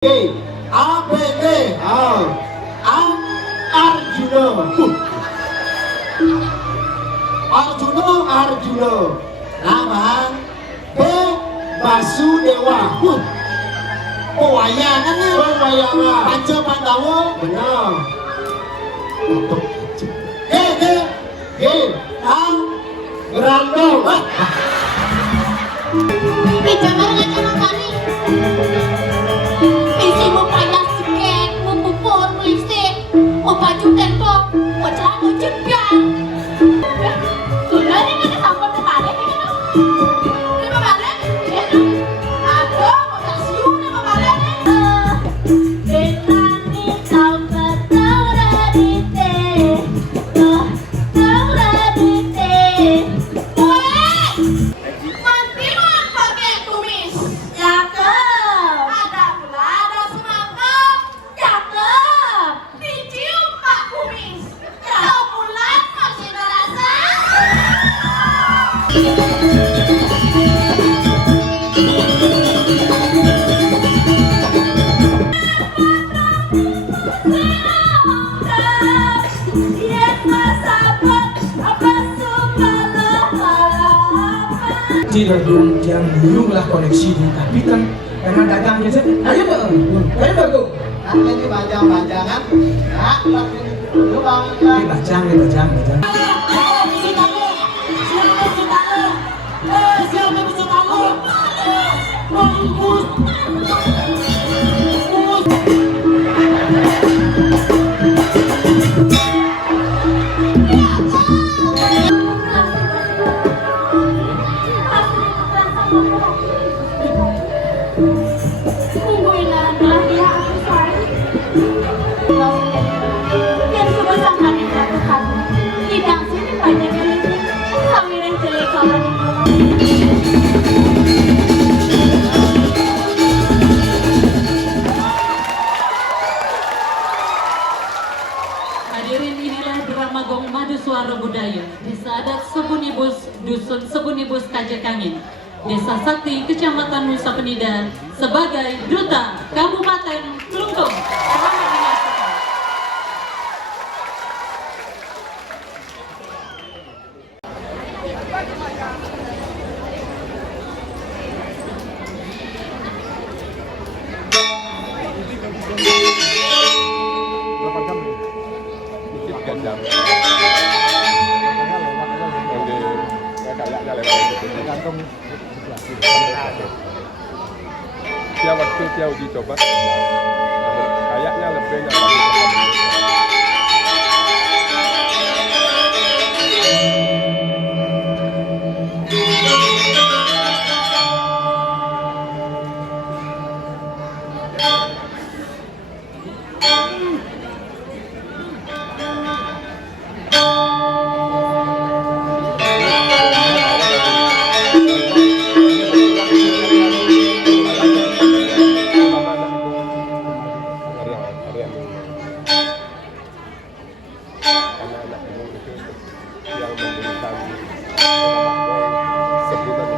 ABG Arjuna Arjuna Lamang B Basudewa wayangannya Panca Pandawa benar G Grando jangan ngajak kami isi mo payah sikit mo pupon mo isip o baju tempo o celana jepang sudah ini sampai kemarin ini kemarin aduh mau tak siu kemarin Benani sampai tauradite tauradite Manti mau pakai kumis cakep ada pula ada semangkuk cakep dicium pak kumis kalau bulan masih ngerasa tidak yang dululah koneksi di kapitan karena dagangnya saja. Ayo dong, ayo dong. ini bajang-bajangan Bajang. Hadirin, inilah drama Gong Madu Suara Budaya Desa Adat Sebunibus, Dusun Sebunibus Kajakangin, Desa Sakti, Kecamatan Nusa Penida, sebagai Duta Kabupaten Klungkung. Dia waktu dia uji coba kayaknya lebih nyaman. Anak-anak itu yang memberikan sebutan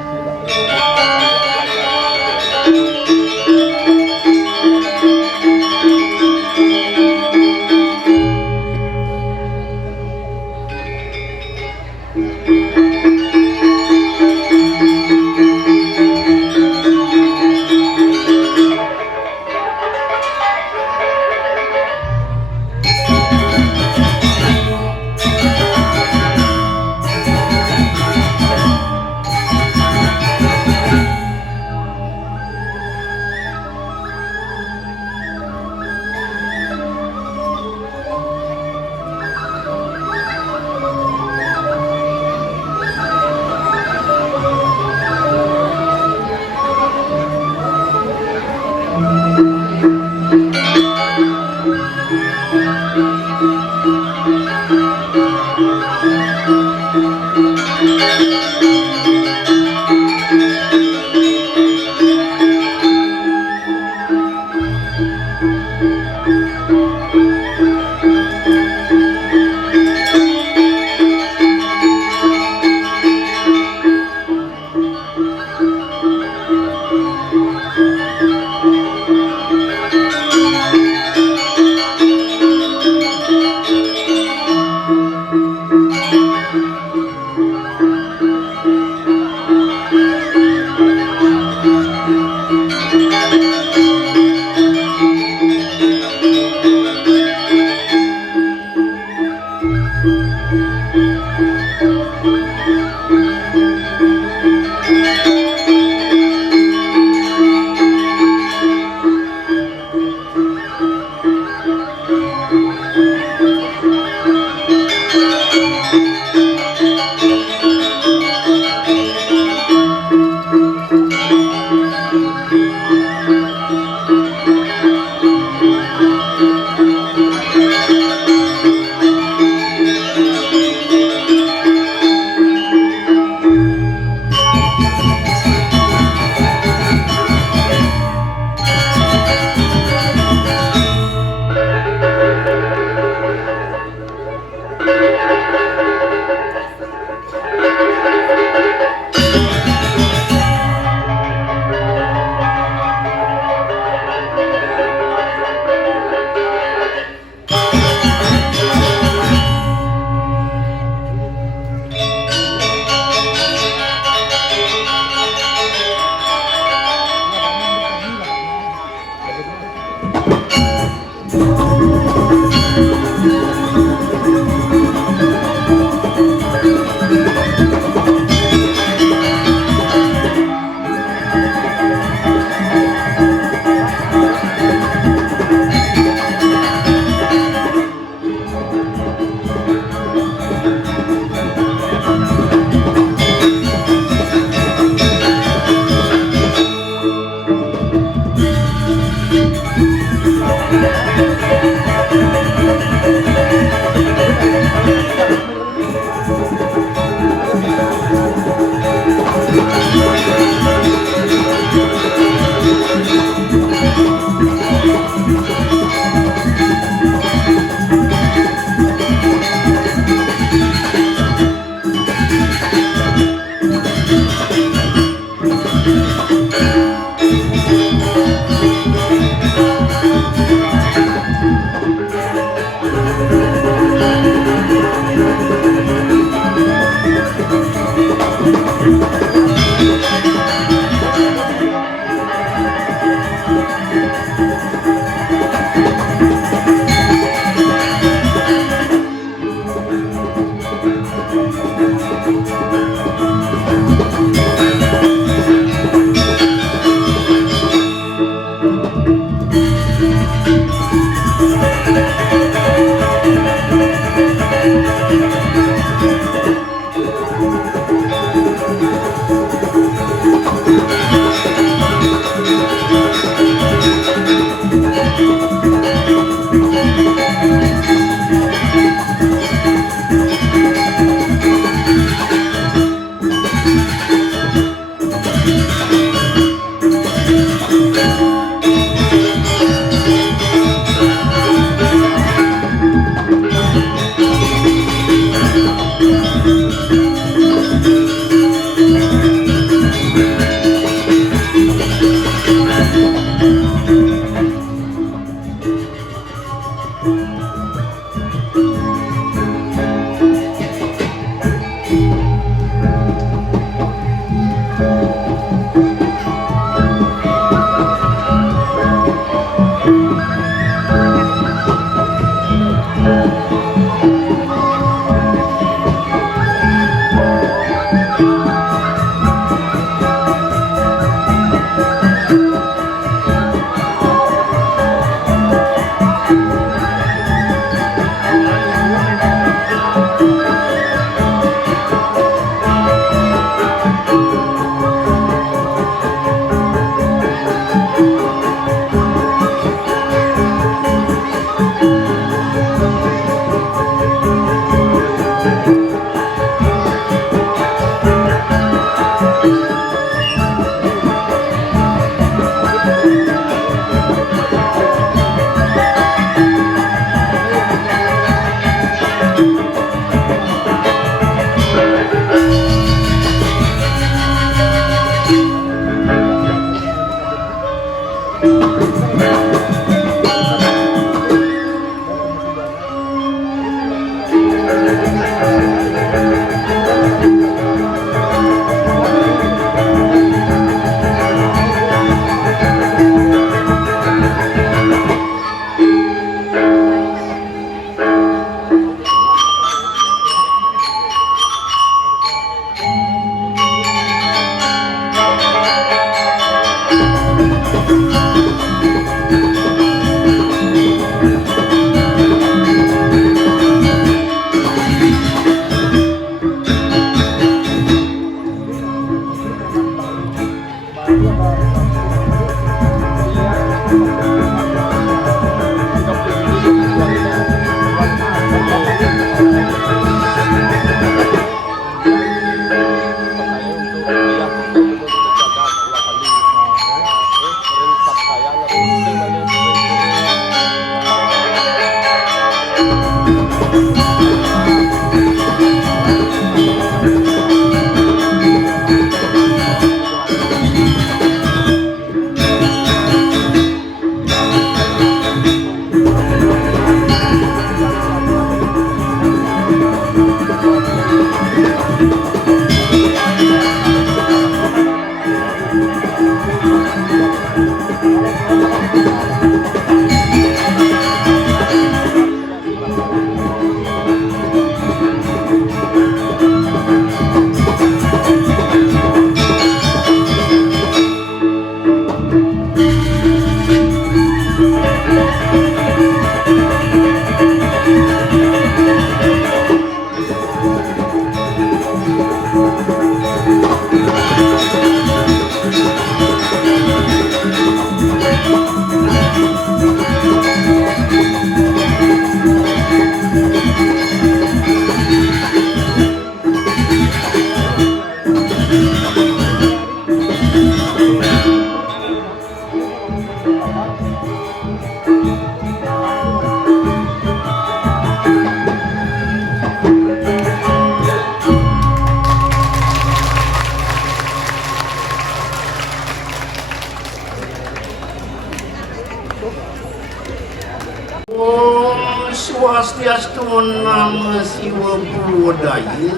Om Swastiastu Namo Siwa Budaya.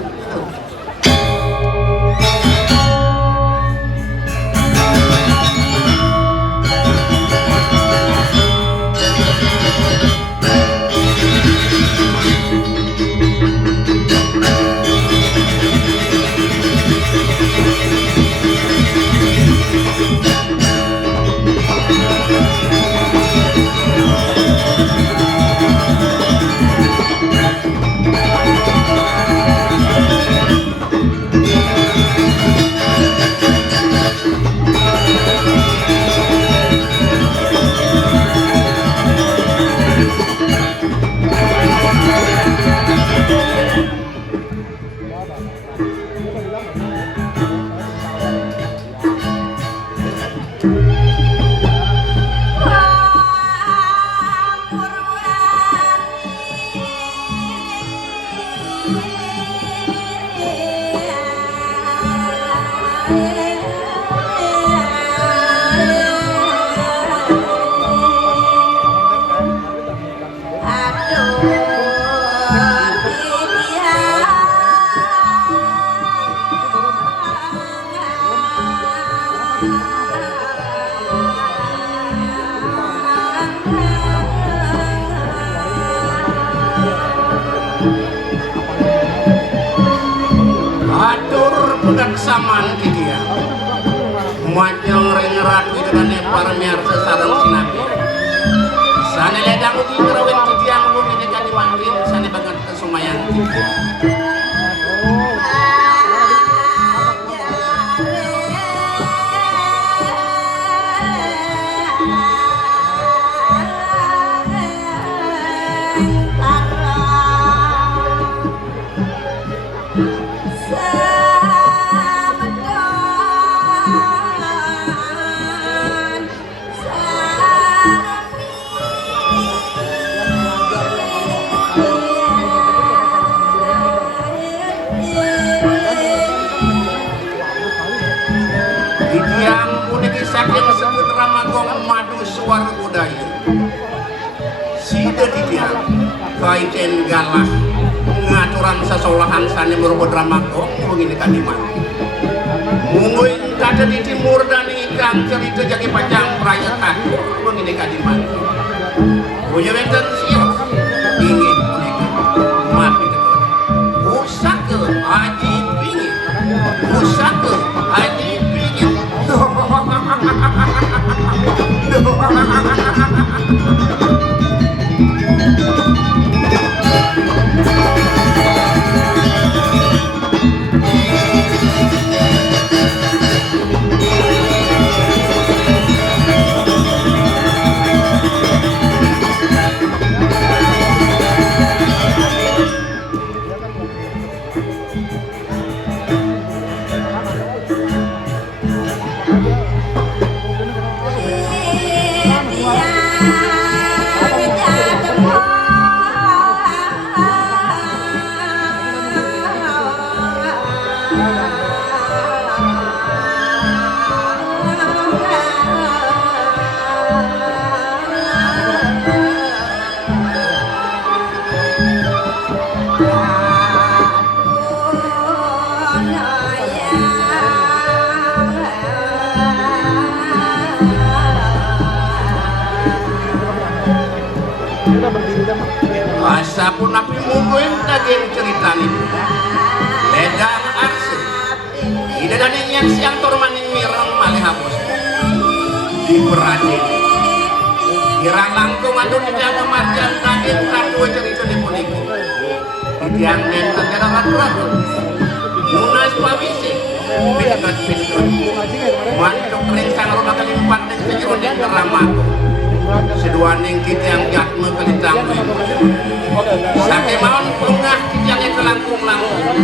Saman kikia Mwanyong ring ratu idane parmiar sesarang sinabi Sane ledang uti kerawin kikiang bumi ini kani wangkin Sane banget kesumayan kikia saking sebut ramagong madu suara budaya sida didiang kaiten galah ngaturan sesolahan sani merupakan ramagong begini kadiman mungguin kata di timur dan ikan cerita jaki panjang perayaan begini kadiman punya wenten siap ingin menikah mati usah ke haji pingin usah ke haji pingin Asa pun api mungguin daging cerita nih ledang arse ida dan yang siang tormanin mirang malih hapus di beradin kira langkung adu di dalam marjan daging ratu cerita di puniku tiang nenten dalam ratu nunas pawisi dekat pintu mantuk ringkang rumah kelimpat dan sejeronin keramaku seduaning kita yang jatme kelitang sakit maun pungah kita yang kelangkung langkung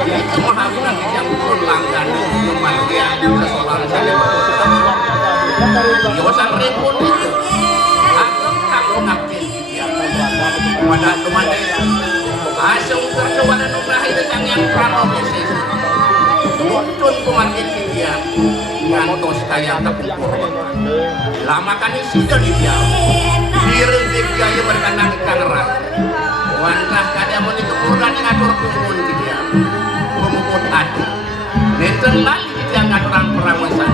itu mahawinan kita yang turun langgan kemudian seseorang saya yawasan rempun itu Tuntun pemanggil dia ngantos kaya tepuk hormat. Lama kan isi dan dia diri dia berkenang kangeran. Wantah kada mau dikepurkan ngatur kumpul dia pemukul hati. Nenten lali dia ngaturan perawasan.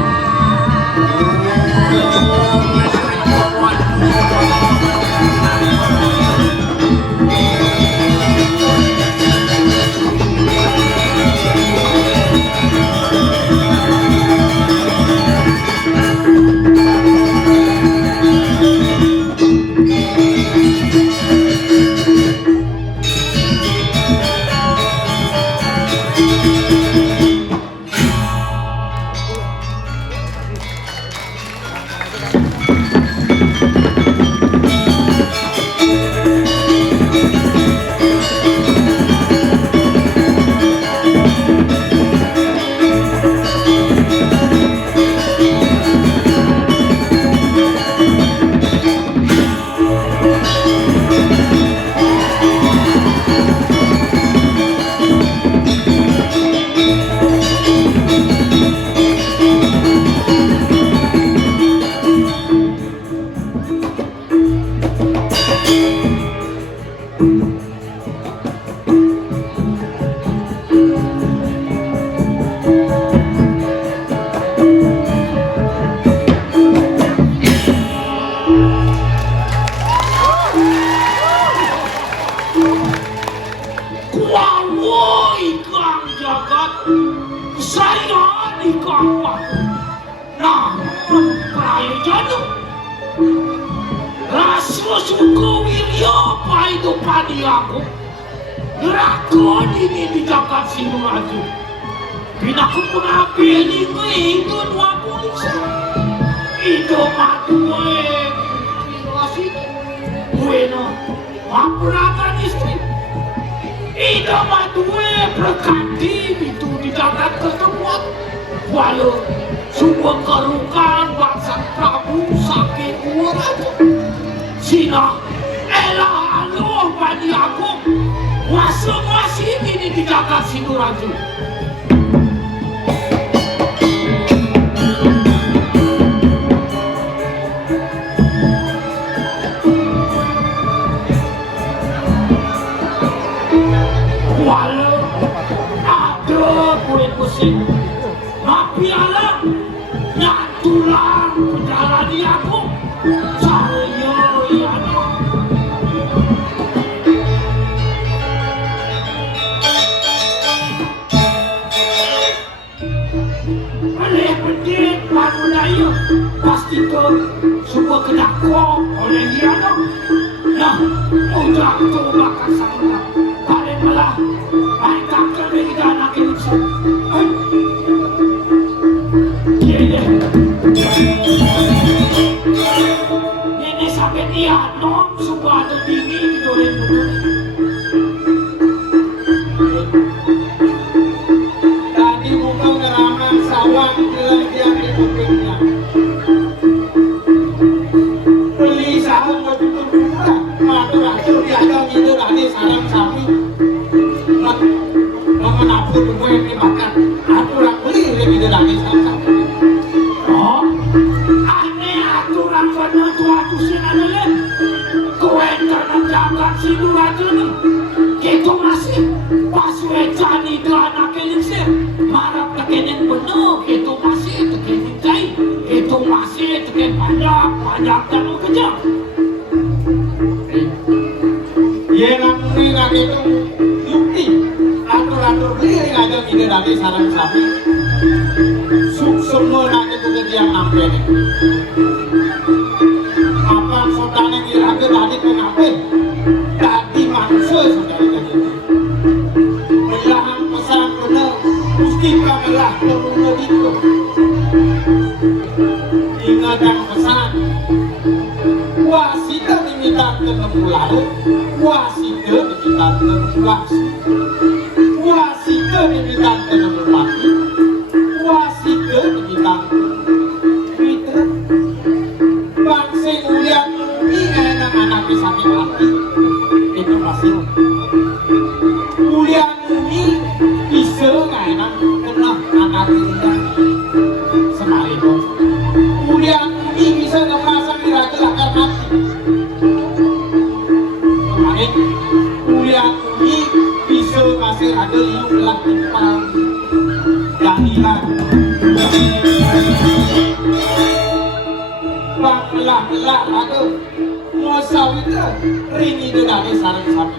sawita rini dedane sareng sami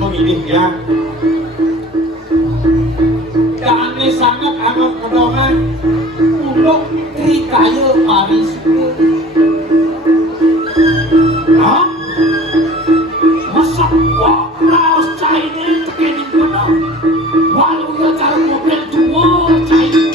mengilih ya dane sangat amat kedongan untuk trikaya Paris hah? Masak wak raos cairnya tekenin penuh walau ya cari mobil tua cair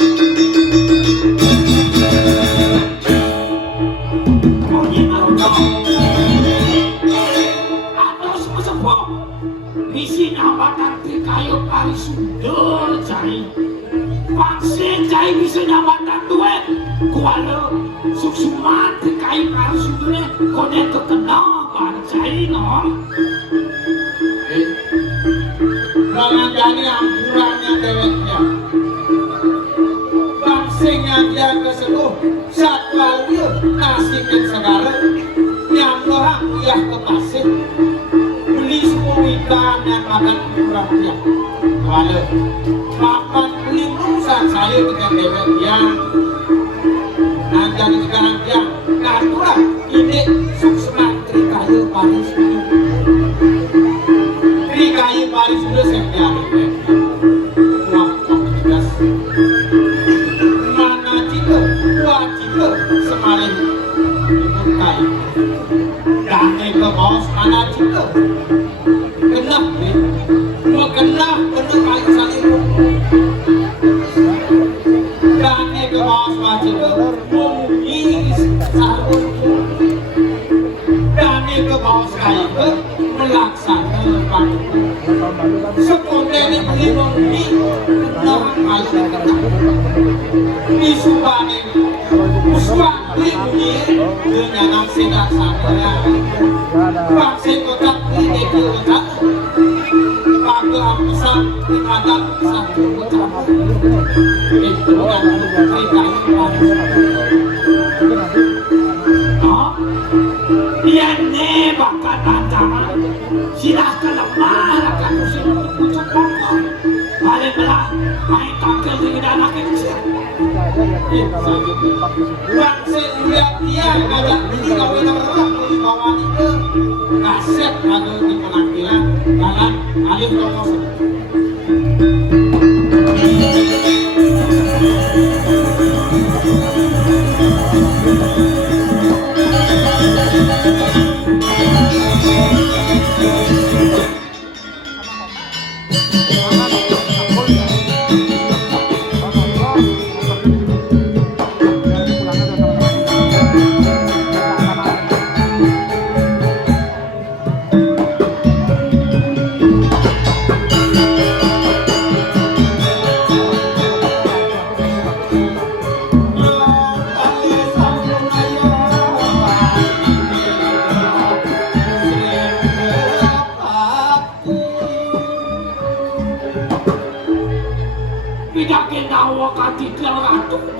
misi nambatan trikayo kali sundel cai vaksin cai bisa nambatan duit kuala suksuman trikayo kali sundel kone terkenal cai no mengandani ampurannya deweknya vaksinnya dia keseluruh saat lalu nasikin segala nyamdohang uyah ke pasir beli semua ikan dan makan kurang dia lalu makan beli urusan saya dengan dewek yang nanti sekarang yang natural ini sukseman trikayu Paris trikayu Paris itu saya waktu tugas mana jika wajib semarin kayu dan ke bos mana jika kenap mau kenap penuh kayu saling dan ke bos wajib mengis sarung dan ke bos kayu melaksanakan sekolah ini melindungi kenap kayu di subane muswa melindungi dengan sidak sana vaksin kotak ini kotak pakai pesan terhadap satu kotak itu yang mereka ini bakal datang silahkan lemah musim pucuk pokok balik belah main tampil di dalam kecil vaksin lihat dia ngajak ini kawin orang di bawah itu kaset lagu di penampilan dalam alih promosi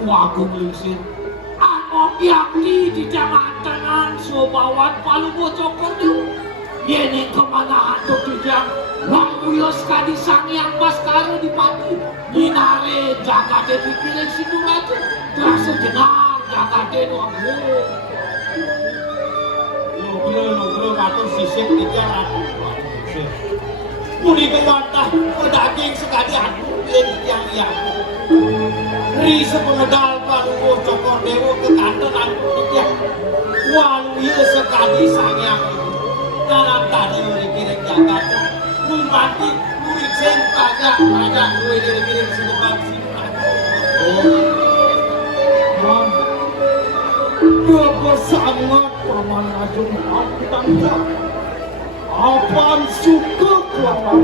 Wagung Lingsir Anok yakni di jangatan Sobawan Palu Bocokor itu Yeni kemana hantu dijang Lalu yos kadi sangyang baskara di pati Ninare jagade dikiring sidung aja Terasa jenar jagade doang Lugro ngatur sisik dijang Muni kewantah Pedaging sekali hantu yang Ri sepengedal Palu Bocokor Dewo ke kantonan dia walu sekali sangyang dalam tadi kiring jagat mati duit sen pajak duit kiring siluman dua bersangat paman ajung tangga apaan suka kelapang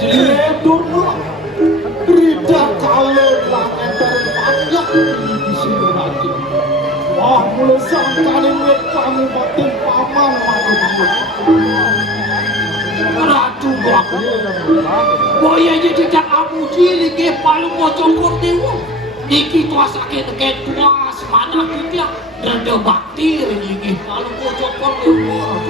jadi dulu berita kalau langit terpajak di sini lagi. Wah, mulai sangkali kamu batin paman Ratu baku. Boya jadi jejak amu cilik ke Palu Bocokor Dewa. Iki tuas sakit tuas mana kita dan de bakti ini Palu Bocokor Dewa.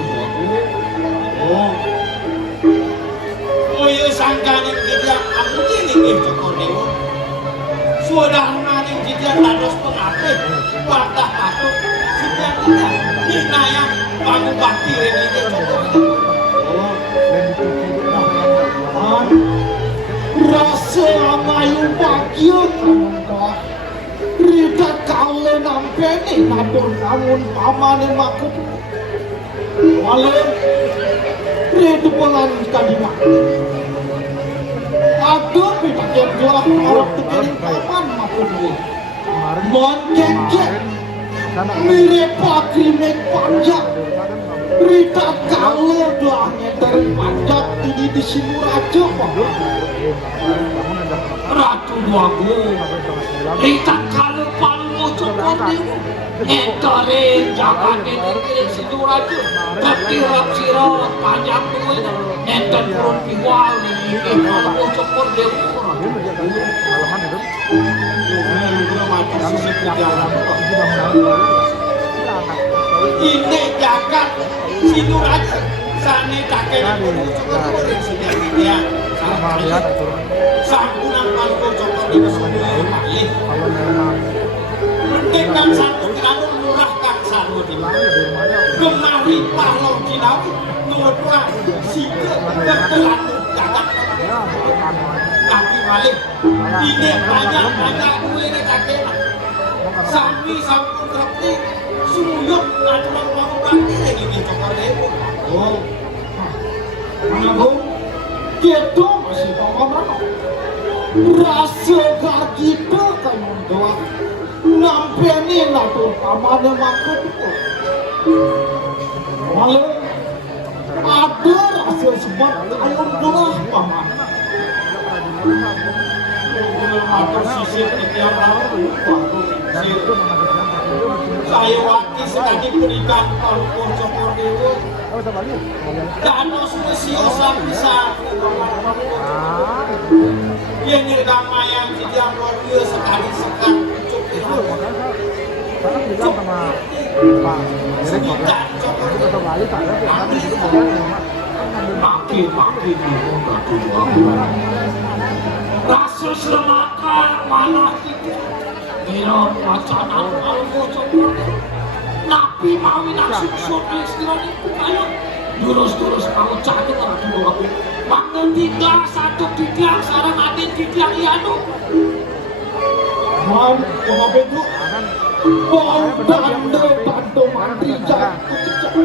Boya sangkali kita amu cilik ke Bocokor Dewa. Sudah nanti kita harus pengaruh warta patut sudah tidak dinayang Aku bakti ini rasa amayu bahagia kamu Rida kale nampeni nadon namun pamane makut Wale Rida pengan kadima Ada pita kerja orang tekeling paman makut Moncek mirip pakrimek panjang Rida kale doangnya dari panjang ini di sini raja Ratu Duago Rida kale paling mocok kordimu Entare jangan dikirim situ raja Tertirap sirat panjang duit Enten purun piwal ini paling mocok kordimu Ini jagat situ raja Sani kakek dia Sangkunang palko cokor di semua malih Mendekan satu kanu murah kang sanu di Gemari pahlong cinawi Nurut sike ketelan jagat Tapi malih ini banyak duit kakek Sami sampun trakti suyuk natulang pangubakti lagi di cokor depo Oh Menabung Kita masih bangun Rasa gargita kamu doang Nampeni lato pamane makut Malah Ada rasa sebab ayam doang paman Atau sisir tiap hari Saya wakil sekali berikan palpon cokor dewa Danos mesiosa bisa Yang nyergama yang tidak luar biasa sekali sekat Maki-maki di muka kedua Rasa selamatkan mana kita Kira wacana algo cokor Nabi mawin aksuk-suk istilahnya Ayo Durus-durus kamu cari orang dulu aku Waktu tidak satu tidiang Sarang atin tidiang ianu Man, koma bedu Bau dande mantri jatuh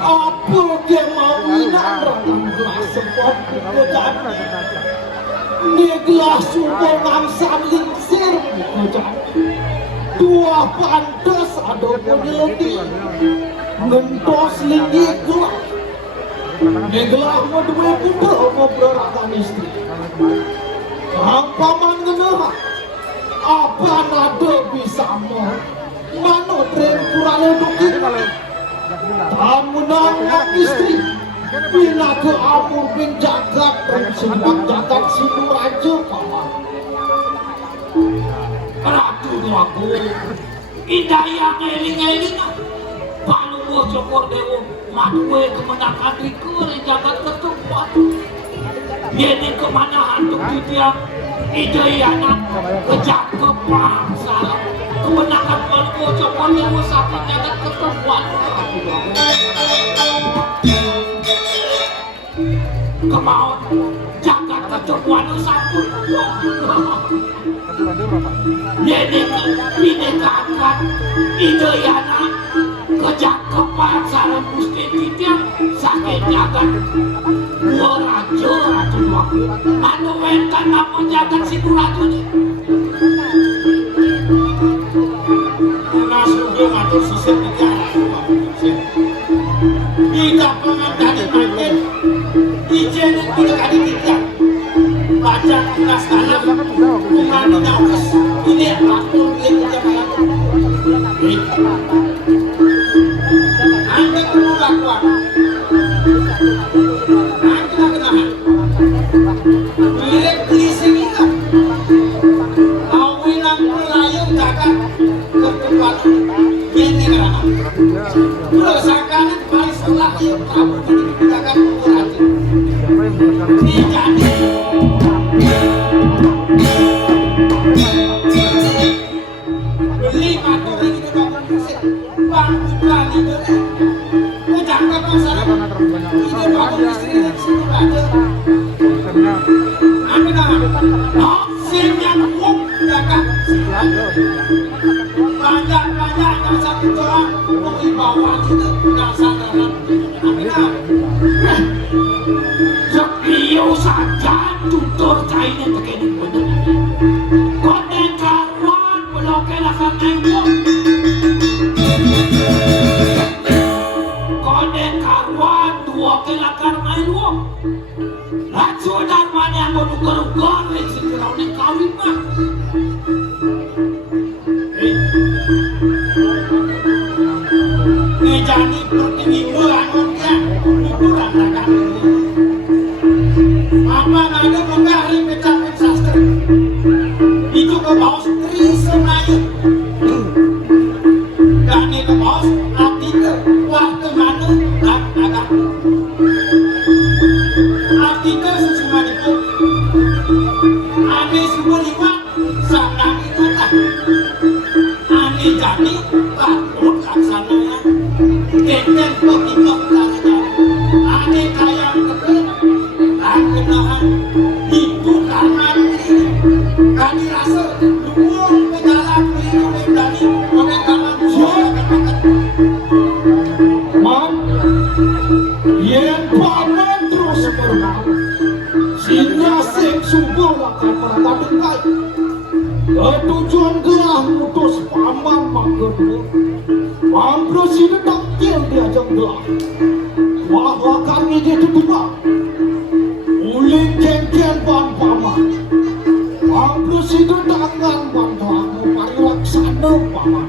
Apa dia mawinan Rangkang gelas sepot Kukujan Dia gelas sumber ngamsam lingsir Kukujan Dua pantas ada peneliti Ngentos linggi gelap Negelak medue putra ngobrolakan istri Paman ngenera Apa nada bisa mau Mano tren kurang dukin Tamu nangak istri Bila ke amur bin jagat Sedang jagat sidu raja paman Ratu aku Indah yang eling-eling Palu cokor dewa Madwe kemenangan dikur jagat ketupat Yeni kemana hantu tidiang Idayana kejak kepangsa Kemenangan palu cokor dewa Sakit jagat ketupat Kemauan jagat ketupat Sapun Yeni binekakan Idayana kejakapan sarang gusti tidiang sakit jagat dua raja ratu waktu anu wenkan namun jagat si ratunya Tunas rugi matur sisir bicara Ika pengandani makin Ijen tidak kali tidiang Baca tunas tanam Kumani nawas Ini atur ini jangan Anda perlu lakukan Anda kenahan Mirip polisi kita Awinan melayung jagat Ketupat Ini kerana Berusahakan paling setelah yang kamu jagat berhati Ini jadi Beli matu ini Bang Bukan itu atur kainnya begini bener. Konten karuan melokai lakan embok. Konten karuan dua kelakan embok. Lacu darman yang menukar-ukar yang segera oleh kawin mah. Jadi pertinggi anaknya ukuran rakan apa ada menggari kecapi sastra itu ke bawah Tri Senayan dan ke bawah artikel waktu mana agak artikel susuma itu ane semua lima sangat ingat ane jadi takut laksananya kenten pekitok karena ane kaya kepel angkenahan itu tangan ini kami rasa luang pejalan pelindung dari oleh tangan suara man yang panen terus berenang sehingga sing subur akan pertandingan tujuan gelah mutus paman magedu Mampro sini takil diajak gelah bahwa kami dia kedua uling kengkel ban paman Mampro sini tangan bantuanmu mari laksana paman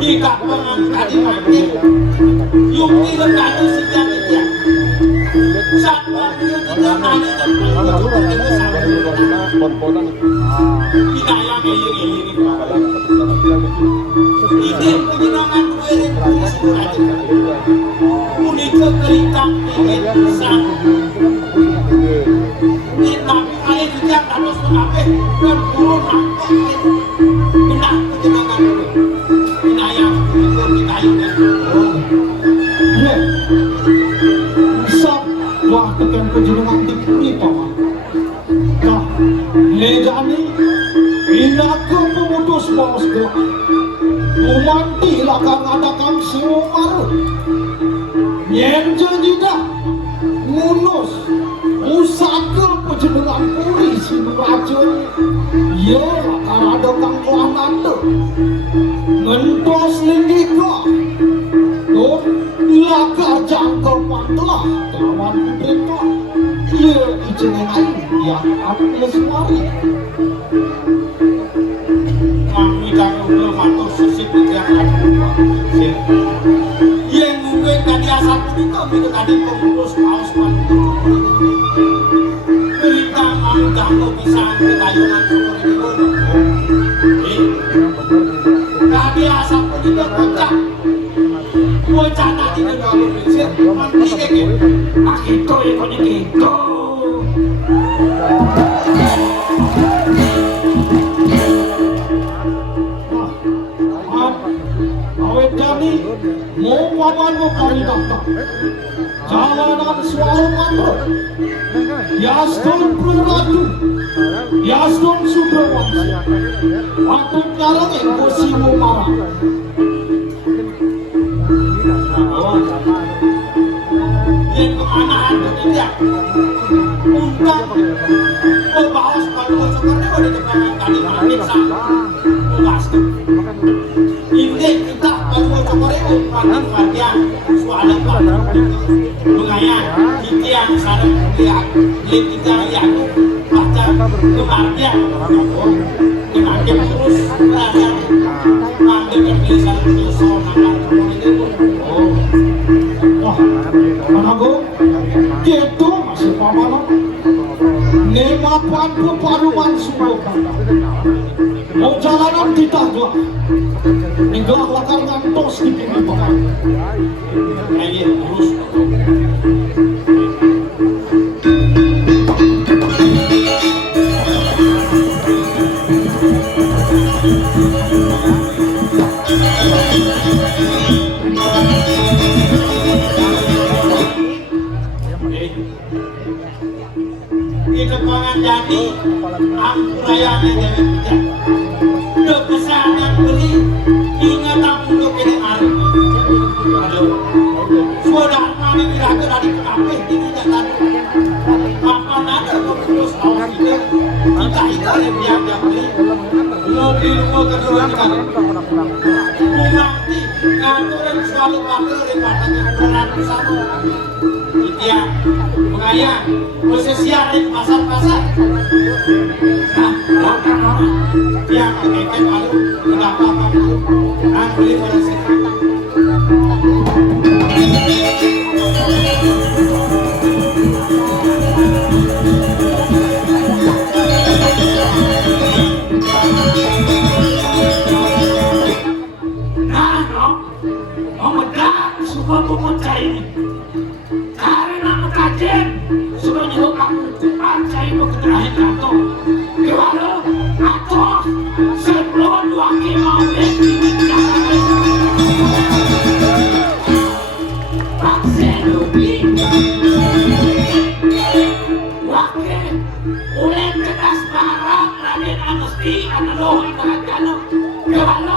jika mengangkat mati yung tidak ada sejak dia saat waktu tidak ada hidayah ide penyenangan duit unik kekerintang ingin bisa tapi kalian juga harus mengambil dan turun rampok benar penyenangan duit hidayah wah tekan penjenengan dikuri paman nah ledani inaka pemutus maus gelah umanti lakang adakang siumaru nyen janjidah ngunus usaka penjenengan puri sinu racun ye lakang adakang kelah nanda ngentos linggika nur lakar jangkau pantelah kawan pemerintah ia ijeneng air yang apel suari kami kami belum matur sisip yang ada yang mungkin tadi asal itu minta tadi pengurus paus berita mau jangkau bisa kekayunan seperti itu tadi asal itu kocak bocah tadi di dalam Indonesia mandi kayak gitu ya gitu awet kami mau paman mau kami daftar jalanan suara mantra Yaston Pruratu Yaston Subrawangsa waktu nyarang emosi mau marah yang kemana itu tidak untuk membahas kalau sekarang udah depan tadi makin sama membahas itu ini kita kalau sekarang makin bagian soal apa mengaya kita yang sadar lihat kita yang baca kemarin kemarin terus belajar ambil tulisan soal Manago, gitu masih paman. Nemapan peparuman semua kata. Mau jalanan kita gelah. Ngelah lakar ngantos di pinggir paman. Ayo terus. Kepangan jadi ampurayannya jadi udah pesanan beli ingat aku untuk ini hari kita yang dianggap mobil kedua kita bumati ngatur yang selalu pakai daripada kebenaran bersama dia mengayang posisian pasar-pasar nah belakang orang dia kekeke paling tidak apa-apa nah beli pada sekarang suka memecah ini karena mekajen sudah nyuruh aja itu keterahin kantor gimana atau sebelum 2 kilo vaksin lebih wakil oleh kertas barang Raden Agusti analog ibaratkan gimana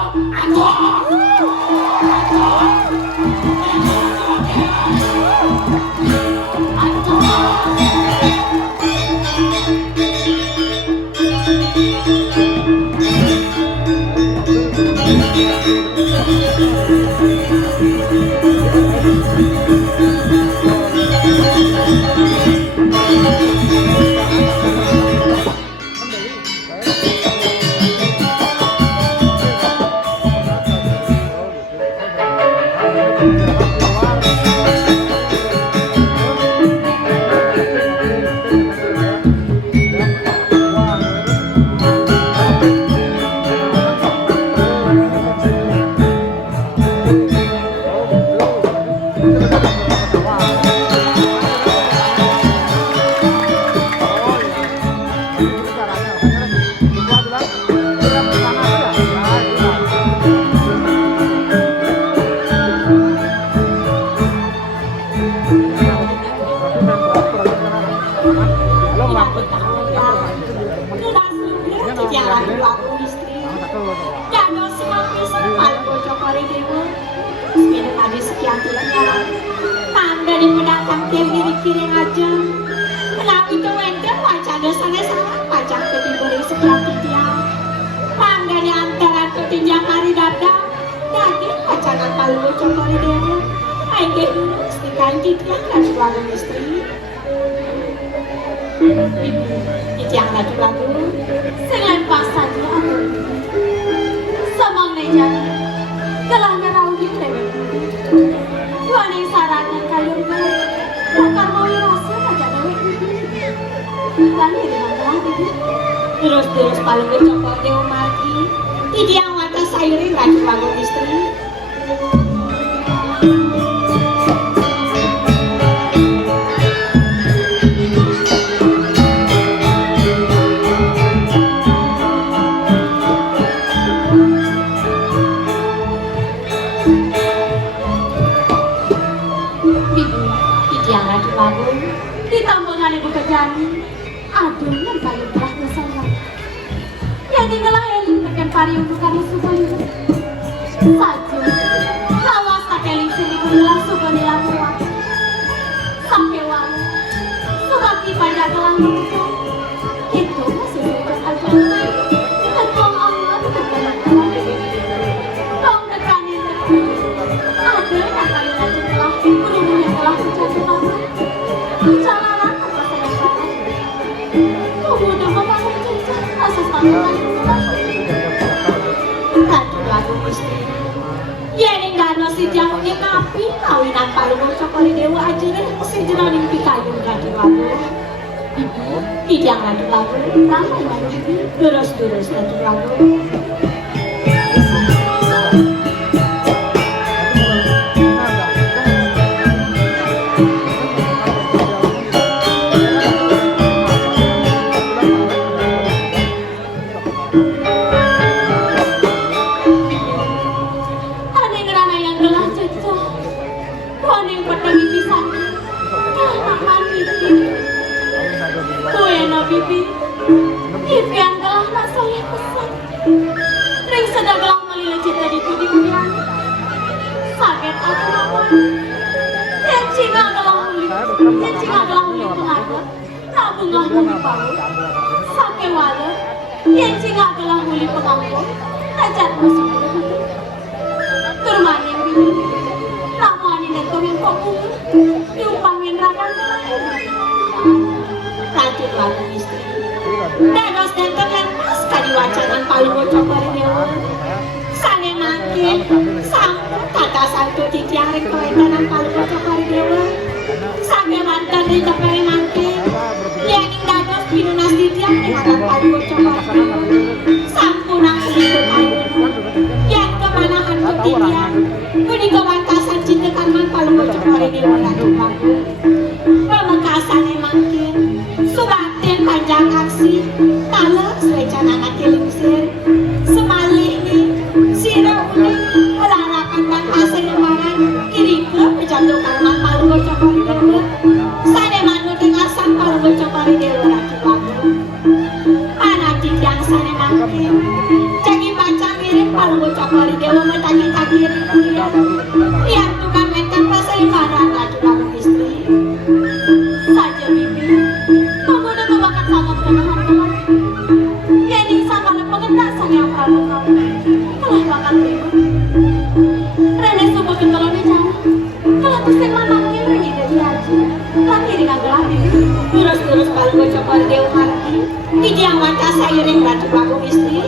atau kiri-kiri aja kenapa itu wender wajahnya salah wajah ketiburi sekian tiang pangganya antara ketinjang hari dadang daging wajangan palu cokori dewa aingge dulu setikan tiang lagi warung istri tiang lagi lagu selempah saja aku semang nejana gelangnya raudin dewa waneng sarangan kayu bukan mau rasa aja dewe lagi dengan lagi terus paling bercokol dewa mati tidak yang mata sayurin lagi bangun istri ditambahkan ibu kejani aduh yang paling telah kesana ya tinggallah eling tekan pari untuk kami supaya saja lawas tak eling sini kumilah suka nilamuan sampai wang sebabki pada gelang muncul itu masih sudah aja dan tolong Allah tekan tolong tekanin ada yang kali lagi telah berumur yang telah menjadi lama jalanan apa saya kata udah membangun cinta asal tangan lagu istri ya ini gak ada si jamnya tapi kawinan palu cokoli dewa aja deh si jeraning pikayu gak di lagu tidak lagi lagu ramai lagi terus lagi lagu Bibi, Bibi yang telah nak saya pesan. Ring sedang gelang melila cinta di tudian. Sakit aku namun. Dan cinga gelang muli pengadat. Tabunglah muli bau. Sakit walet. yang singa gelang muli pengampun ajar musuh turmanin biru ramuanin dan kawin kokum diumpangin rakan lanjut lagu istri dados dan terlepas kali wacanan paling bocok dari dewa sane makin sampun kata santu titiang rekoendanan paling bocok dari dewa sage mantan di kepere makin yaning dados pinunas titiang dengan paling bocok dari dewa sampun ang selingkuh ayun yang kemanahan ku titiang kuni kewantasan cinta karman paling bocok dari dewa ratu bangun pemekasan makin subatin panjang aksi tales rencana kelingsir semali ini sira uni melarakan dan pasir lembaran iri ke pejatuh karman palu bocokari dewa sane manu dengasan palu bocokari dewa ratu bangun anak yang sane makin jadi baca mirip palu bocokari dewa metagi-tagi yang tukang mentan pasir lembaran ratu bangun istri saja bibi pemuda kebakat sangat kenahan teman jadi sama pengentasan yang pramu kamu telah bakal terima Rene subuh kalau bicara kalau pusing mamangnya Rene dari haji lagi dengan gelati terus paling bocok pada dewa harti tiji yang wajah sayuring ratu bagung istri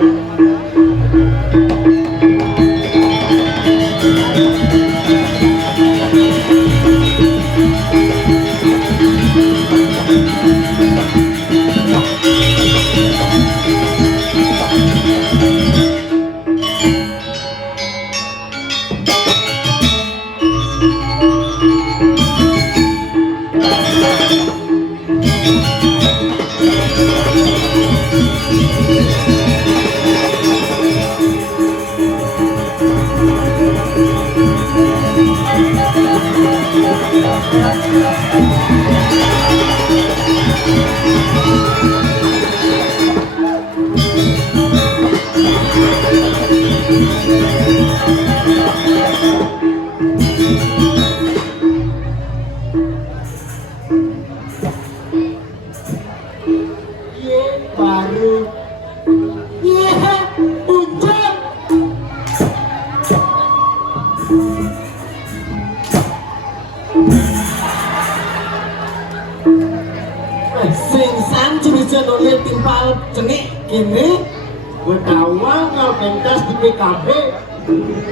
PKB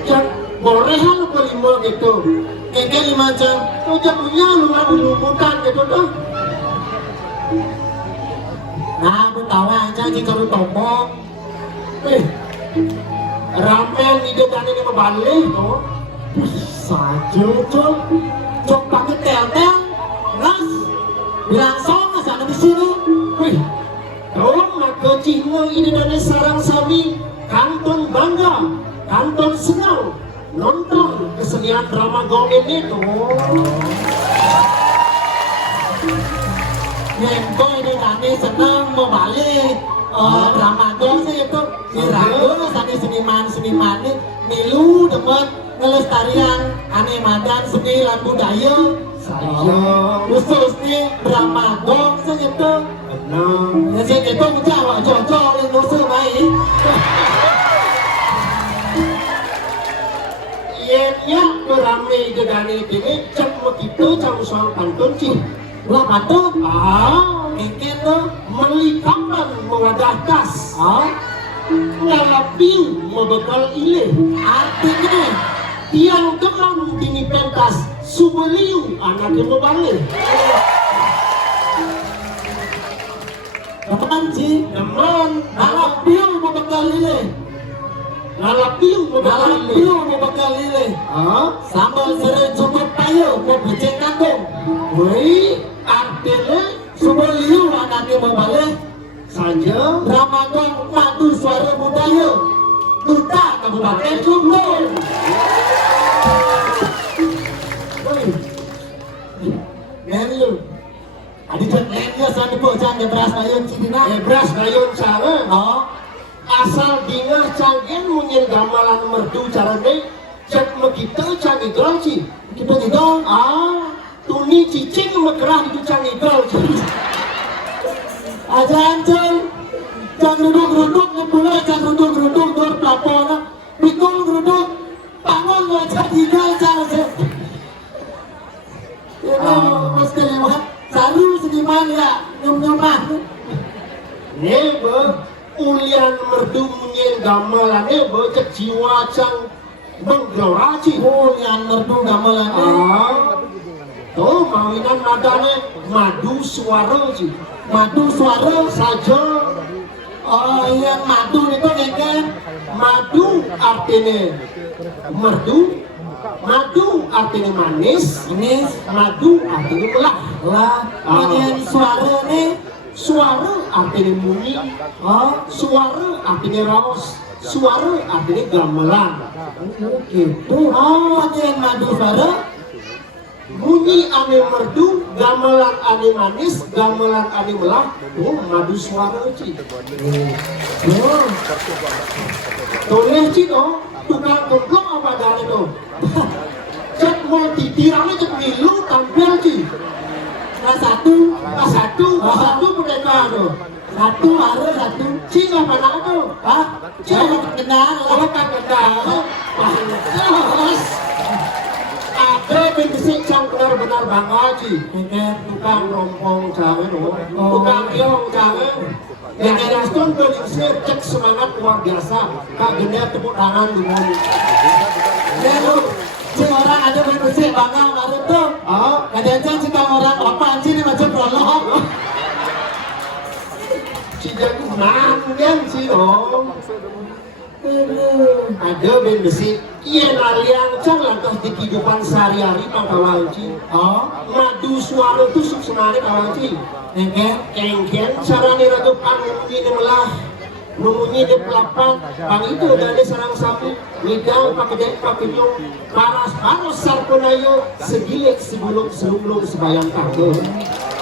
cek borehan kelima gitu keke 5 jam udah punya lumputan gitu tuh nah betawa aja jika lu tombong ramen ide dan ini membalik tuh saja cok pakai tel nas bilang song sana di sini tolong maka cihmu ini dan sarang sami kanton bangga, kanton senang nonton kesenian drama gaul ini tuh. Nemko ini kami senang membalik drama gaul sih itu diragu sani seniman ini milu demen ngelestarian animatan seni lan budaya. Khususnya drama gaul sih itu. Ya sih itu menjawab cocok yang nusul baik. Iya, beramai gedani ini cek begitu jam soal pantun sih. Lah pantun? Mungkin tuh melikapan mewadah kas. Ngalapin membekal ilih. Artinya tiang kemang dini pentas subeliu anaknya membalik. Teman sih, teman. Ngalapin membekal ilih. Ngalapin membekal lele. Sambal serai cukup payo mau becek kangkung. Woi, artinya subeliu anaknya membalik saja. Ramadan Madu Suara Budaya Duta Kabupaten Jumlah. Woi, lu. Adi cendernya sana bocah beras dayun cidina. Beras dayun sana. Asal dingah canggih munyin gamalan merdu carane cek begitu canggih sih kita gitu tuni cicing mekerah itu canggih aja ancol Jangan geruduk ngebula, jangan geruduk dor pelapona. Pikul geruduk, bangun wajah tinggal jangan. Ini mesti lewat. Saru seniman ya, nyum-nyuman. Nebe, ulian merdu munyen gamelan nebe cek jiwa cang menggeloraci. Ulian merdu gamelan. Tuh mawinan nadane madu suara sih. Madu suara saja. Oh iya madu itu kan. Madu artinya merdu. Madu artinya manis. Madu artinya belah. Kemudian suara nih. Suara artinya bunyi. Suara artinya raos. Suara artinya gamelan. Gitu. Kemudian madu suara. Bunyi ane merdu, gamelan ane manis, gamelan ane belah. Madu suara ci. Toleh ci to, tukang komplok apa dari to? Cek mau ditirangnya cek milu tampil ci. Satu mereka to. Satu ada satu. Ci nggak mana to? Hah? Ci orang kenal, ada bisik yang benar-benar bangga ci. Tukang rompong jangan, tukang yong jangan. Yang Raston berisir cek semangat luar biasa. Kak Genda tepuk tangan dulu. Si orang ada bisik bangga baru tuh. Kadang-kadang jika orang apaan sih ini macam prolog. Si jago nanggen si dong. Ada ben besi iya nalian can langkah di kehidupan sehari-hari pangkawanci. Madu suara itu suksenari kawanci. Kengken cara niratu pangungi nemelah numunyi de pelapan pang itu dari sarang sapi ngidang pakai nyung paras sarponayo segilek sebelum sebayang kagum.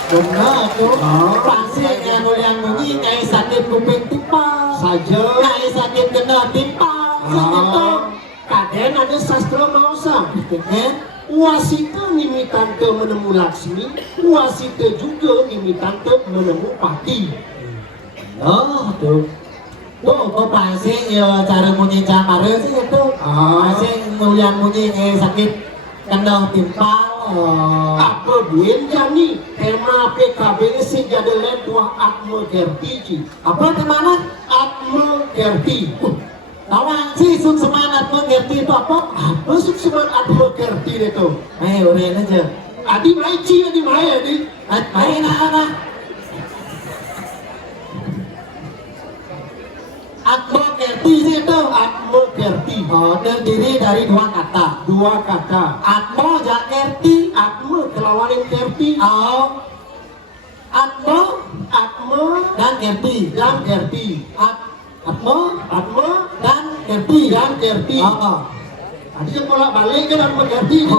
Benar tuh. Pasti yang bunyi kayak sakit kuping timpal saja. Kayak sakit kena timpal. Kadang ada sastra mausa. Wasita nimitan ke menemu Laksmi, wasita juga nimitan ke menemu Pati. Tuh. Tuh pasti ya cara bunyi camar sih itu. Pasti yang bunyi kayak sakit kena timpal. Apa buin jani tema PKB sih jadi dua Atmo Gerti. Apa temana? Atmo Gerti. Tawang sih suk semangat mengerti itu apa? Apa suk semangat mengerti itu? Ayo urein aja. Adi mai adi. Main anak. Atmo Gerti sih itu. Atmo Gerti. Terdiri dari dua kata. Atmo jak Gerti. Atmo kelawanin Gerti. Atmo dan Gerti. Atmo dan Gerti. Tadi sekolah balik kan Atmo Gerti.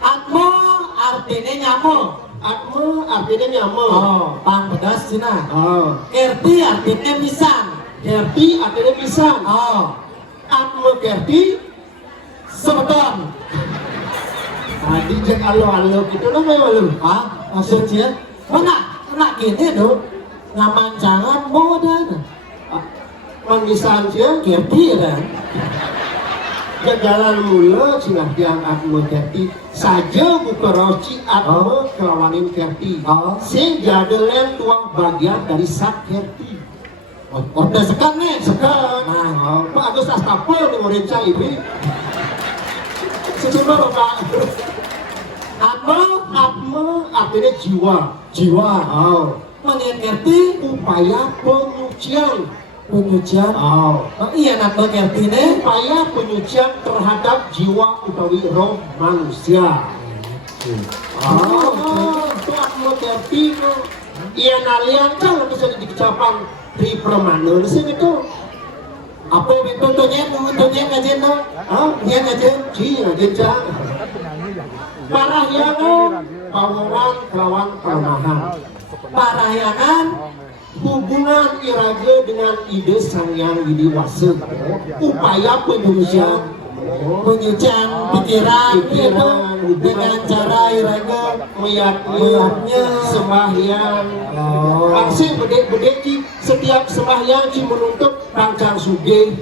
Atmo artinya nyamuk. Pang pedas cina. Gerti artinya pisang. Atmo Gerti sebeton. Tadi cek alo gitu loh lu. Maksudnya mana gini dong. Ngaman jangan bodan. Panggisan siya, Gerti kan? Jalan mula silah yang Atmo Gerti saja buka roci Atmo kelawanin Gerti. Sing jadilah tuang bagian dari sak Gerti. Udah sekan nih, sekan. Pak Agus Astapol nih murid saya ini. Sejumlah Pak. Atmo artinya jiwa. Menit Gerti upaya penyucian. Iya nak Gerti nih upaya penyucian terhadap jiwa utawi roh manusia. Itu Atmo Gerti iya nalian kan bisa diucapan di permana sih itu. Apa bentuknya ngajen dong? Iya ngajen, ngajen cang. Parahyangan, pawawan kelawan kelemahan. Parahyangan hubungan iraga dengan ide sang yang Widiwasa. Upaya penyucian pikiran dengan cara iraga meyaknya sembahyang. Aksi bedek-bedek setiap sembahyang Ci menuntut pancang sugih,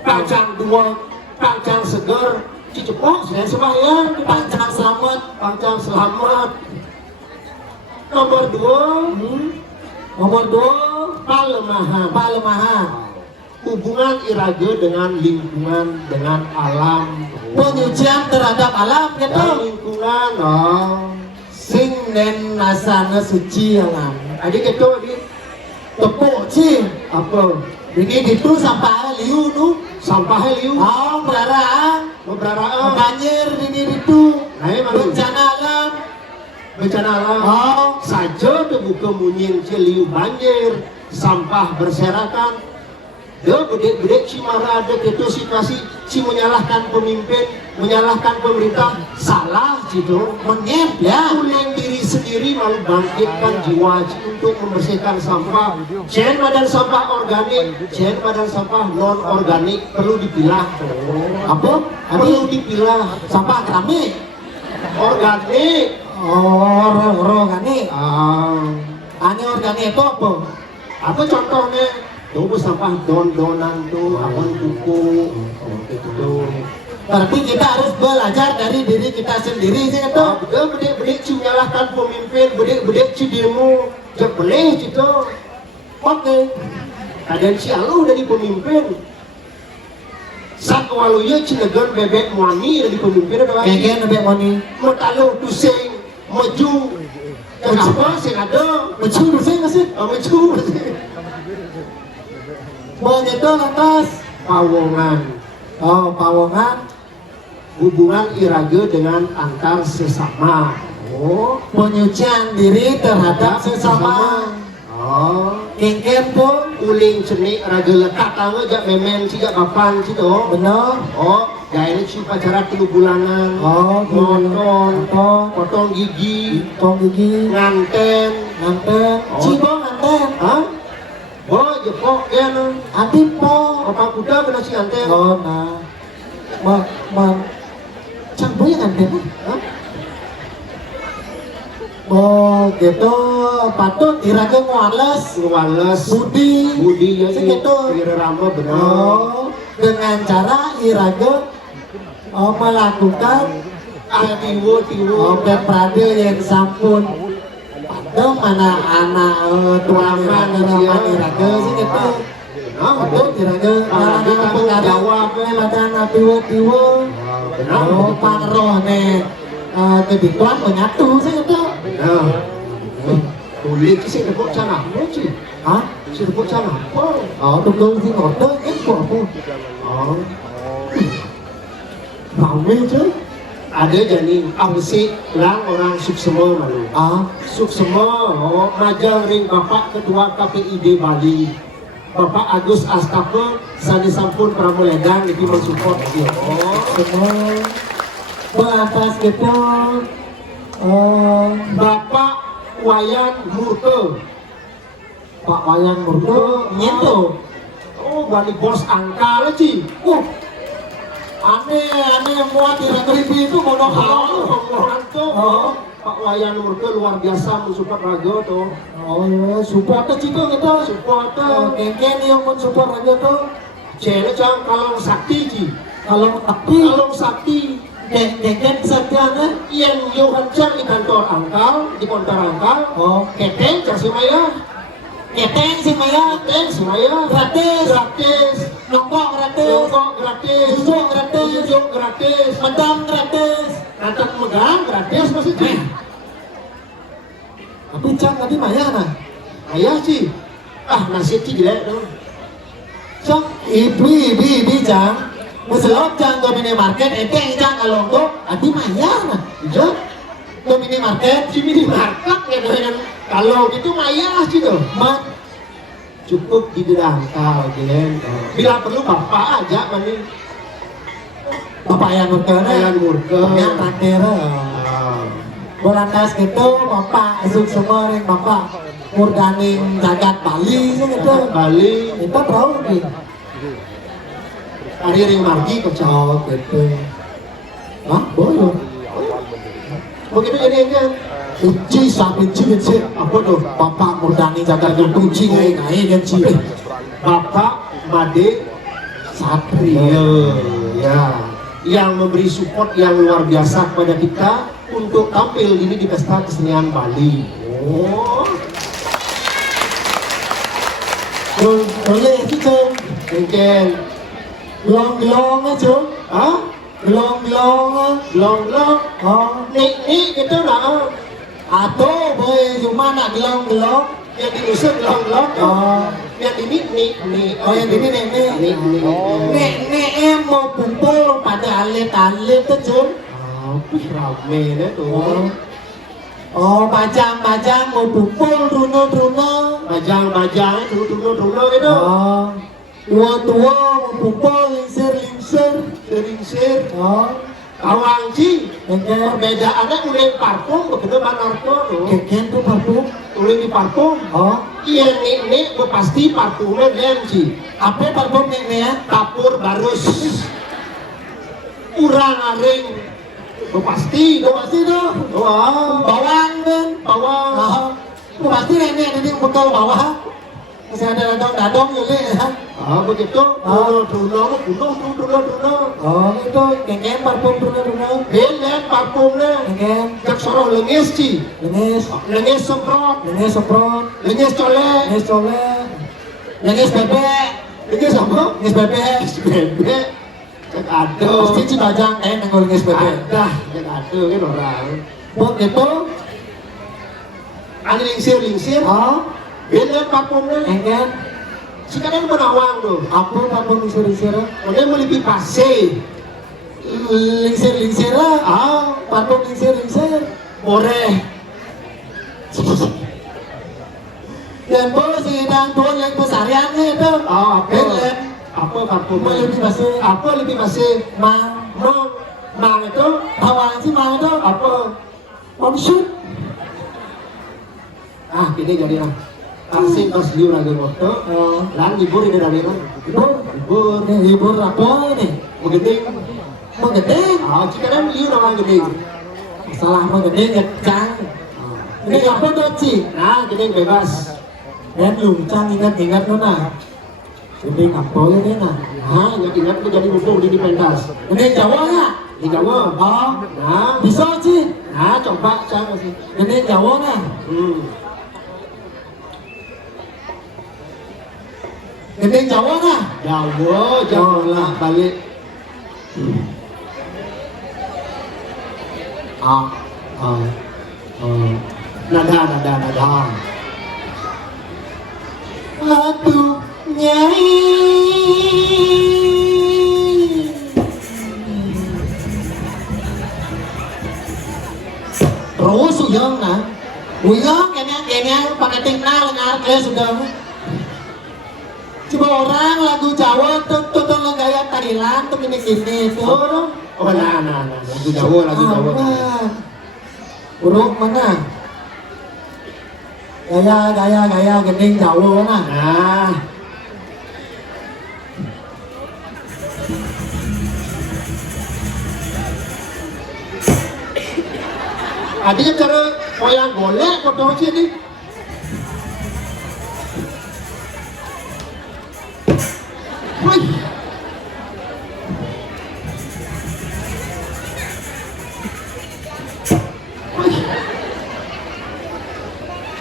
pancang dua, pancang seger. Ci cepok saya sembahyang pancang selamat. Nomor dua palemahan. Hubungan Iraga dengan lingkungan, dengan alam, Penyucian terhadap alam dan gitu. lingkungan. Sing nen nasana suci alam. Adik itu di Tepuk Ci. apa? Ini itu sampah liu nu. Sampah liu, Oh, belarang. beberapa Banjir ini itu. Nah, emang Bencana alam. bencana alam. Oh, Saja terbuka munyin celiu banjir, sampah berserakan. Dia bedek-bedek si marah ada itu situasi si menyalahkan pemimpin, menyalahkan pemerintah, salah gitu. menyep ya. Ulang diri sendiri lalu bangkitkan jiwa untuk membersihkan sampah. Jangan badan sampah organik, jangan badan sampah non organik perlu dipilah. Apa? Perlu dipilah. Sampah keramik. Organik. Oh, organik. Ah, Organik itu apa? apa contohnya? Tuh sampah don-donan tuh, abang kuku, gitu. Berarti kita harus belajar dari diri kita sendiri sih itu. Betul, bedek-bedek ci menyalahkan pemimpin, bedek-bedek ci demo, jangan boleh gitu. Oke, kadang si alu dari pemimpin. Sak walunya ci negan bebek muani dari pemimpin ada lagi. Kayaknya nabi moni. Mau talu tusing, maju. Kenapa sih ada? Mecu sih nggak sih? Maju. Mau itu lantas. Pawongan. Oh, pawongan. Hubungan Iraga dengan antar sesama. Oh, Penyucian diri terhadap sesama. Oh, Kengkem pun. uling cenik raga lekat tangga jak memen si jak papan si tu. Benar. Oh, gaya ini si pacaran 3 bulanan. Oh, Nonton, Nonton. potong gigi, Tong gigi. nganten. Nganten. Oh. Cibong nganten. Hah? Oh, jepok ya no. Adip po. Apa kuda kena si nganten? Oh, nah. Cambu yang nganten. Hah? Oh, gitu. Patut Iraga Muales. Wales. Budi ya sih gitu. Kira rama benar. Oh, dengan cara Iraga melakukan Tiwo. Prade yang sampun ada mana anak tuangan Raman Iraga sih gitu. Betul Iraga anak pengaruh macam tiwo-tiwo. Oh, panroh nih kebutuhan menyatu sih gitu. Nah, kulit si tepuk cana apa sih? Hah? Si tepuk cana apa? Oh, tukang sih ngorder itu apa? Oh, Rame chứ. ada jadi angsi lang orang Suksema malu. Suksema, oh, majang ring Bapak Ketua KPID Bali. Bapak Agus Astape, sani sampun pramuledan lebih mensupport dia. Oh, Semua beratas gitu. Bapak Wayan Murke. Pak Wayan Murdo nyentuh. Oh, Bali bos angka lah Ci. Aneh muat di Ragribi itu bodoh Orang tuh, Oh. Pak Wayan Murke luar biasa mensupport raga tuh. Oh ya, support tuh gitu gitu. Support Kengken yang mensupport aja tuh. Cene cang kalong sakti Ci. Kalau tapi Kalong sakti kengken kesatiannya. yang Johan cang di kantor angkal, di kontor angkal. Oh, Keteng cang si Maya. keteng sih Maya. Keteng si Maya. Gratis. Gratis. Nongkrong gratis. Rokok gratis. Duduk gratis. Duduk gratis. Mendam gratis. Nanti megang gratis masih Ci. Tapi cang tadi Maya nah. Ayah Ci. Nasib Ci jelek dong. Cang ibu cang. Muselok cang ke minimarket enteng cang kalau tuh adi Maya nah. Iya. Ke minimarket Si minimarket ya dengan kalau gitu Maya Ci tuh. mat Cukup di angkal Jen. Bila perlu bapak aja mani. bapak yang berkena Wayan Murke. yang terakhir berantas gitu bapak esuk semua yang bapak murganing jagat Bali sih gitu Bali. itu tahu nih Hari ring margi kocak. oh gitu ah boleh Begitu jadi aja. Kunci sampai kunci apa tuh? Bapak Murdani Jakarta kunci ngai dan ci. Bapak Made Satrio ya, yang memberi support yang luar biasa kepada kita untuk tampil ini di pesta kesenian Bali. Oh, Boleh itu Cung. mungkin Gelong-gelong aja. ah, Gelong-gelong. long Oh, nik gitu nah, atau boleh cuma nak gelong-gelong. yang diusir long Oh, yang ini nik oh yang ini nenek. Nek mau kumpul pada alit-alit tuh Cung. rame deh tuh. Oh, majang-majang mau kumpul runo-runo. Bajang dulu gitu. Oh, tua-tua mau kumpul lingsir-lingsir. Sering Oh, awang sih. oke. Perbedaannya mulai parfum begitu narko tuh. Keken tuh parfum. Mulai di parfum. Oh, Iya nik pasti parfumnya lain sih. apa parfum nek ya? Kapur barus. Urang aring. Pasti tuh. Wah, Bawang kan? bawang. Oh, pasti nenek ini betul bawah. Masih ada dadong-dadong juga ya. Begitu. Dulu. Oh, itu keken parfum runo-runo. Lihat parfumnya. Keken, Jak soroh lengis sih. lengis, Lengis semprot. lengis semprot, Lengis colek. lengis colek, lengis bebek, Lengis apa? lengis bebek. Bebek. Cek aduh. Pasti Cibajang nengol lengis bebek. Ada. Cek aduh kan orang. Buat itu, Ada lingsir. oh, Lihat parfumnya. keken, Sekarang menawang tuh. apa parfum lingsir-lingsir? Kemudian mau lebih pase. Lingsir-lingsir lah. Parfum lingsir-lingsir. Boreh. Dan bos sidang tuan yang pesariannya itu. Apa? Keken, Apa parfumnya? lebih pasti. Apa lebih pase? Mang, Mang itu awalnya sih mang itu apa? omsut. Gini jadi lah. Kasih pas liur lagi waktu. Lan libur ini dari mana? Libur. Hibur apa nih? Begitu. Menggedeng. Sekarang liur orang gede. Masalah menggedeng ngecang. Ini apa tuh Ci? Nah, gede bebas. Dan luncang ingat-ingat nona. Ini apa ini nah? Ingat tuh jadi untung di pentas. Ini Jawa nggak? Di Jawa. Oh, Nah, bisa Ci. coba saya kasih. Ini Jawa nggak? Ini Jawa nggak? Jawa lah balik. Nada. Aduh, Nyai. Terus uyang nah. Uyang kayaknya pakai tinggal ngarep sudah. Coba orang lagu Jawa tuh gaya tarilan tuh gini tuh. Nah. Lagu Jawa. Uruk mana? Gaya gending Jawa mana? Nah. Adanya cara koyang golek foto sini. Wih.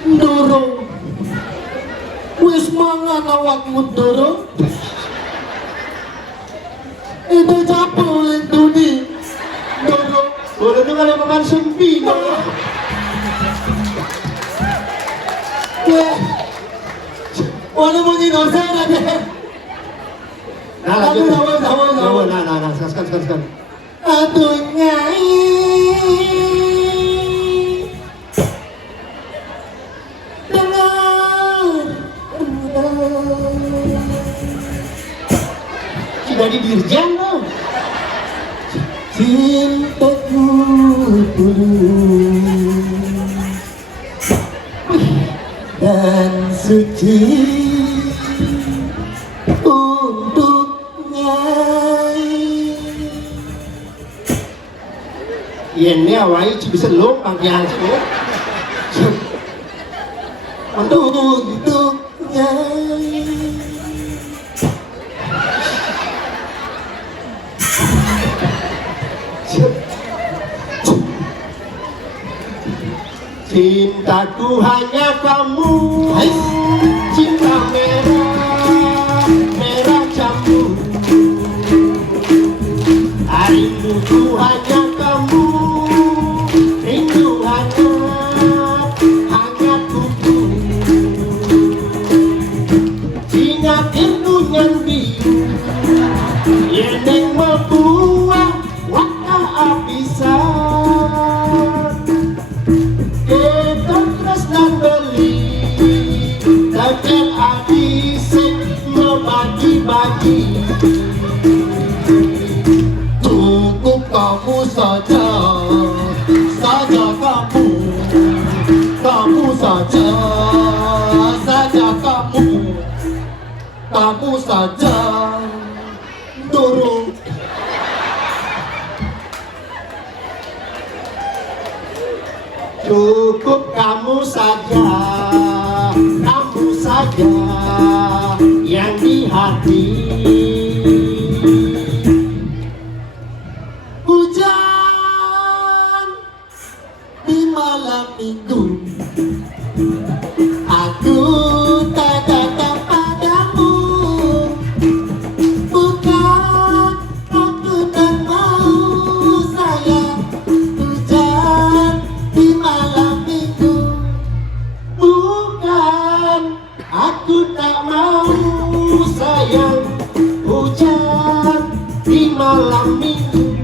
Ndoro. Wis mangan awakmu Ndoro. Itu capul itu nih. Ndoro. Boleh tuh kalau makan sempi. Wala mo ni dosa na deh. Nah, lanjut. Jawa. Nah, sekarang. Aduh Nyai. Sudah di Dirjen loh. Cintaku tulus dan suci untuk Nyai. Ini awalnya bisa lumpang yang sih. Untuk hidupnya. Cintaku hanya kamu, cinta merah, merah jambu. Rinduku hanya kamu, rindu hangat, hangat kuku. Ingat ilmunya biru, yang membuat waktu abisan. Kita terus dan beli, takkan habis membagi-bagi. Cukup kamu saja, saja kamu saja, saja kamu saja. Turun. Cukup kamu saja yang di hati. Hujan di malam minggu, aku tak datang padamu. Bukan aku tak mau sayang. Hujan di malam minggu, bukan aku tak mau sayang. Hujan di malam minggu.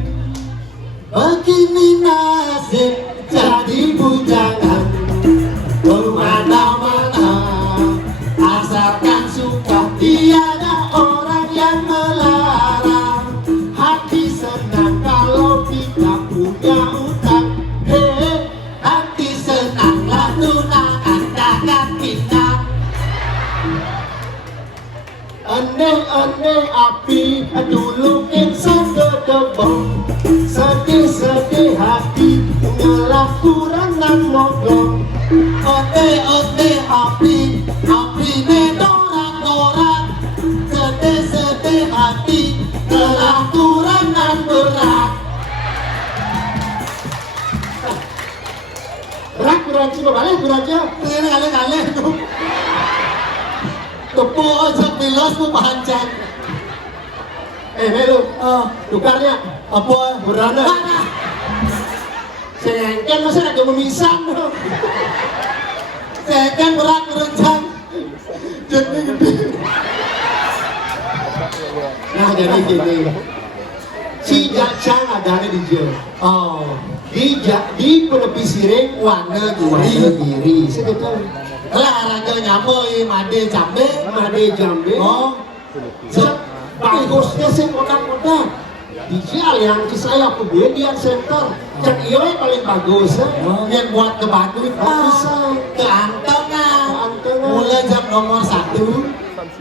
Begini nasib jadi bujangan kemana-mana, asalkan suka tiada orang yang melarang. Hati senang kalau kita punya utang. Hati senanglah tunangan takkan kita. Aneh-aneh api dulu insan gedebong. Sedih-sedih hati nyala kurangan mogok. Ote-ote api nedorak-dorak. Sedih-sedih hati nyala kurangan berat. Berat kurang coba balik kurang aja. Ini kali-kali tuh. Tepuk aja pilos mu panjang. Melu, tukarnya apa? Berana. Sengken masa ada memisah dong. Sengken berat berencang. Jadi gede. Nah jadi gini. Si Jacang ada di jauh. Oh, di penepi siring warna giri. Sebetul. Olahraga nyamoi, made jambe. Oh, bagusnya sih kotak-kotak. Dijual yang ke saya kemudian center. Yang iyo yang paling bagus. Yang buat ke batu itu bagus. Ke antongan. Mulai jam nomor 1.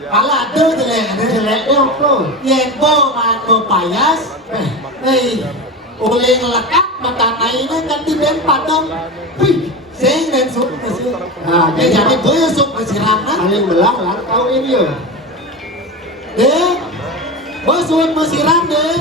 Kalau ada jeleknya apa? Yang man mempayas. Oleh ngelekat mata naiknya kan di tempat dong. Sing dan sup masih. Nah, jadi gue sup masih ramah. Paling belang tahu ini ya. Gue sup masih ram deh.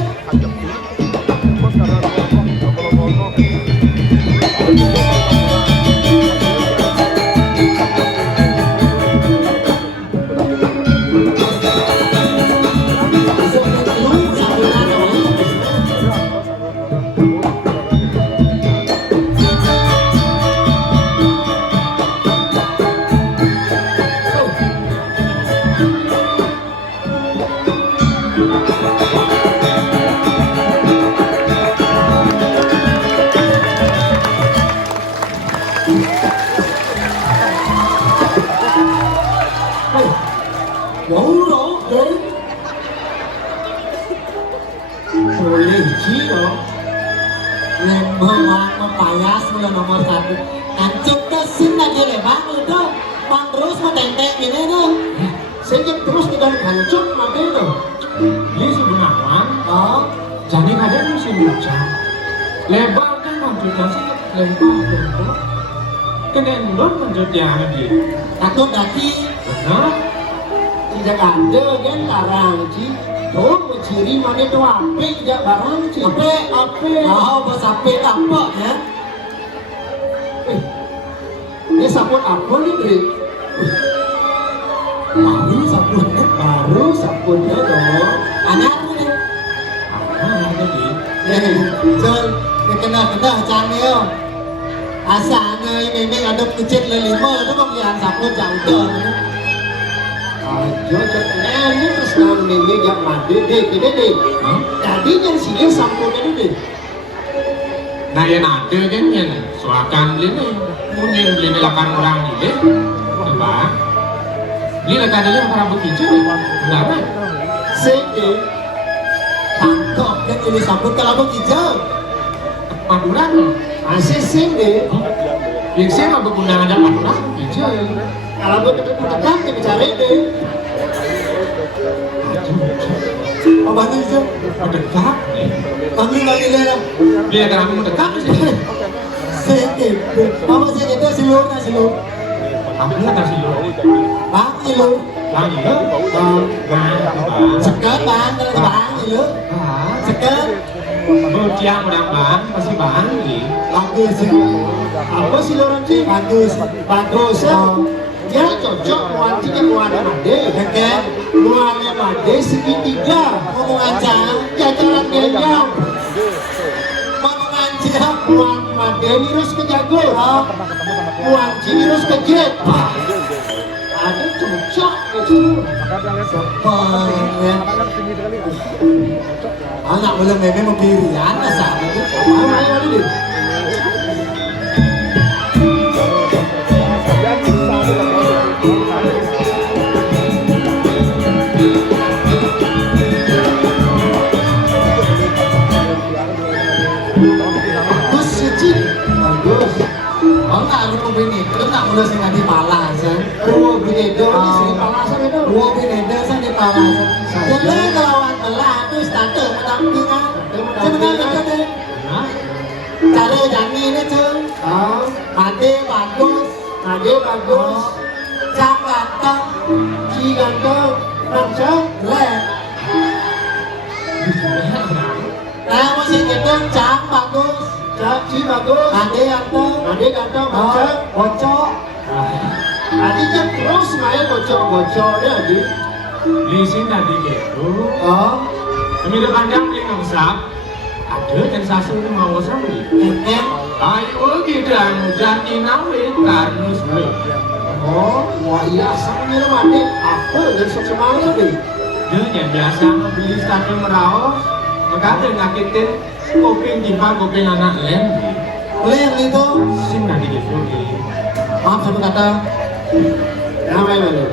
Boleh Cino Lembang mempayas mulai nomor 1. Ancuk kesin lagi lebang lu tuh. Bang terus mau tentek gini tuh. Sejak terus kita hancur mati tuh. Ini sebenarnya jadi ada musim hujan. Lebar kan maksudnya sih lempar tuh. kenendon menjadian dia. Takut daki Nah, tidak ada kan larang ci. Oh, ciri mana tu apik jak barang ci. Apik. Oh, bos apik apa ya? Ini sabun apa ni beri? Baru sabunnya dong. Anak tu ni. apa tadi? Jol, dia kena canggih. Asalnya ini ada kecil lima tu kau lihat sabun jangkau. Ayo jangan ni terus nama ini jak mati dek. Jadi yang sini sabun ini dek. Nah yang ada kan yang suakan beli ni, mungkin beli ni 8 orang ni deh, nampak? Beli lah kadang yang para bekerja ni, kenapa? Sini tangkap yang ini sabun kalau kau kijau. Maduran, Masih sini. yang saya mah berundangan aja maduran, kerja. Kalau kau dekat dia cari dek. Apa tu je? Mendekat ni, Panggil lagi lah. beli lah kadang mendekat ni sih. Sedih. Apa sih kita silur? Apa lah kasih lo? Bang silur. Lagi lo? Sekat bang, kalau bang silur. Sekat. Bertiang orang bang, pasti bang ni. Bagus sih. Apa siluran sih? Bagus. Dia cocok muantinya muana made. Kan? Muana made segitiga. Ngomong aja. Jajaran dia. Ngomong aja. Muan made virus ke jago. Muan virus ke jet. Ada cocok itu. Anak belum memang pilihan asal itu. Ayo dulu. Bagus sih, bagus. Kalau tak ada pembini, itu tak boleh sih nanti malas ya. Dua bineda ni sih palasan itu. Dua bineda sih di palasan. Jadi lawan belah tu starter mendampingan. Sebenarnya betul deh. Cara jangan ni tu. Ade bagus, Cak ganteng, Ci ganteng, macam leh. Nah masih ganteng, Cak bagus, Ci bagus, Ade ganteng, macam bocok. Ade kan terus main bocok dia Ade. Leasing tadi gitu. Kami dah pandang beli ngusap. Ada kan sasu ni mau ngusap beli. Ayo kita jadi nawe karnus beli. Wah iya asalnya Ade apa dan semangat deh. Dia yang biasa beli starter meraos. Maka ada ngakitin koping timbang koping anak lem. Lem itu. Sing tadi gitu. Maaf sama kata. Namanya mana?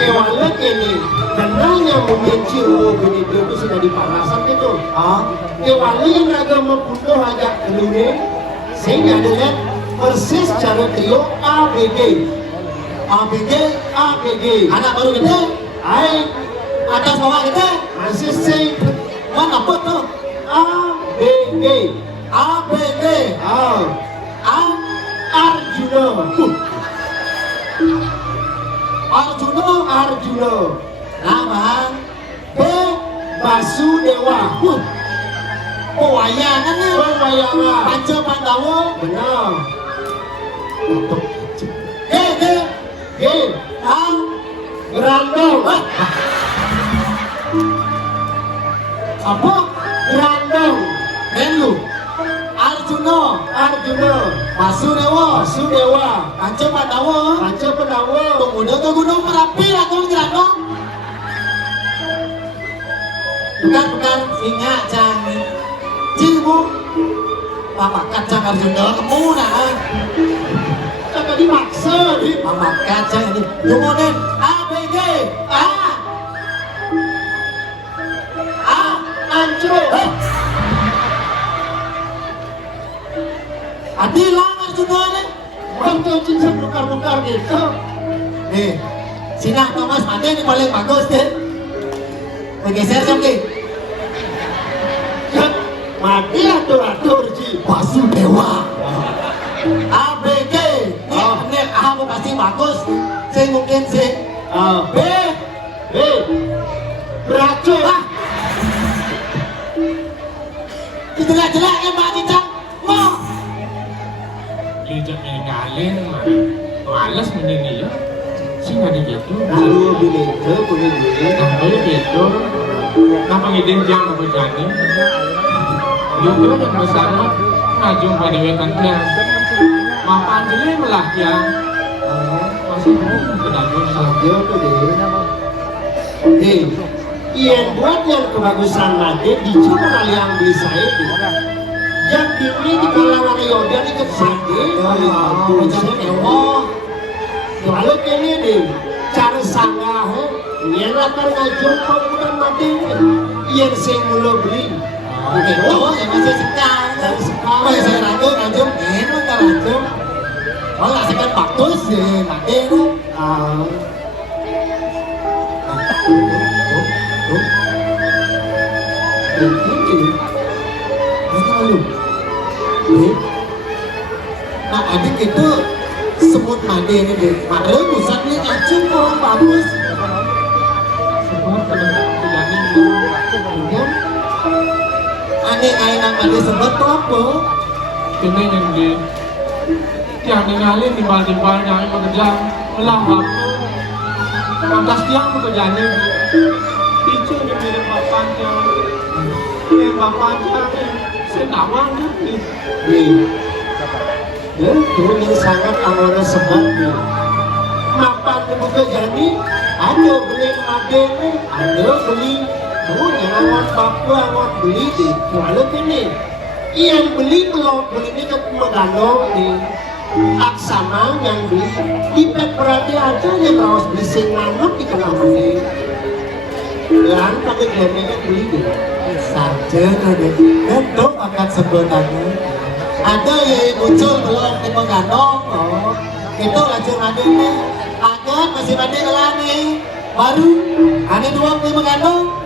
Ewalek ini kenanya membenci ini itu sudah dipanasan gitu. Ewalek yang agak membunuh agak kelune sehingga dengan persis cara trio ABG anak baru kita atas bawah kita masih sing mana apa tuh ABG Arjuna nama B Basudewa wayangan Panca Pandawa benar Grandong apa? Grandong Melu Arjuna Basudewa Panca Pandawa Pemuda ke Gunung Merapi lah kau Grandong bukan ingat jangan cibu Mama kacang Arjuna kamu nah jangan dimaksa Mama kacang ini kemudian ABG Ancur Adilang Arjuna nih waktu cincin bukar gitu nih Sina Thomas ada yang paling bagus deh Bergeser siapa? Cek, mati atur-atur Ji. Basudewa. ABG. Nih, kamu pasti bagus. Saya mungkin sih. B. Beracun. Itu nggak jelek kan Pak Cicak? Mau? Lijak ngalin mah. Males menini ya. Sih nggak gitu. Lalu bineka boleh dulu. Lalu gitu. Kenapa ngidin jam apa jadi? Juga yang besar ngajung pada wekan dia. Mapan dulu melah ya. Masih kedajun salah. Ya tuh deh. Yang buat yang kebagusan Made dijual yang beli saya itu. Yang dibeli di kalangan Yoda ini kesade. Jangan ewo. Lalu kini deh cara sanggah. Yang akan ngajung bukan Made ini. Yang saya mula beli. Oke, oh yang masih sekarang. Oh yang saya rajung enak kan rajung. Kalau nggak sekan bagus sih Made itu. Nah adik itu sebut Made ini deh. Made pusat nih acung orang bagus. Sebab terjadi Ya. Aneh ayeuna Made sebut tuh apa? ini yang di tiang ngalin timbal-timbal yang bekerja melah waktu. Lantas tiang bekerjanya itu yang mirip bapaknya. Mirip bapaknya senawang kan. Ya, itu yang sangat awalnya sebab nih. Mapan buka jadi, ada beli Made nih, ada beli. Yang awak bapa awak beli deh. Lalu kini, yang beli belum beli ini ke Megano nih. Aksana yang beli di Peprade aja yang rawas beli sing nanuk di tengah Made. Dan pakai gelennya beli deh. Saja deh. Itu akan sebenarnya. Ada yang muncul belum di Megano. Itu lacur Made nih. Ada masih Made ngelani. Baru ada dua di Megano.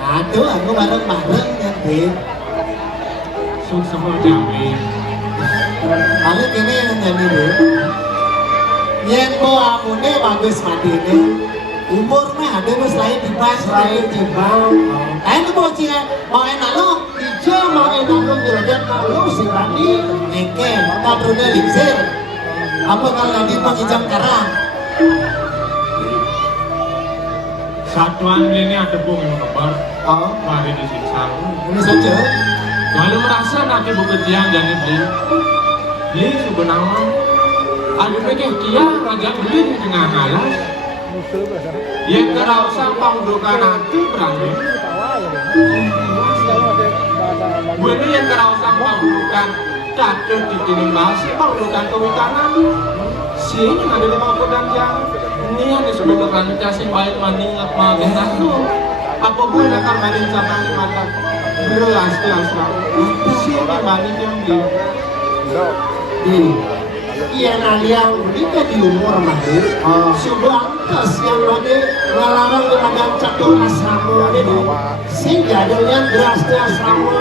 Aduh, aku bareng-bareng ya, Dek. Semua jamin. Lalu kini yang jadi deh. Yang ko amune bagus Made nih. Umurnya ada mas lain di bang. Itu mau cina mau enak lo, hijau mau enak lo jelajan kalau si tadi engke, kabrunya lingsir. Apa kalau nanti mau hijau karang? Satuan ini ada bung yang kebar. Mari disiksa. Ini saja. Lalu merasa nanti bekerja jadi beli sebenarnya. Ada pikir kia raja beli di tengah alas. Yang kerausan pangdukan nanti berani. Ini yang kerausan pangdukan cacut di kini masih pangdukan kewikanan. Sini ada 50 dan jam. Ini yang disebut raja sing baik mandi apa itu. Apa boleh akan mandi sama di mata. Belas sini mandi yang di. Iya naliang nikah di umur Made. Sebuah angkas yang Made melarang dagang catur asrama ini. Sehingga ada yang beras di asrama.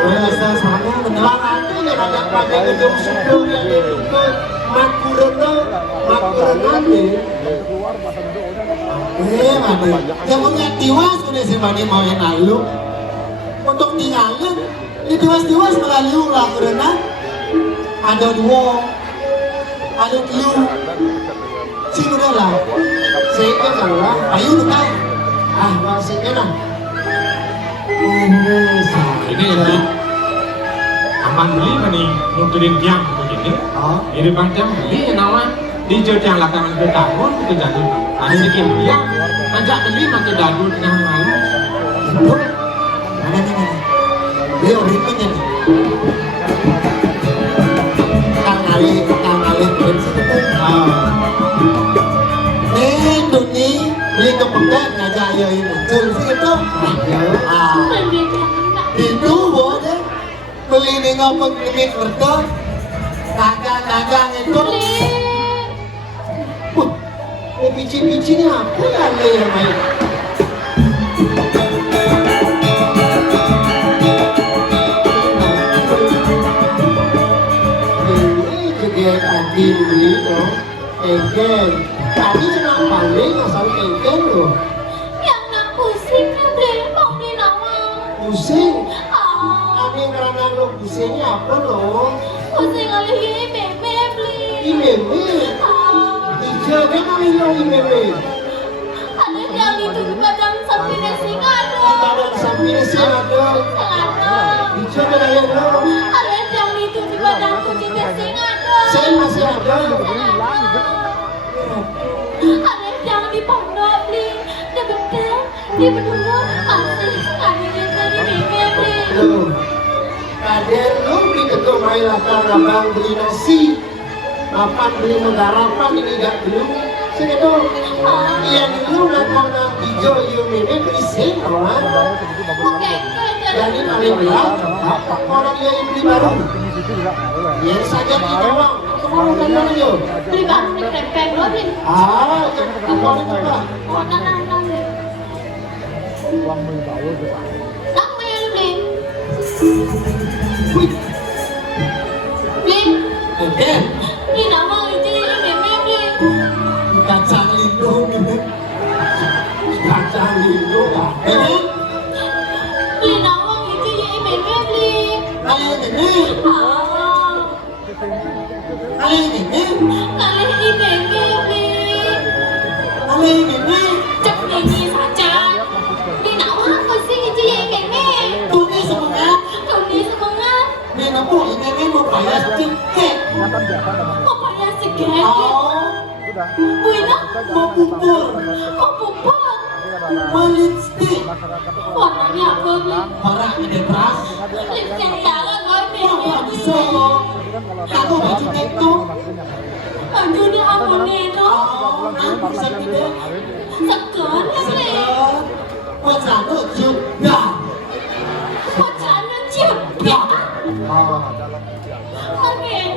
Menelang ada yang ada Made gedung syukur yang itu Makurana Made. Made. Yang punya tiwas sudah si Made mau yang lalu. Untuk tinggalin, di tiwas-tiwas melalui lah karena ada dua. Ada dulu, sih udah lah, saya kan lah, ayo udah, masih enak. Ini yang aman beli nih, nuturin tiang begini. Ini panjang beli nama di jauh lakangan ke tahun itu jatuh. Ada sedikit tiang, ajak beli makin dadu tengah malam. Mana nih? Dia berikutnya nih. Kang Ali Duni beli kepegat ngajak ayo muncul sih itu. Itu boleh beli nih ngopeng limit bertuh. Dagang itu. Ini biji-bijinya apa yang main? beli dong engkel tadi cuma paling asal engkel loh Yang nak pusingnya beli mau beli nama. pusing Ah, tapi karena lo pusingnya apa loh pusing oleh ini bebe beli. imeme Ah, hijau kan kali lo imeme ada yang itu di badan sampingnya sing ada. di badan samping sih ada Ada. hijau kan ada lo Ada yang itu di badanku juga sing ada. saya masih ada Ada yang di pondok beli. Dia betul. Dia berdua masih ada yang dari bebe beli. Loh, kadang lu beli ketua main latar abang beli nasi mapan beli menggarapan ini gak belum segitu iya dulu lah karena hijau ini beli sing kawan Oke, jadi paling berat orang dia yang beli baru yang saja di bawah kemana kan mana yo beli baru di krempeng lo beli. yang kemana itu lah Oh, nang beli. Nang beli lu beli. wih Beli. oke Beli nama itu yang bebe beli. kacang lindung ini kacang lindung ini Beli nama itu yang bebe beli. kalian ini Ah, kalian ini kali ini bebe beli. kalian ini Cep ini saja. Beli nama aku sih itu yang bebe. tulis semangat Tulis semangat. ini nopo ini mau bayar tiket Mau bayar segitu. oh Buina mau bubur mau bubur. mau lipstick Warnanya apa nih? orang ini beras Lipstick jalan gue mau bebe bisa beli. aku baju itu Aduh dia apa nih no? oh nanti bisa gitu Segan ya beli. buat sana juga Bacaan cium. Ya. Mungkin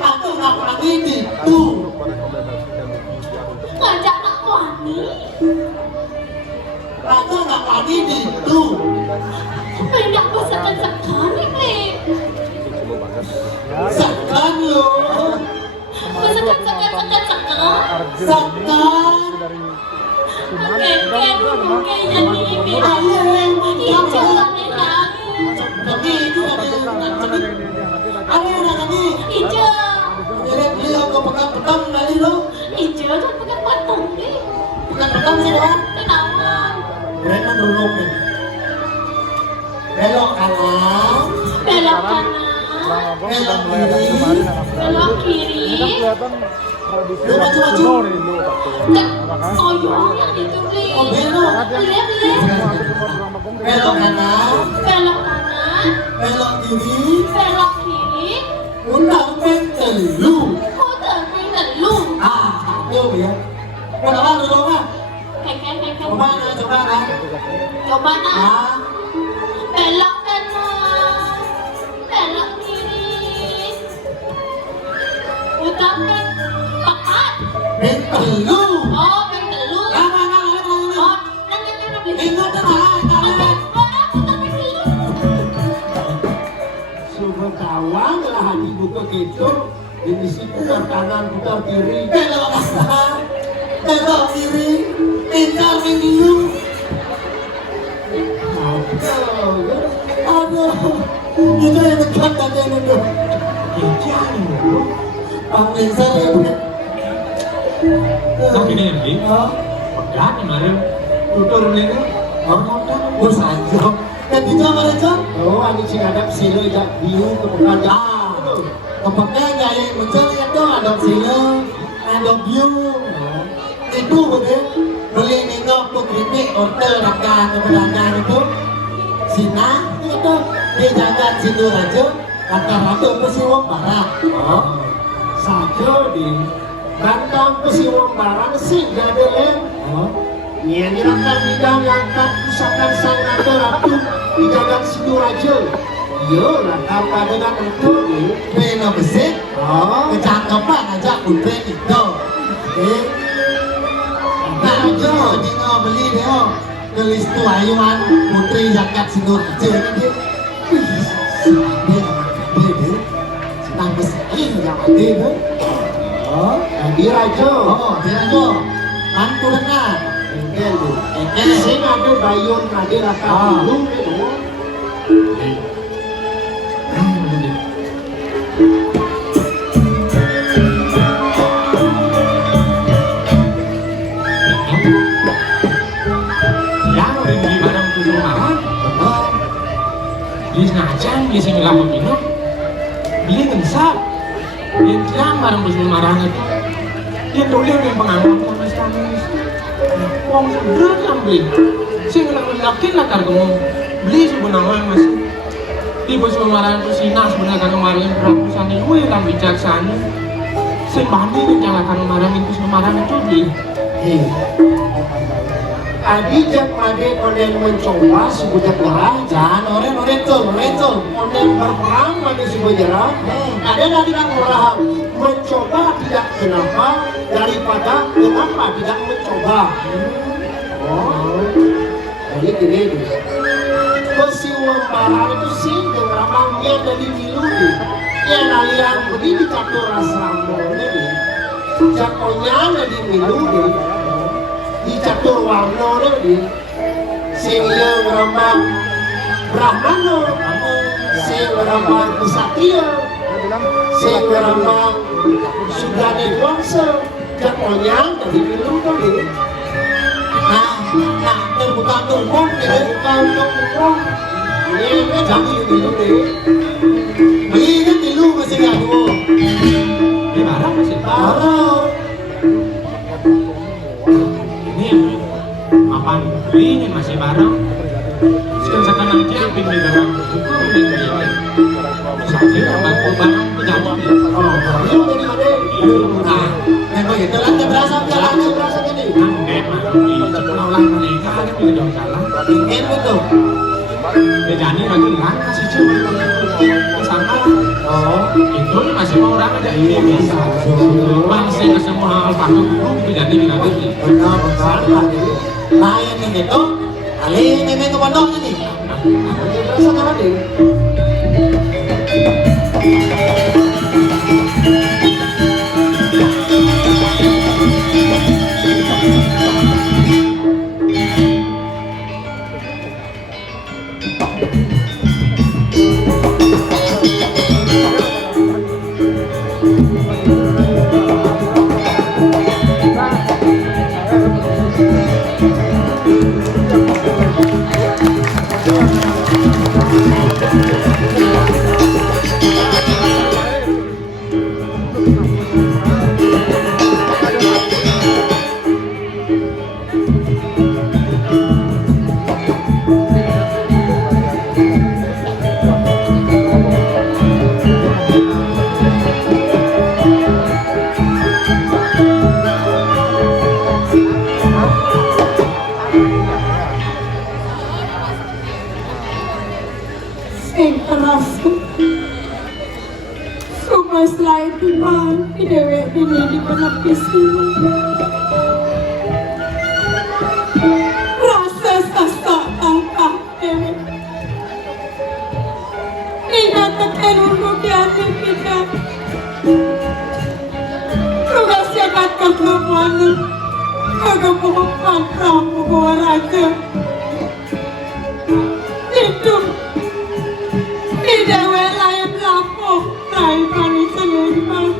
aku nggak lagi itu ngajak anak wani. aku nggak lagi itu Pindah ke segan nih. sekan lo Ke segan. sekan Mungkin jadi ini. ayo Hijau yang aneh tapi itu ada lagi hijau. jadi beliau ke pekan-pekan kali lo Hijau tuh bukan patung nih. pekan-pekan sih lo Kenapa? mereka dulu nih belok kanan Belok kanan. belok kiri Belok kiri. lu maju-maju Oh yang itu beli. oh belok Beli. belok kanan Belok kanan. belok kiri Belok kiri. undang pentelu Oh terminal lu. satu ya kenapa dulu mah Keke. coba kan Coba nak. ah Belok kanan. Belok kiri. Udah kan. Tepat. pentelu Oh minta lu. lama Oh nang beli. ingat tenang Suruh kawan lah hati buka gitu ini sih putar kanan putar kiri belok kanan belok kiri tinggal dulu aduh itu yang dekat aja itu jangan panggil saya Tapi ini pegang kemarin tutur ini bersanjung dan itu apa aja oh ini sih ada silo ya biu ke pekerja kepegang gaya muncul itu ada silo ada biu itu bener beli nengok tuh kritik order rakan kepegangan itu Sina itu dia jaga situ aja rata-rata pasti wong barat oh saja di bantang pasti wong barat sih gak ada lem oh Iya, akan bidang langkah pusatkan sang nato ratu di jagat situ raja. Iya, langkah pada dengan itu pena besik. Oh, kecakapan aja pun pena itu. Nah, aja di beli dia. Gelis tu ayuan putri jagat situ raja ini dia. Dia besar yang mati tuh. Oh, Dirajo. Oh, Dirajo. Mantu renat. Engkel tuh. Engkel sing ada bayun ada raka belum itu. Dia sing lamun minum, dia ngesap, dia tiang barang bersul marah itu, dia dolir yang pengaruh sama stamis, uang seberat yang beli, sing lamun lakin lah kargomu, beli sebenarnya mas, di bersul marah itu sinas sebenarnya kemarin ratusan ribu yang bijaksana, sing banding yang akan marah itu semarang itu beli. Adi jak made konen mencoba sebudak orang jangan orang tuh konen berperang pada sebuah jarak ada nanti kan orang mencoba tidak kenapa daripada kenapa tidak mencoba oh jadi gini peristiwa barang itu sih dengan ramangnya dari miludi ya nalian begini catur rasa ini jakonya dari miludi di catur warna ni sing yang ramang brahmana sing ramang kesatria sing ramang sugane wangsa jakonyang dari dulu ni nah terbuka tumpung ni jadi dulu ni beli dulu masih gaduh Di barang masih barang apaan belinya masih barang sekarang aja pindah barang hukum dan biaya saya bantu barang penjaga itu dari mana? Nah, memang itu lantai berasa gini memang di sekolah mereka ada yang salah ingin betul bejani lagi kan masih cuma sama itu masih mau orang aja ini bisa masih ke semua hal pakai hukum itu jadi gimana sih benar lain yang itu alih ini ke pondok ini berasa kan nih Selain Tuhan, di dewek ini di penepis rasa sasa tangkap dewek ingat tekan untuk di hati kita tugas jagat kegemuan kegemuan Prabu Goa Raja itu di dewek lain lapuk Rai Pani Selembang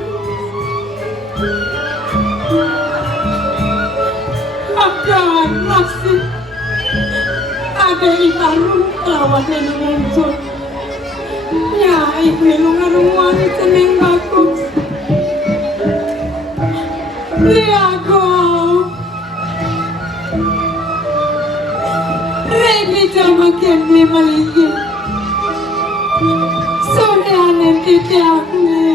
Abdan maksud ada ikaru lawan ini muncul ya ibu lungan seneng bagus liago Regi jamakin di malingin Suryanen titikne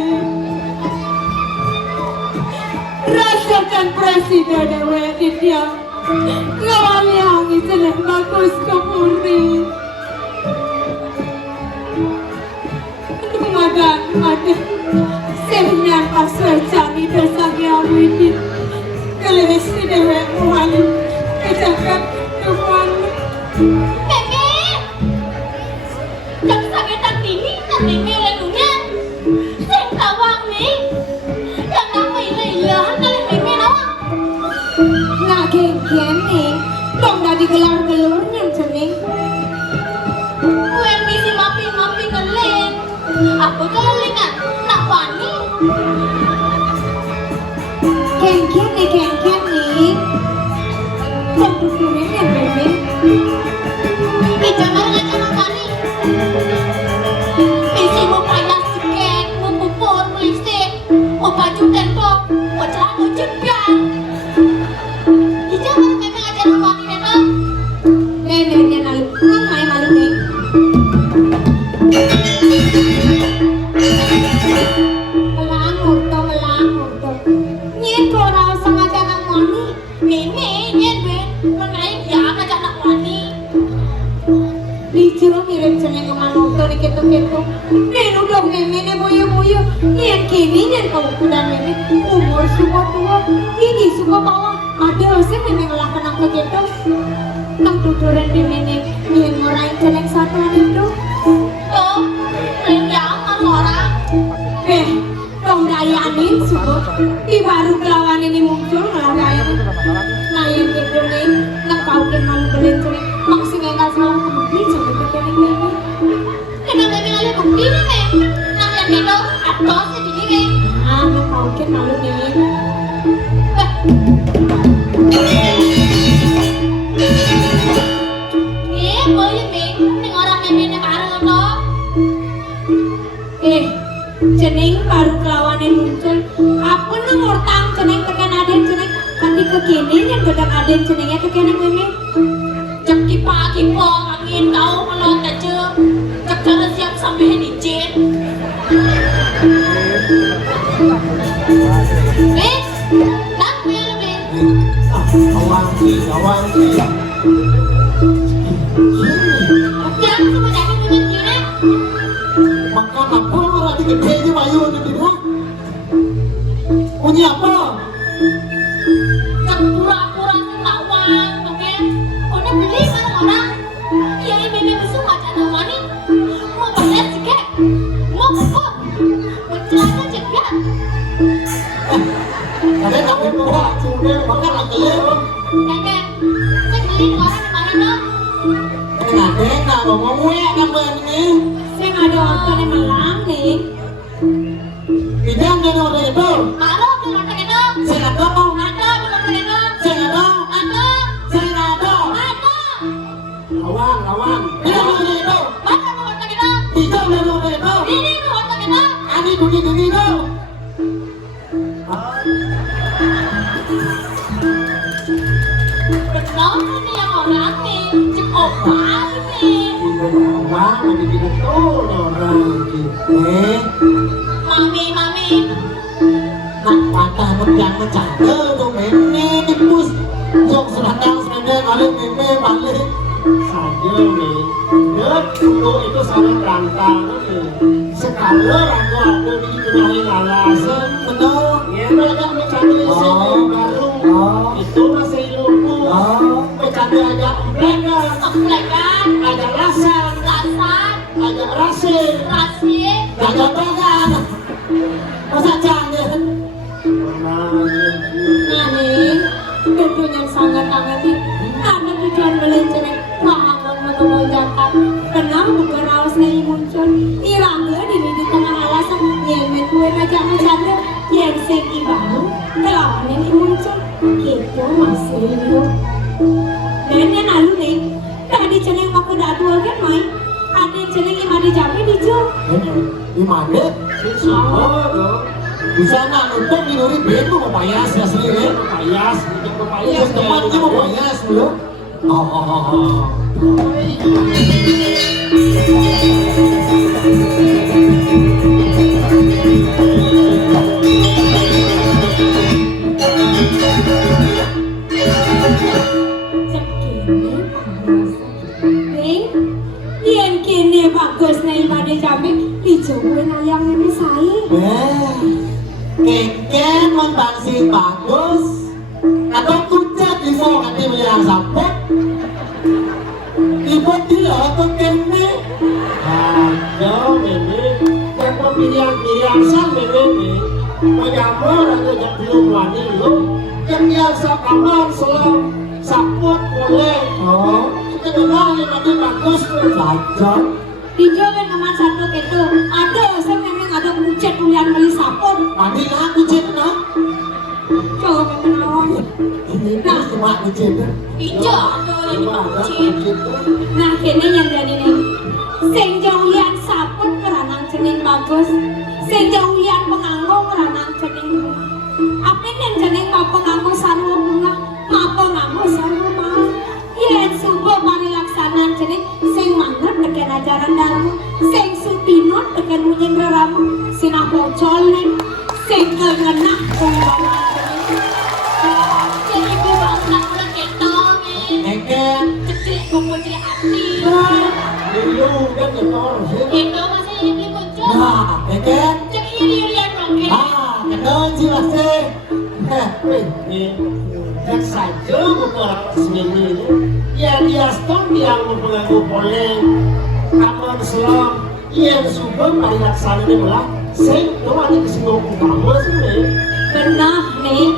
rasakan presiden dewe titik lawan yang istilah bagus kemuri Ramadan ada sebenarnya pasal cari besar yang wujud kalau si dewe muali kejakan tuan Nene, jam sakitan ini nanti lenunya. Saya tahu Apa kelingan? Nak wani? Kengkeng nih. Tentu kuning ya bebe. Jangan ngajak nak wani. Isi mau payah sikit, mau pupur, mau lipstick, mau baju tembok, mau celana jepang. Jangan memang ngajak nak wani memang. Neneknya malu, nang main malu nih. Melangur to. Nyen ko raw sama jangan moni. Meme nyen be, mengenai dia ngajak nak wani. Licur mirip seneng kemanonton nih keto. Nenu dong meme ne boyo. Nyen kini nyen kau kuda meme umur semua tua. Ini semua bawah. Ada sih meme ngelakukan apa keto. Nang tuturan di meme nyen ngurain celeng satuan itu. Oh, lenjangan orang. Dong dayanin suku. Di baru kelawan ini muncul ngelayanin. Nah yang gitu nih, nang kau kan malu beli celeng. Maksudnya nggak salah bukti sampai kekening meme. Kita meme ngale bukti nih me. Nah yang gitu, atau sedih me. Ah, nang kau kan malu nih. Boleh me, ning orang meme nih baru toh. Jeneng baru kelawanan muncul. Apa nomor tang jeneng tekan aden jeneng kanti kekini yang gedang aden jenengnya kekening meme. Cek kipa angin kau melot aja. Cek cara siap sampai dicet. Nang mele me. Awang ki. Jangan cuma jadi dengan kiri. Makan apa orang di gede aja bayu di rumah. Punya apa? Cek pura-pura nak uang, oke? Kau beli kan orang? Yang ini besok macam nak wani. Mau bayar juga, mau buku, mau celana juga. Ada nak buka sudah makan lagi lem. Nenek, saya beli orang mana nak? Nak ngomong ya nama ini. Saya ada order yang malam nih. Bidang dan orang itu. Baru belum terkenal. Saya nggak tahu. Ada belum terkenal. Saya nggak tahu. Ada, Saya nggak tahu. ada. Awang. Bidang dan orang itu. Mana belum terkenal? Bidang dan orang itu. Ini belum terkenal. Ani bunyi itu. Benar ini yang orang nih. Cek opal nih. Awang lagi di betul orang ini. Mami. Nak patah menjang mencantel tuh meme tipus. Jok serandang balik meme balik. Saja nih. Dulu itu sangat rantang. Sekali aku di kemarin alasan benar. Ya mereka mencari sini baru. Itu masih lupa. Bercanda aja mereka. Emplekan, Ada lasan. lasan, Ada rasin. rahasia. Ada tangan. Masa jangan. Nih, tentunya sangat nih. Karena tujuan beli celeng bangun mau jakat. Kenal bukan rawas nih muncul. Irangga di tengah alasan nyemen kue raja menjanda yang segi baru kelawan ini muncul. Itu masih hidup. Dan yang lalu nih, tadi celeng aku dah dua kan main. Ada celeng yang ada jamin dijual. Di mana? Di sana nonton di Nuri Bego papayas ya sendiri. Papayas, tempatnya papayas dulu. Yang kini bagus nih pada jamin dicobain ayam ini saya. Keken membangsi bagus atau kucet di mau nanti melihara samput ibu dia atau kene ada ini yang pemilihan sang ini menyamur atau yang belum wani lo yang biasa kamar selam saput boleh kita kenal yang nanti bagus belajar Dijual nomor satu itu ada Mandi lagu cip nak. Coba menawan. Nah, cuma cip. Ijo ini kucing. Nah, kene yang jadi nih. Sing jauhian sapet keranang cening bagus. Sing jauhian penganggo keranang cening. Apin yang cening mau penganggo sarwa bunga, mau penganggo sarwa mawar. Yen subuh mari laksanan cening sing mangrep teken ajaran dharma, sing supinot teken munyen reramu, sinah pocol nih, sing kegenak pembawa. Jadi ibu bangsa udah ketong nih. Engken. Cecik pemutih hati. Dulu kan nyetor sih. Itu masih ini muncul. Nah, engken. Cek ini lihat bangke. Kenal jelas sih. Ini jak saja beberapa seminggu ini. Ya dia stop yang mempengaruhi poleng. Kamar Islam yang suka banyak saling dibelah. Saya tuh ada kesinggung utama sih. Benar nih.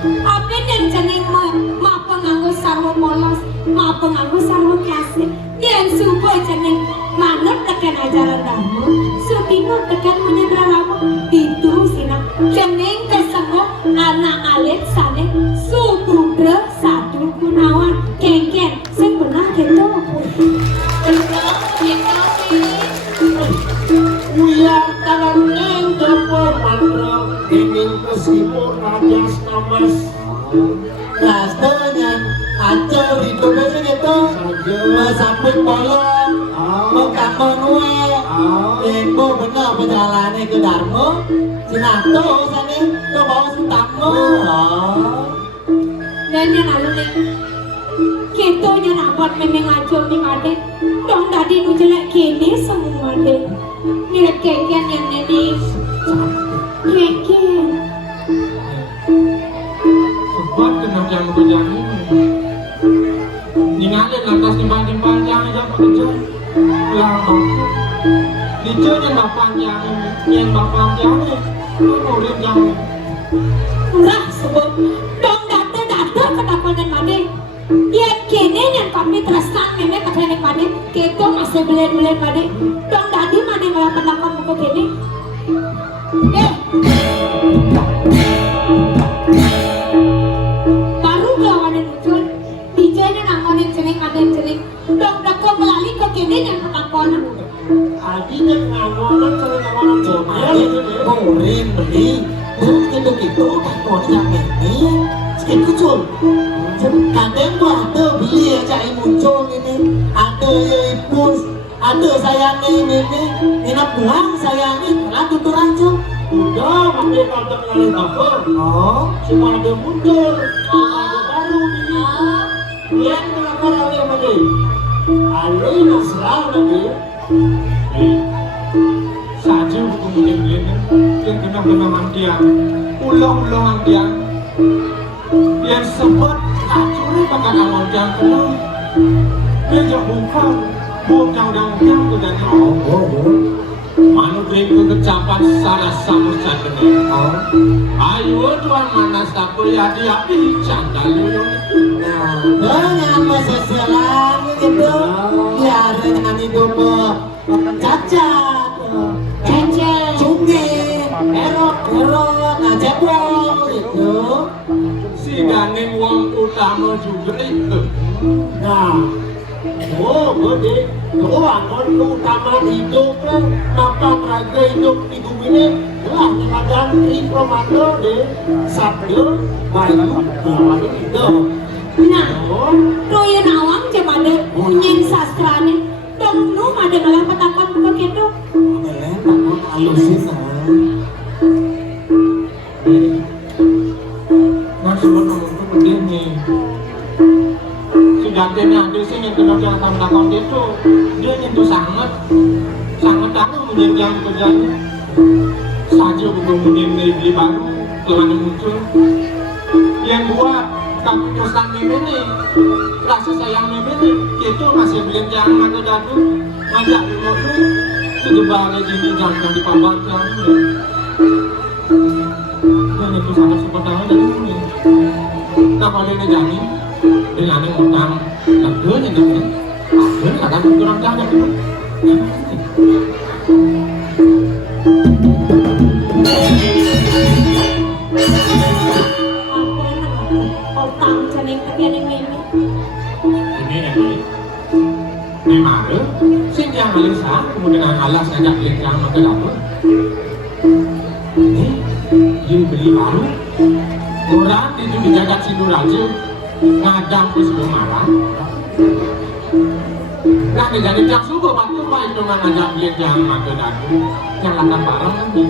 Apa yang cening mau penganggo sarwa polos, mau penganggo sarwa kasih. Yang suka cening manut tekan ajaran dharma, supino tekan menyendra ramu. Itu sina cening kesengok anak alit sane subudra satu gunawan kengken sing benar gitu. Benar gitu sih. Uyar tangan jopo mantra ingin kesimur rajas namas. Rasanya acar itu biasa gitu. Sampai polong, mengkampung nue. Ibu benar perjalanan ke Dharma. Sinato sana ke bawah sentamu. Dan yang lalu nih, kita yang rapat memang aja nih ade. Dong tadi nu jelek kini semua deh. Nih keken yang ini, keken. Sebab kena yang berjani ningalin lantas timbang-timbang jangan bekerja lama dijo yang bapanjang murid yang Murah sebab dong data kedapanan made. Yang kini yang kami teraskan memang kedapanan made. Kita masih belen-belen made. Dong tadi mana malah pendapat buku kini. Baru gawan yang muncul. Dijanya nangonin cening ada cening. Dong dako melalui ke kini yang pendapanan. Adinya ngawonan sering ngawonan coba. Murid beli. Gitu takut yang ini sedikit kecil. Kadang gua ada beli aja yang muncul ini. Ada yang ipus, ada sayangnya ini. Ini pulang sayangnya lah tutur aja. udah pakai kontak ngalih cover semua ada muncul ada baru ini yang melapor oleh mana alih nasrah lagi saja hukum ini yang kena mandian ulang-ulang mandian yang sempat acuri pakai awal yang kena dia bukan dan kemudian Manu beriku kecapan secara sama jadinya ayo tuan mana sapu ya dia canda lu dengan mesesialan gitu biar dengan hidup cacat cungin erok nah cebol gitu si gandeng uang utama juga itu nah gede doang utama hidup napa raga hidup di bumi ini lah ada Promanto deh sabdo bayu itu nah royan awang cuma ada punyen sastranya dong nu ada malah petangkan buka gitu takut halusin masih menunggu begini gantinya ada sih yang kena yang tahun itu dia nyentuh sangat aku menyenjang kerjanya saja bukan menyentuh beli baru telah muncul yang buat kamu pesan ini rasa sayang ini itu masih belum jangan atau jatuh ngajak dulu sejebarnya jadi jangan dipabaca dan itu sangat sepertinya dari ini nah kalau dia jamin dengan yang utang lagunya dengan lagunya kadang kurang jangan itu ketemu dengan alas ngajak lengkang maka dapur. Ini dia beli baru. Orang itu dijagat Sindur aja ngadang ke sebuah malam. Nah jadi jak subuh waktu pak itu ngajak lengkang maka dapur. Yang lakan bareng nanti.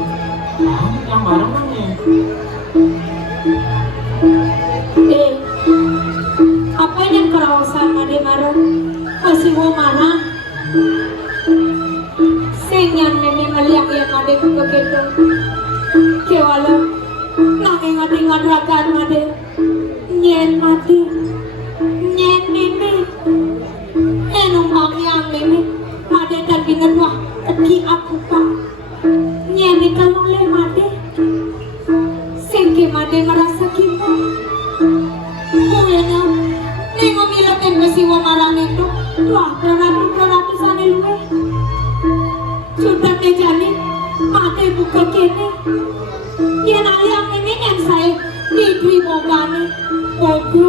Yang bareng nanti. Apa yang kerawasan made marah? Masih mau marah? Senyan nene meliak yang made buka gitu. Kewala, nanging ngadingan rakan made. Nyen mati, nyen nene. Enumang yang nene, made dan binget wah, teki aku pak. Nyen kalau le made. Sengke made merasa kita. Muyana, nengo milatin besi wa marang itu. Wah, beratus-beratusan luwe. Sudah tejani, mate buka kene. Yen ayam ini yang saya diberi mogane. Bogo,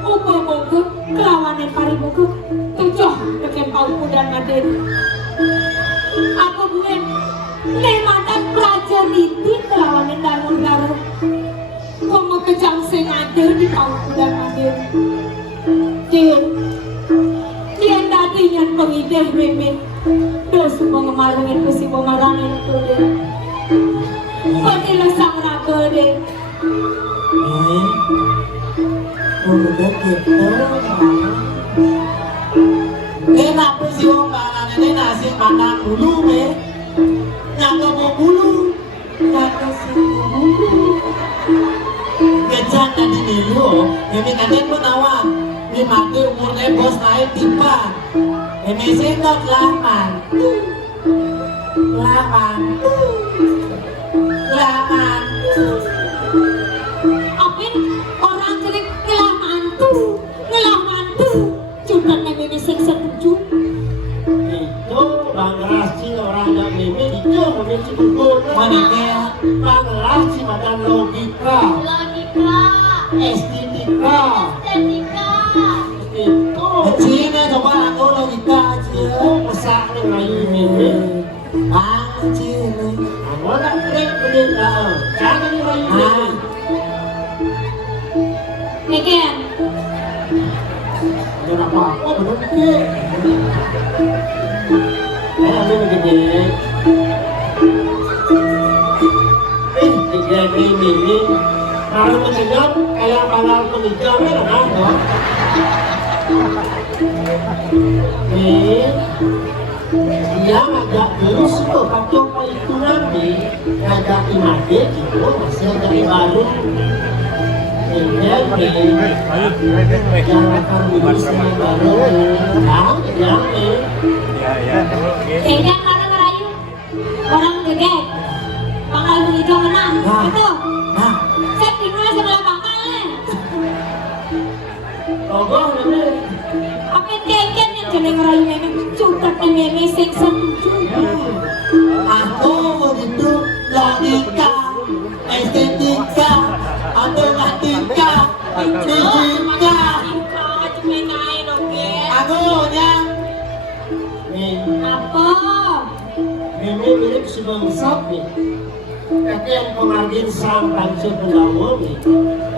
bogo, kelawanan paribogo. Tujuh, deken pauku dan maden. Aku buen, lematan pelajar itu kelawanan darur-darur. Komo kejang sing ada di pauku dan maden. Dia tadinya pengideh meme. Terus mengemarungin ke si pemarangin itu deh. Patilah sang raga deh. Udah gitu. Kenapa sih orang ini nasi makan bulu be? Nyangka mau bulu, nyangka sih bulu. Kejang tadi dulu, ini kadang menawar. Ini mati umurnya bos naik tiba. Ini sedot laman. Apin orang cerik ngelaman tuh. Cuman nene sing setuju. Itu Bang Rasi orang yang ini itu memiliki berguna. Mananya Bang Rasi makan logika, estetika. Cina coba aku logika aja. Pesak nih layu ini. Cina. Aku nak beri tahu. Jangan layu ini. Neken, Jangan apa-apa betul ni. Ada begini. Tiga ini. Kalau mendengar kayak halal menikah kan? Dia ngajak terus tuh pakai itu nanti ngajak imade gitu masih dari baru jangan urus yang baru jangan Neken mana ngerayu? Orang gegek. Pangkal begitu menang. Itu. Saya tinggal sebelah pangkalnya. Togong ini Apa keken yang jeneng ngerayu meme? Cutat meme sing setuju. aku begitu logika estetika matematika fisika aku yang Apa? ini mirip sebuah sapi tapi yang pengargin sampai sebelum ini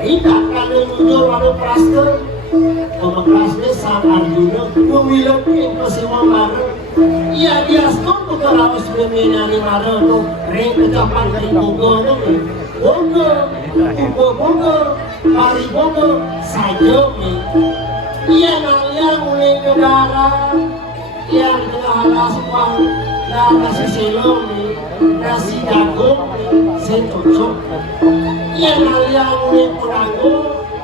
tidak kalau mundur lalu praste pemekrasnya sang Arjuna memiliki semua barang iya dia stop kalau sebelumnya nyari marah tu ring kecapan dari bogo tu bogo hari bogo saja ni iya nanya mulai negara yang tengah laspang dan nasi selong ni nasi jagung sen cocok iya nanya mulai perago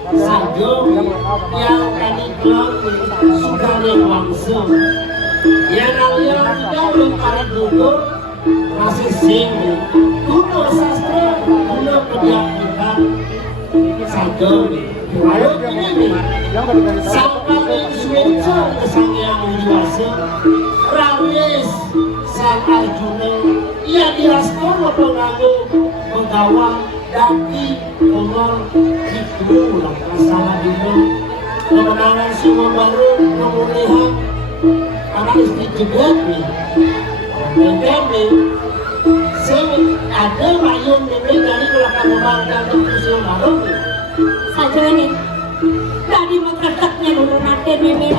saja ni yang tadi kelang sudah lewangsa yang nanya tidak berkali bogo masih sini kuno sastra kuno pendidikan saja ni ayo ini sampai suweca sang yang dewasa rawis sang Arjuna ia diraskan pengaku penggawa daki pengol itu masalah dulu kemenangan semua baru pemulihan karena istri jebet nih Ini ada mayun ini dari belakang rumah dan museum baru. Saja nih, dari mengkertaknya dulu nanti ini.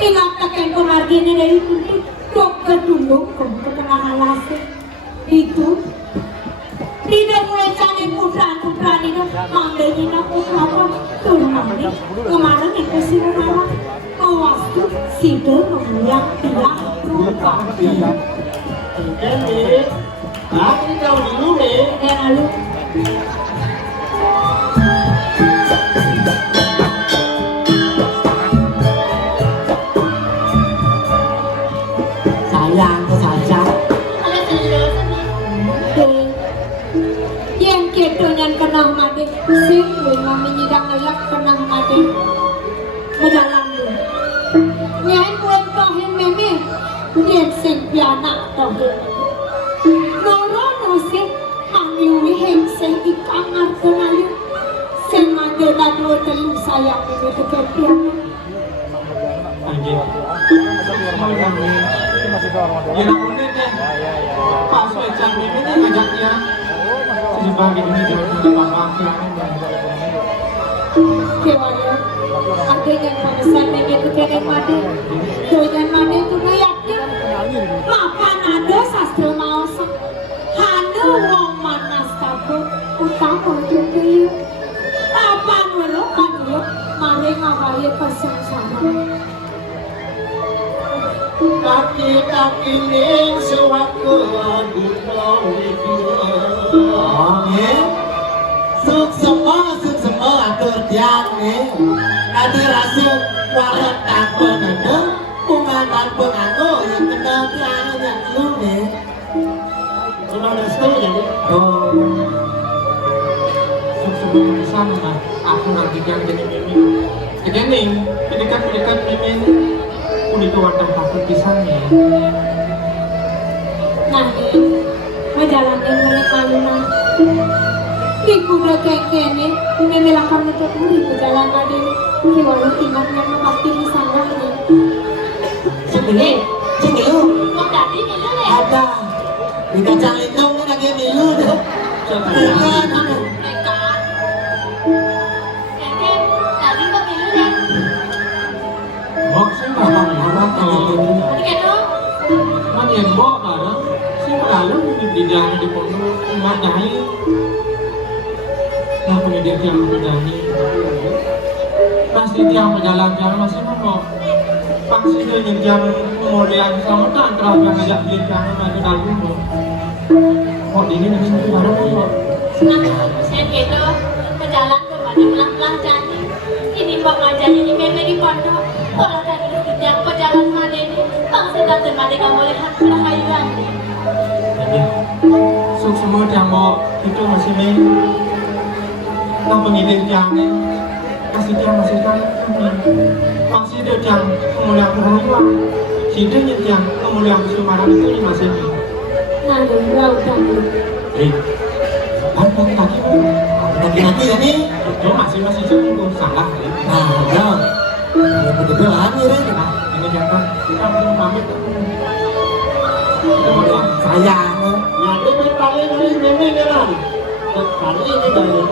Ingat kakek kemargini dari kunti, dokter dulu ke tengah halasnya. Itu tidak mulai cari putra itu manggilin aku apa turun kemarin itu sih nama awas tuh sido membiak biak lupa. Ini, aku tahu dulu nih. Lalu Sayang ke saja. yang kita yang kenal mati sih belum menyidang layak kenal mati berjalan dulu yang kuen tohin meme yang sing pianak tohin noro nusik angliwi heng sing ikangar kenayu sing mati lalu telu sayang ini dekat pianak Ya namanya deh, Pak Soecan ini ngajaknya sebagai ini jadi apa-apa. kewaya ada yang bangsa yang itu kene mati doyan mati itu yakin makan ada sastra maos hana wong manas kabut utama juga yuk apa nolo anu mari ngawaye persensama Kaki-kaki ning sewaktu lagu Suk semua atur tiang nih. Ada rasa warat tanpa nada, bunga tanpa nganggo yang kena tiang yang lu nih. Cuma ada setuju jadi. Oh, Sebelum di sana, aku nanti yang jadi mimi. Jadi pendekat mimi ini udah ke warteg takut pisangnya. nanti ngejalanin balik maluna di kuda kekene memelakan untuk muri ke jalan adil di walau ingatnya pasti di sana ini Cengelu, Kok tadi nih lu ya? ada di kacang lindung ini lagi milu deh. Bukan, aduh. Mereka. Kakek, tadi kok milu ya? Bok sih nggak tahu orang kalau ini. Kakek dong. Mana yang bok ada? Sih lalu di dalam di pondok nggak jahit. Nah kemudian dia menjadi pasti dia menjalan-jalan masih mau pasti dia nyerjam kemudian sama tak terlalu ngajak dia jangan maju dalam kok ini nanti satu baru kok Nah, saya gitu ke jalan ke mana pelan-pelan jadi. Ini mbak ngajar ini meme di pondok. Kalau tadi lu kerja ke jalan mana ini, bang saya datang mana kamu lihat perhayuan nih. Suk semua yang mau itu masih main nah pengirim yang kasih dia masih kan masih dia yang kemudian perhayuan si dia yang kemudian Sumaran itu masih nah dan lautan apa tadi Laki-laki ini, itu masih cukup salah ya. nah, ya, betul-betul hamil ya. Nah, ini jangan kita belum pamit Sayang, ya ini paling ini kan, kali ini dari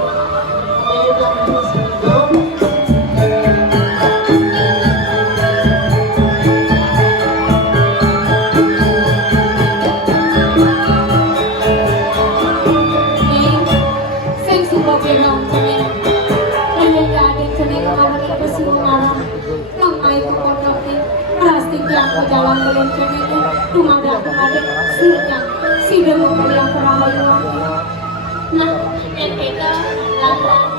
sing suka bilang cemen ayah jadi cemen kalau kita semua marah nang air pondok ini pasti yang ke jalan belum cemen rumah ada si demo yang perahayuan Nah, yang gitu pelan-pelan.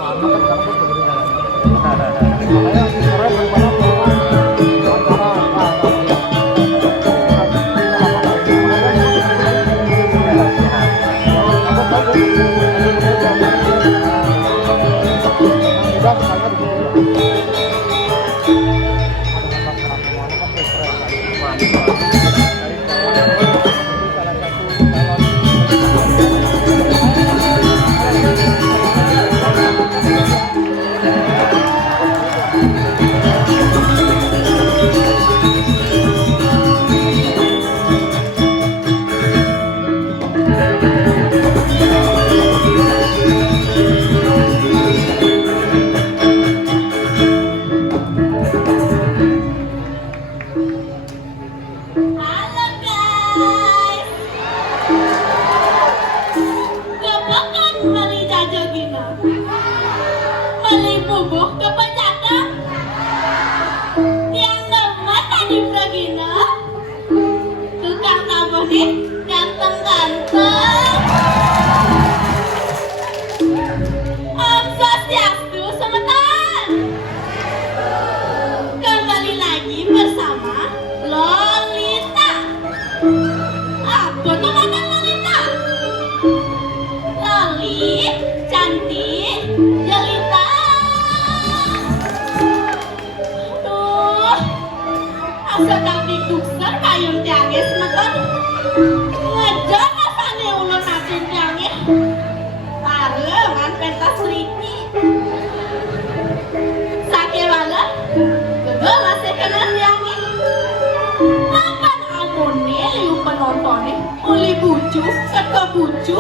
Om Swastiastu semeton. Kembali lagi bersama Lolita. Apa tuh mana Lolita? Loli, cantik, jelita. Tuh, asa kambing dukser kayun tiangnya semeton. Ngejar rasanya ulun natin tiangnya. Parengan pentas Riki. Sakit banget. Gegel masih kena tiangnya. Makan amunnya liu penontonnya. Uli bucu, seka bucu.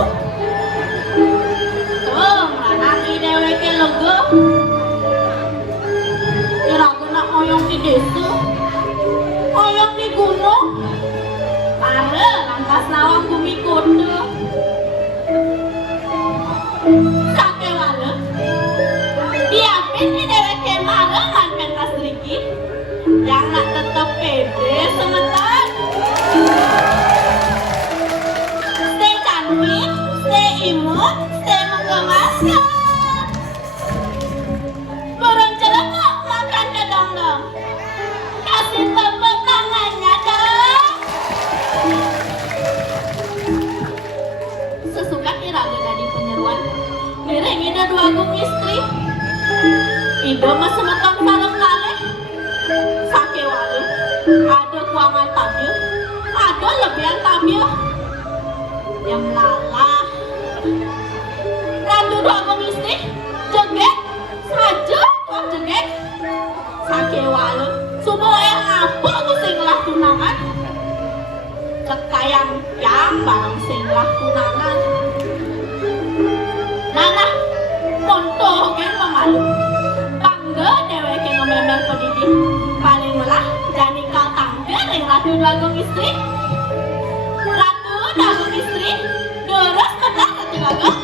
Tuh, manaki deweke lega. Iraga nak oyong di desa. Oyong di gunung. Pare, lantas lawang bumi kode. Sake wale. Diapin di deweke marengan pentas Riki. Yang nak tetep pede semeton. Stay cantik, stay imut, stay menggemaskan. Burung celengok makan kedong-dong. Kasih tepuk tangannya dong. Sesuka iraga gadi penyeruan. Mireng ida dua gung istri. Ida mah semeton sareng kalih. Sake wale. Ada kuangan tabir. Ada lebihan tabir. Yang lalah. Ratu dua gung istri. Jegek. Saja kok jegek. Sake wale. Semua yang apa ku singlah tunangan. Cekayang yang barang singlah tunangan. Nana, contoh gen pemalu. Bangga deweke ngemember pendidik. Paling melah jani kau tampil yang ratu dua gung istri. Ratu dua gung istri. Deres benar ratu dua gung.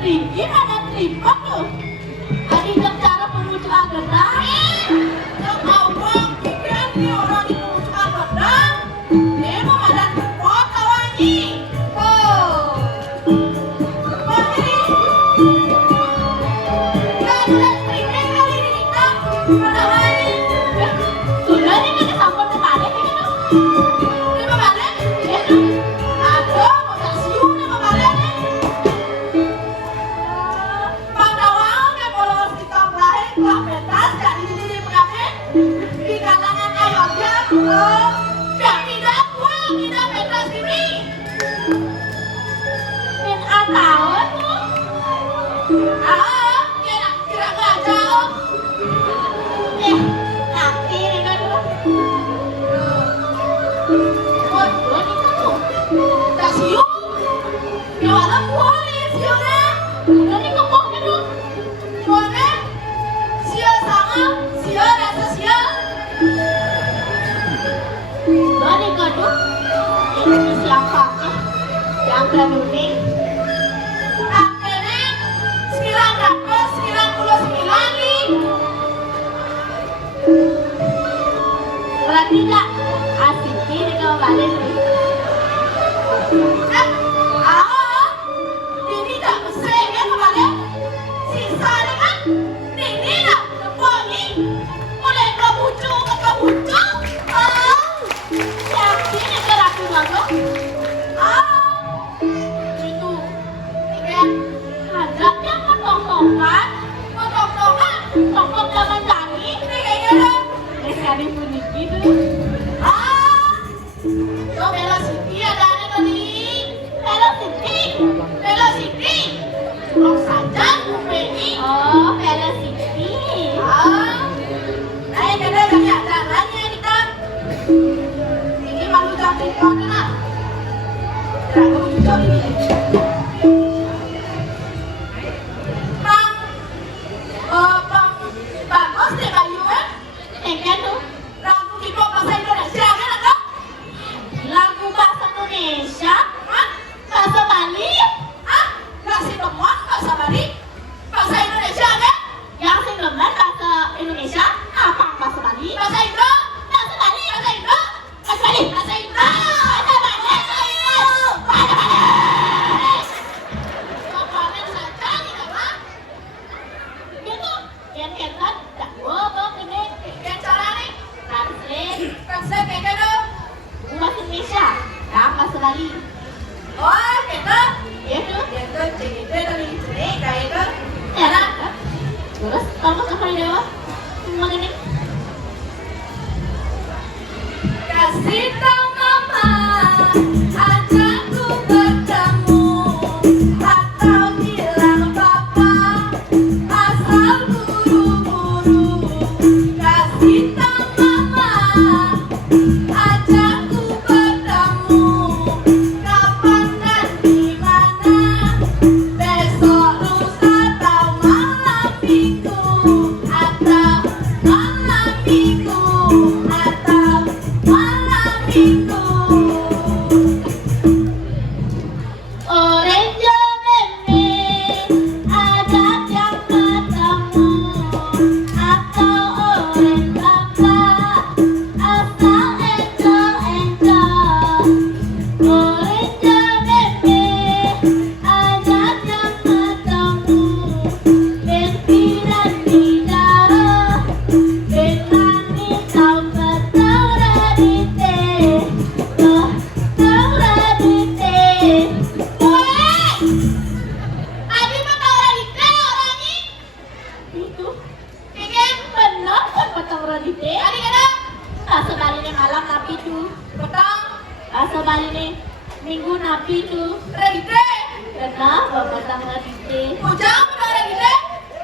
Riki mana tripod tuh? Adi cara pengucuan gedang. Kau pikir nih orang itu suka gedang? Dia mau madan kota wangi. Oh. Sudah nih kita sampun kebalik ini tuh. Ini kebalik? Ya tuh. Aduh, mau tak siung nih kebalik nih. Pada awalnya kalau kita lahir telah pentas jadi diri pengamen di kalangan ayahnya dan tidak pulang tidak pentas ini. Min tahun tuh. Kira nggak jauh. Nanti nih kan tuh. Buat itu tuh. Tak siung. Ya walau boleh siungnya. Udah nih kepok gitu. Boleh. Sial sama, sial rasa sial. Udah nih kan tuh. Ini siapa? Yang berani. Akhirnya 999 nih. Berarti gak asik ini kalau balik nih. Ini gak mesej ya kemarin. Sisa nih kan. Ini gak keponi. Mulai kebucu. Yakin ya ke rapi banget. Itu. Ini kan. Hadapnya potong-potongan. Potong zaman tadi. Ini kayaknya deh. Sekali unik gitu. Yo Velocity ada tadi. Velocity. Kurang saja Beni. Oh, Velocity. Ayo kita lihat caranya kita. Ini malu cantik banget. Jangan lupa ini. Bang bagus deh kayu kan? Enggak tuh. Lagu hip hop bahasa Indonesia kan ada? Lagu bahasa Indonesia? Hah? Bahasa Bali? Hah? Gak sih temuan bahasa Bali? Bahasa Indonesia kan? Yang sih temuan bahasa Indonesia? Apa bahasa Bali? Bahasa Indo? Bahasa Bali? Bahasa Indo? Bahasa Bali? Bahasa Indo? Bahasa Bali? Bahasa Bali? Komen saja nih apa? Gitu. Yang kan? Oh, ini. Yang cara nih? Translate kayak gitu. Bahasa Indonesia. Ya, bahasa Bali. Oh, gitu. Iya tuh. Gitu, gitu dari sini kayak itu. Ya, nah. Terus, kamu sampai dewa? Mengenai. Kasih tahu mama, ajakku bertemu, atau bilang papa, asal buru-buru. Kasih tahu mama, ajakku bertemu, kapan dan di mana, besok lusa atau malam minggu, atau malam minggu, atau malam minggu. Orange meme, ajak yang bertemu, atau orange papa, asal enjoy. Orange meme, ajak yang bertemu, Benti dan Bidara, Benani kau petau radite, petau radite. Woi, Adi petau radite orangnya. Itu, pengen bener kan petau radite. Adi kata, bahasa Bali nih malam napi tuh, petang. Bahasa Bali nih minggu napi tuh, radite. Kenapa petang radite? Ujang petau radite,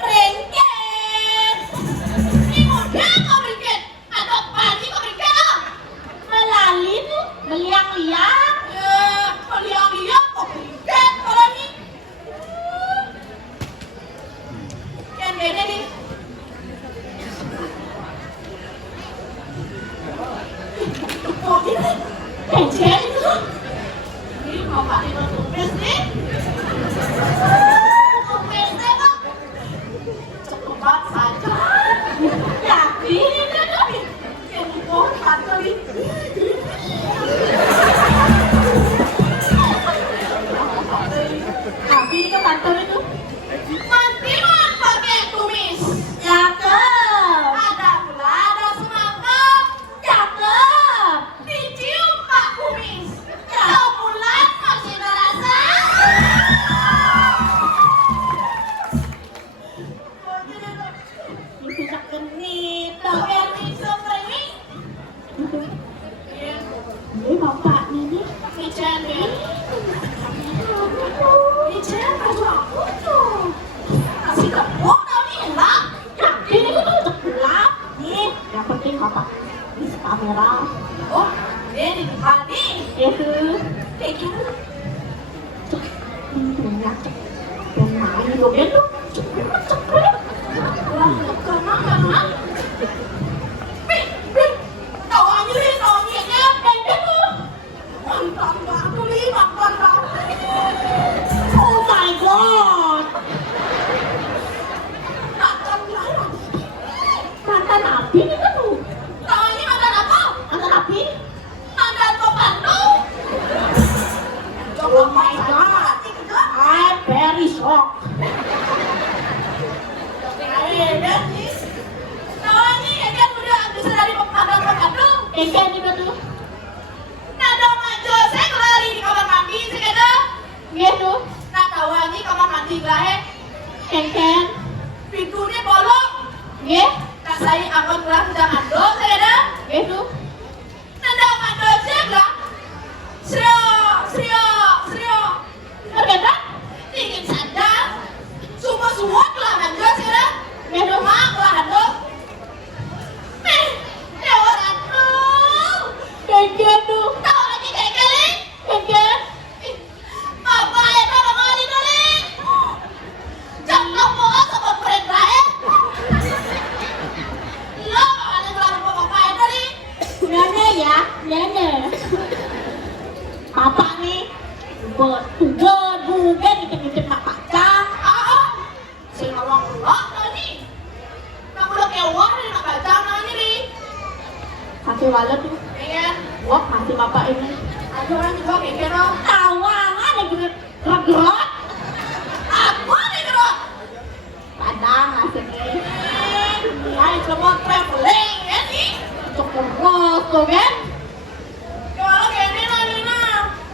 rengket. Ini muda kau rengket, atau pagi kau rengket ah? Melali tuh, meliang-liang. Meliang-liang kok rengket orang ini. Yang beda nih. Oh ini, pencet itu. Ini mau pakai tumpes nih. Tumpesnya bang. Cepat saja. syuting apa di kamera. Oh, ini di pagi. Itu Kayak gitu. pintunya dan main joget tuh cepet. Karena tahu aja nih, tahu aja kayak gitu. Mantap banget nih, mantap banget. Oh my god, Mantap banget. mantan api itu tuh, Tahu aja mantan apa? mantan api. Mantan komando. Oh my god, I'm very shocked. Tahu aja ya kan udah bisa dari mantan komando. Kayak juga tuh, Nah, dong aja saya kelari di kamar mandi sekedar. gitu, Nah, tahu aja kamar mandi lah kengken, pintunya bolong. gitu, Nah, saya akan keluar jangan do sekedar. gitu. Nanda mando segala. Srio, srio, srio. Ternyata, Dingin sadar. Semua kelah mando sekedar. gitu. Mak kelah mando. Dewa ratu. Kengken tuh, Tahu lagi kayak kali. kengken. Apa ya kalau kali kali? Jangan mau sama perintah Lo ada kelar apa ya kali? Nenek ya, nenek. Papa nih, bukan ngintip-ngintip nak pacang. Saya ngomong lo tadi. Kamu udah kayak uang nih nak baca nanya nih. Kasih wallet tuh, Iya. wah masih bapak ini. Ada orang juga kayak gitu. Tawangan lagi gerak-gerak. Apa nih bro? Padang masih nih. Ayo coba traveling ya nih. Cukup tuh kan. Kalau kayak ini lah Nina.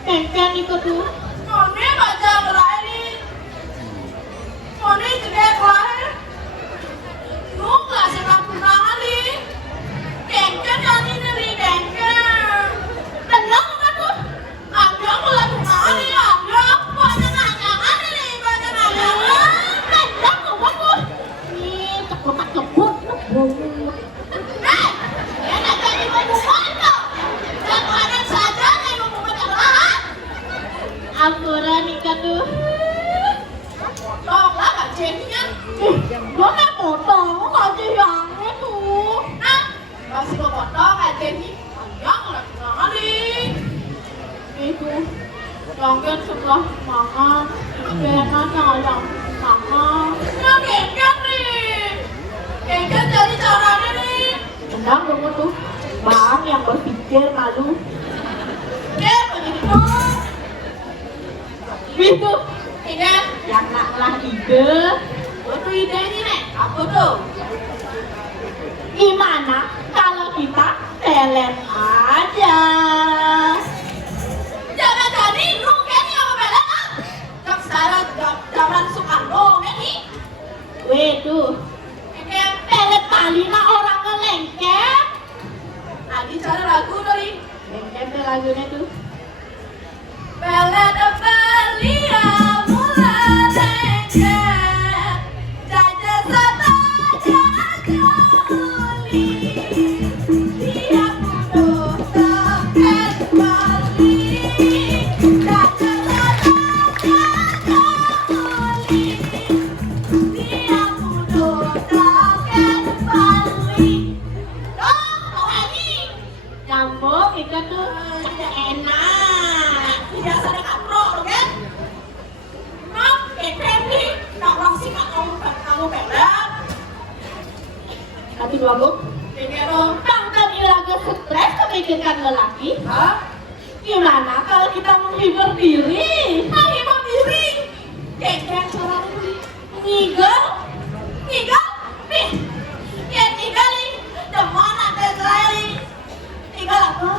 Kengken ikut tuh. Mone baca kelar nih. Mone juga kelar. Lu nggak serang punangan nih. Kengken yang ini nih kengken. Tenang kan tuh. Ada mulai punangan nih ada. Banyak nanyangan nih banyak nanyangan. Tenang kan tuh. Nih cepet-cepet. Ya nak jadi hubungan dong. Jangan ada saja yang hubungan yang lain. Ampuran ikan tuh. Dong lah gak jadinya. Gue gak potong, gak yang itu. Nah, masih mau potong gak jadi. Yang lah punangan nih. Itu Kengken setelah makan, Kenan yang makan. Ya kengken nih. Kengken jadi caranya nih. Tenang dong tuh. Bang yang berpikir malu. Ya begitu. Gitu. Iya. Yang naklah ide. Itu ide ini nih. Apa tuh? Gimana kalau kita talent aja? Jangan jadi lu kan yang membela ah. Jok sekarang zaman Soekarno kan nih. Weh tuh. Kengken. Talent Palina orang ngelengket. Adi cara lagu dari. Lengket tuh lagunya tuh. Bella de Belia mulai lengket. Jajah sata jajah uli. Dia butuh teket bali. Jajah sata jajah uli. Dia butuh teket bali. Dong, mau lagi. Nyambung ikan tuh. Enak. Biasa ada kapro, kan? Nah, keken nih. Nongkrong sih kamu pelan. Tapi dua buk. Keken dong. Pangkat iraga stres memikirkan lelaki. Hah? Gimana kalau kita menghibur diri? Menghibur diri. Keken cara diri. Nigel? Tinggal? Nih. Ya tinggal nih. Depan ada sekali. Tinggal apa?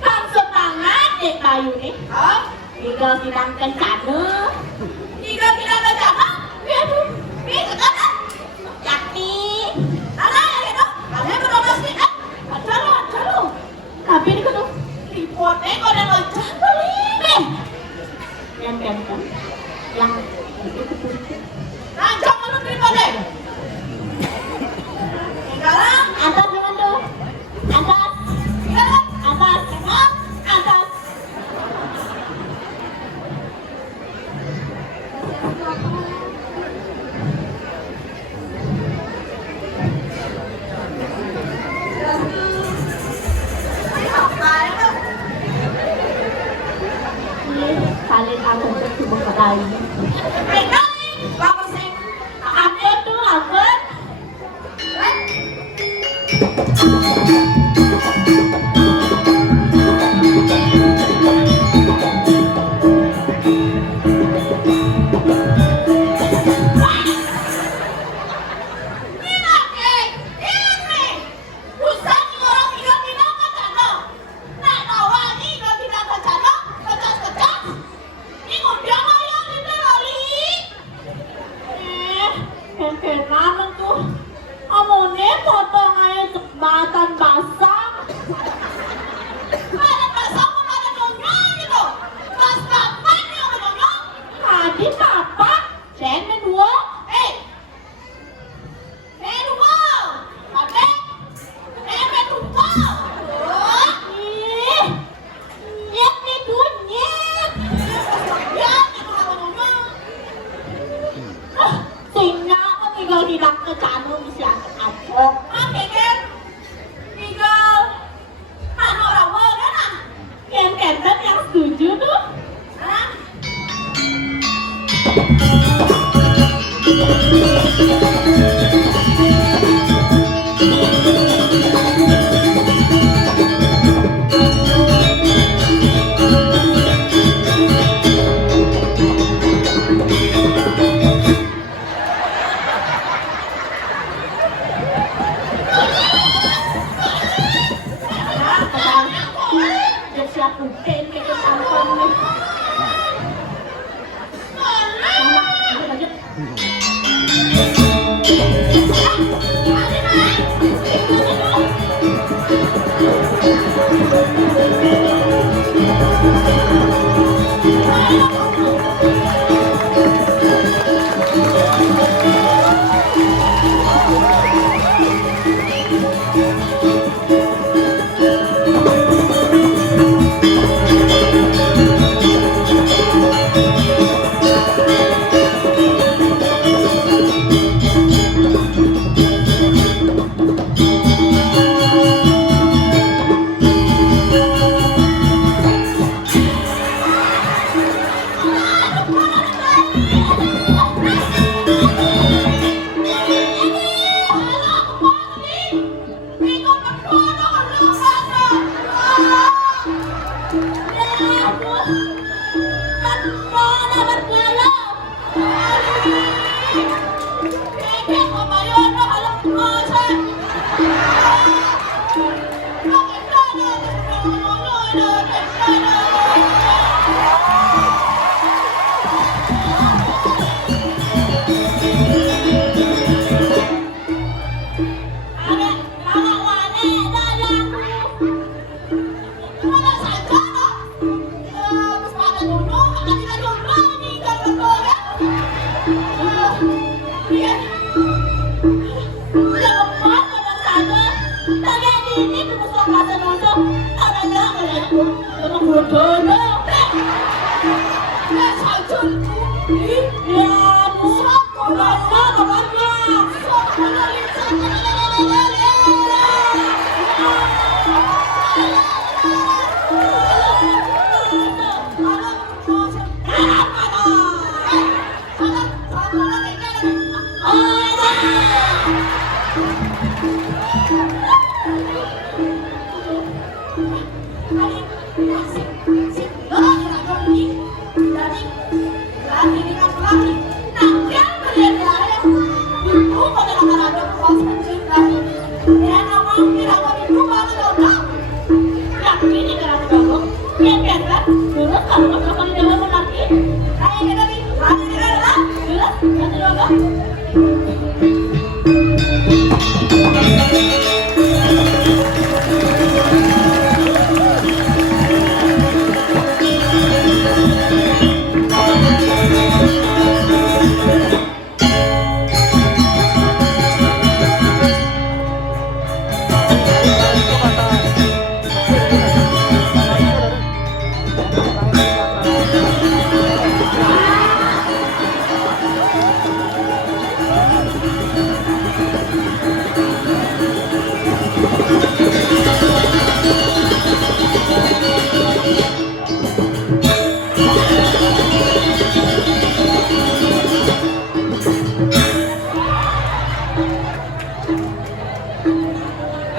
Langsung tangan dek bayu nih. Hah? Nigel sidang kencana. Tinggal tidak ada jalan. Waduh. Nih, sekarang. Yakni. Ada ya gitu. Ada berobas nih kan? Acar lo. Tapi ini kan Report kok ada loncat kali. nih. Yang. Yang Nah, jangan lu report deh. Sekarang atas dengan lagi. Kali, lapor sih. Apa tuh, apa?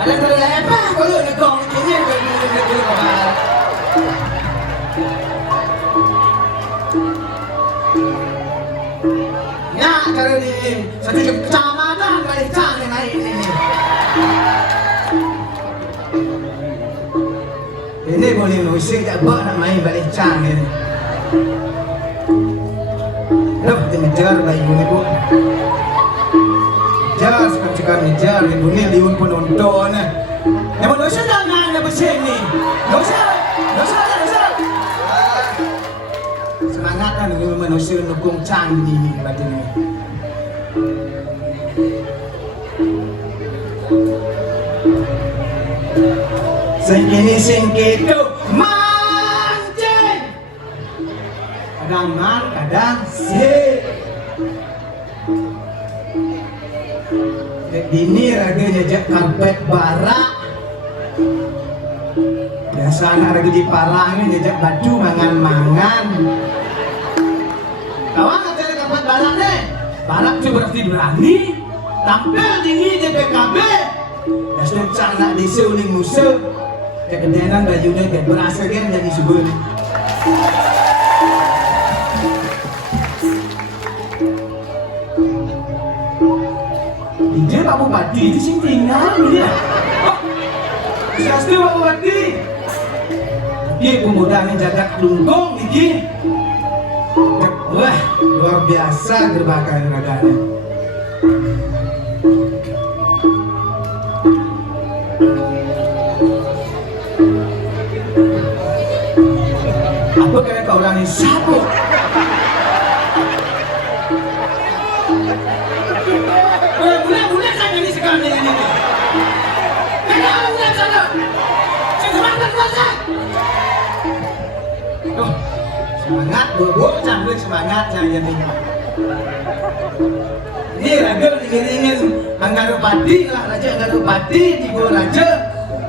Alam ko na pa, kalau nagkong kini ya, kalau di satu kecamatan Balicang yang lain ini. Ini boleh musik tak buat nak main Balicang ini. Kenapa kita ngejar bayi ini bu? Ngejar, sekarang ngejar ibu ni liun pun nonton. Yang mana dosa tak nak nak bersih ni? Dosa. Semangat kan ini manusia nukung cang ni batin ni. Singki tu mancing. Kadang man, kadang si. Bini raga jajak karpet barak. Biasa anak raga di parangnya jajak baju mangan-mangan. Kawan kata karpet barak ni. Barak tu berarti berani. Tampil tinggi je PKB. Dah sencang nak desa uling musuh. Kekedenan baju dia berasa kan jadi subur. Dia Pak Bupati di sini tinggal dia. Siasatu Pak Bupati. Dia pemuda yang jaga kelungkung ini. Wah, luar biasa gerbakar raganya. Apa kena kau orang ni siapa? Bulan sana ni sekarang ni. Kenapa bulan sana? Semangat puasa. Oh, semangat buat sambil semangat jangan ni. Ini raga diiringin Anggarupati lah, Raja Anggarupati di gua raja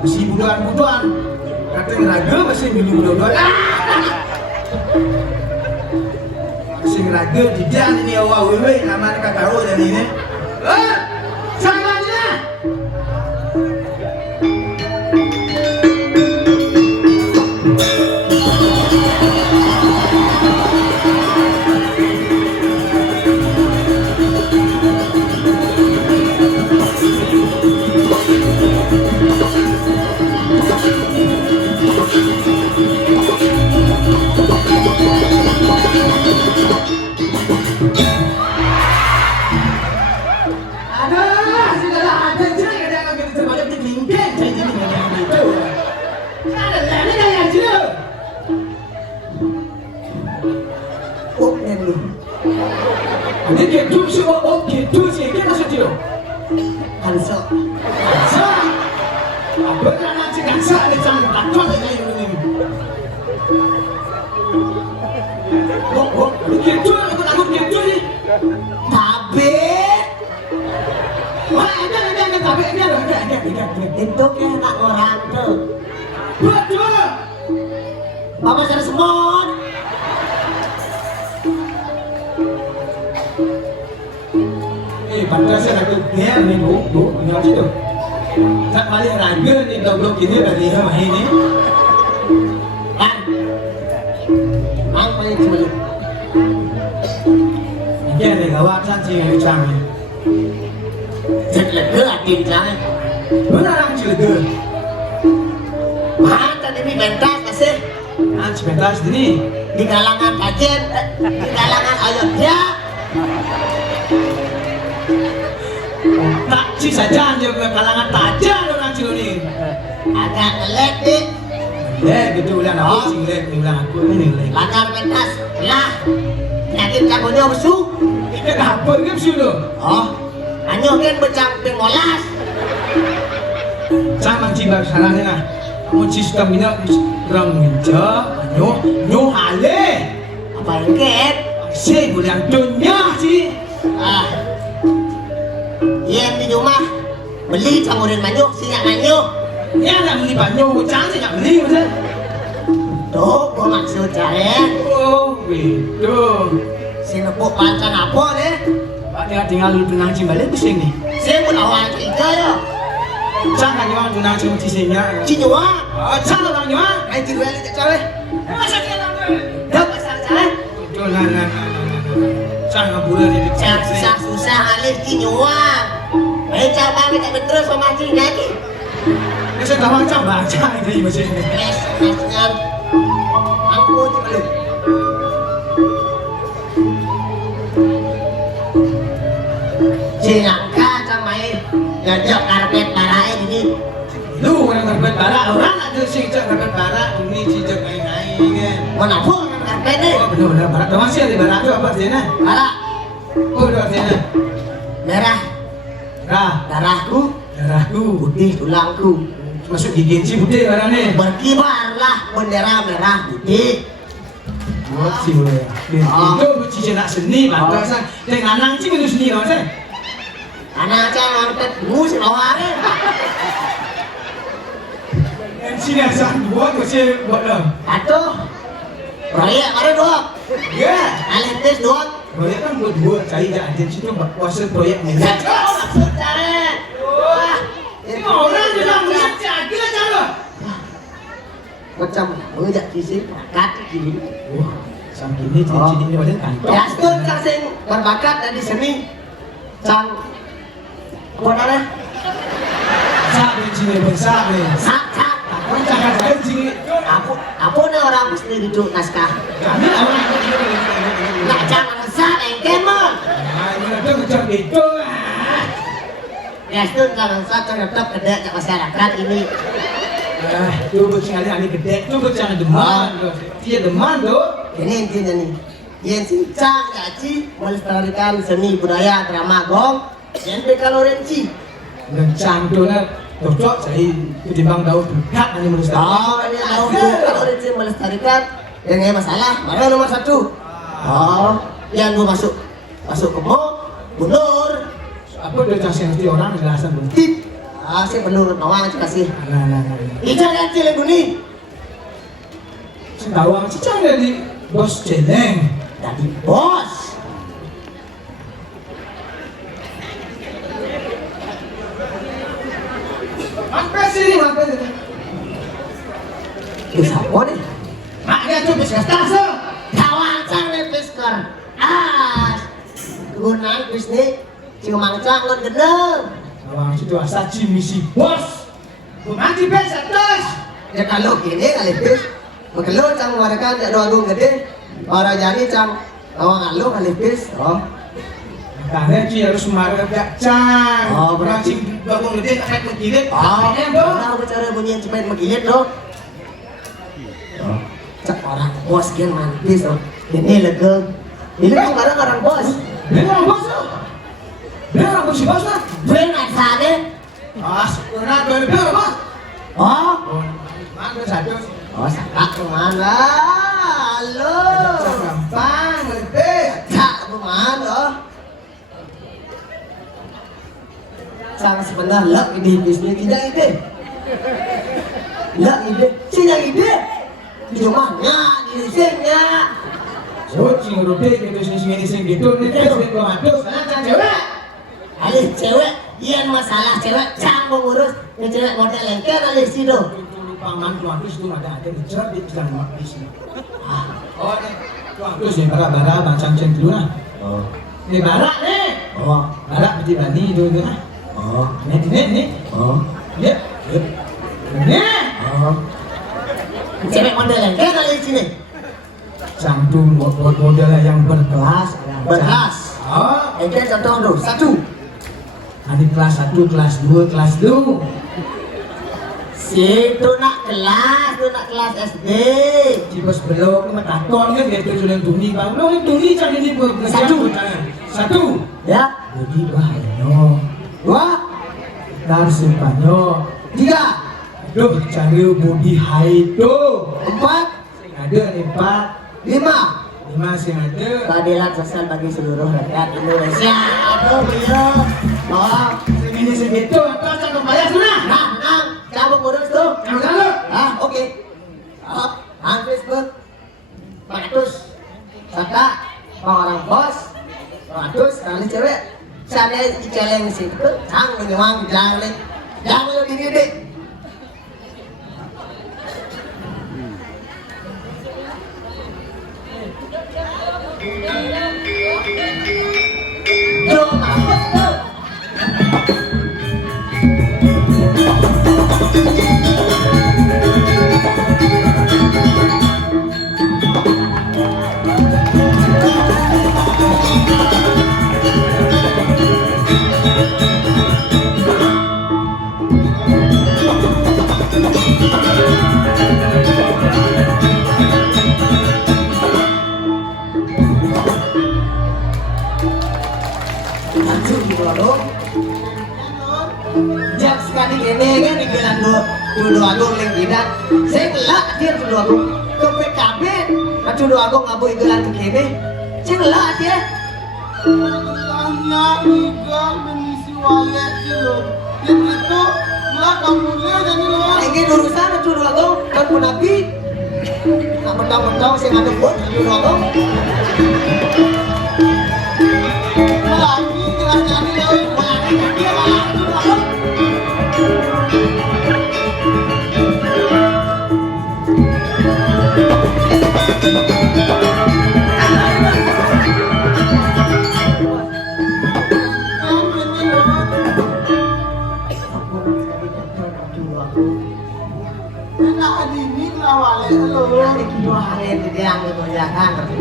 besi buduan-buduan. Kata raga masih buduan-buduan. Sing raga di jalan ini awal wewe nama kakak dan ini. Sangatnya. Dia tu semua okey tu sih kita sudah. Kansa. Apa nak cakap kansa ni jangan takut lagi ini. Begitu aku takut begitu ni. Tapi wah ada tapi ada. Itu ke tak orang tu. Betul. Apa saya semut? Pantas saya nak biar ni bu, ni macam tu. Tak balik raga ni blok ini dari rumah ini. Kan? Apa yang sebelum? Dia ni gawat sanci yang macam ni. Cek lega hati macam ni. Benar orang cek lega. Mana ni pentas masih? Pentas ni di kalangan kajen, di kalangan Ayodhya. Tak sih saja dia kalangan tajan orang Cili. Agak ngelet nih. Gitu ulang aku sih ngelet ulang aku ini ngelet. Langar pentas lah. Yakin cabutnya besu. Apa ni besu tu? Oh, anyo kan bercamping molas. Sama cibar sana ni lah. Mau sistem ini orang minta nyo hale. Apa yang ket? Si bulan dunia sih. Yang di rumah beli camurin manyuk, sinyak manyuk. Ya nak beli manyuk, jangan sinyak beli macam. Tuh, gua maksud jalan. Oh, begitu. Si nepuk pancan apa ni? Pak dia tinggal lu tenang cimbalik pusing ni. Saya pun awal cerita ya. Cang kan nyuang tunang cuma cisinya. Cinyuang. Oh, cang orang nyuang. Ai dirweli cak cawe. Masa dia orang? Dak pasang cawe. Tuh nah. Cang ngaburan ini. Cak susah alih cinyuang. Ai cak banget tak betul sama cing lagi. Ini saya tahu cang baca ini masih. Es dengan aku belum. Cinangka cang main ngajak karpet barae ini. Lu yang karpet bara orang ada sih cang karpet bara ini cicak main-main kan. Mana pun karpet ni. Oh benar bara. Tahu masih ada bara tu apa artinya? Bara Oh benar artinya. merah darahku putih tulangku. Masuk gigi si putih barang ni. Berkibarlah bendera merah putih. Oh si boleh. Itu cicak nak seni bangga sang. Dengan nang cing itu seni kau saya. Anak cang angkat mus laware. Sini asal buat masih buat dah. Atuh. Proyek mana dua? Ya. Alentis dua. Proyek kan buat dua cari je anjing situ kuasa proyek ni. Maksud cara. Wah. Ini orang dia nak buat gila cara. Macam mengejak kisi kaki gini. Wah, sampai ni ciri-ciri ni badan kantor. Ya, stun cang sing berbakat dari seni. Cang. Apa nama? Sak ni ciri besar ni. Sak. Kau cakap saya ciri. Apa ni orang mesti duduk naskah? Kami orang Nak jangan sak engken mah. ini ada macam itu. Ya, stun jangan sak cang tetap kedek kat masyarakat ini. Tu bercakap ni gede. Tu bercakap demam. Dia demam tu. Ini intinya nih. Yang sincang gaji melestarikan seni budaya drama gong. Yang bekalorenci. Lencang tu nak cocok saya ketimbang daun dekat hanya melestarikan. Oh, ini tahu bekalorenci melestarikan. Yang nggak masalah. Mana nomor satu? Oh, yang gua masuk ke mundur. Apa dia cakap mesti orang jelasan pun. Tip. Saya menurut nawang kasih. Nah. Ijang yang cilik bunyi. Sendawang cicang dari bos celeng. Jadi bos. Mampir sini. Itu siapa nih? Mak dia tu berserta so. Kawan cang nih piskor. Gunaan bisnis. Cuma cang ngon gendeng. Awang situ asal misi bos. Mati besar terus. Ya kalau gini kali bis. Kalau cang warkan tak doang gede. Orang jadi cang awang alu kali bis. Oh. Karena dia harus marah gak cang. Oh, berarti berarti- bangun gede tak menggigit. Oh, Ini bos. tahu bicara bunyi cepet menggigit loh. Cak orang bos yang mantis loh. Ini lega. Ini kan barang orang bos. Ini orang bos tu. Ini orang bos si bos lah. Bring asane. Sebenarnya benar bos. Oh, Mana satu. sakak kemana? Halo. Gampang, lebih. Cak kemana? Sang sebenar lek di bisnis tidak ide. Lek ide, tidak ide. Di rumahnya, di sini. So, cing rupik itu sini gitu. Ini terus itu aduh. Sana cang cewek. Alih cewek, iya masalah cewek cang mengurus. Ini cewek model lengket alih sido. Pangan tuan terus tu ada dicerat di dalam mak di sini. Oh, ni tuan terus ni bara macam dulu lah. Oh, Ni barak ni. oh, Barak mesti berani tu lah. oh, Ni. oh, Ya. Ni. oh. Cewek model lengket alih sini. Cantum model yang berkelas. Berkelas. Oh, Lengket contoh dulu, satu. ada kelas 1, kelas 2, kelas 2. Situ nak kelas SD. Cibos belok ke taton kan dia tu sudah tuni bang. Lo ni tuni cak ini satu. Ya, Budi bahanyo. dua, Tar simpanyo. tiga, Aduh cari budi haido. empat, Sing ada ni 4. lima. 5 sing ada. Keadilan sosial bagi seluruh rakyat Indonesia. Aduh, iya. Oh, Sing ini segitu. Atau cak bayar sudah. nah, cabut urus tuh. Kalau. Oke. Facebook 100 Saka orang bos 100 kali cewek. Saya di challenge itu, cang menyuang jangan ini deh. Jak sekali ini kan dibilang dulu agung yang tidak. Saya kelak dia dulu agung ke PKB. Dulu agung ngabu ikulan begini. Saya kelak dia. Hanya ikan mengisi walet cilur. Dan itu belakang mulia dan ini loh. Ini urusan dulu agung dan penabi. Nak mentang-mentang saya ngadep buat dulu agung. Lagi jelasnya ini loh. Dia malah dulu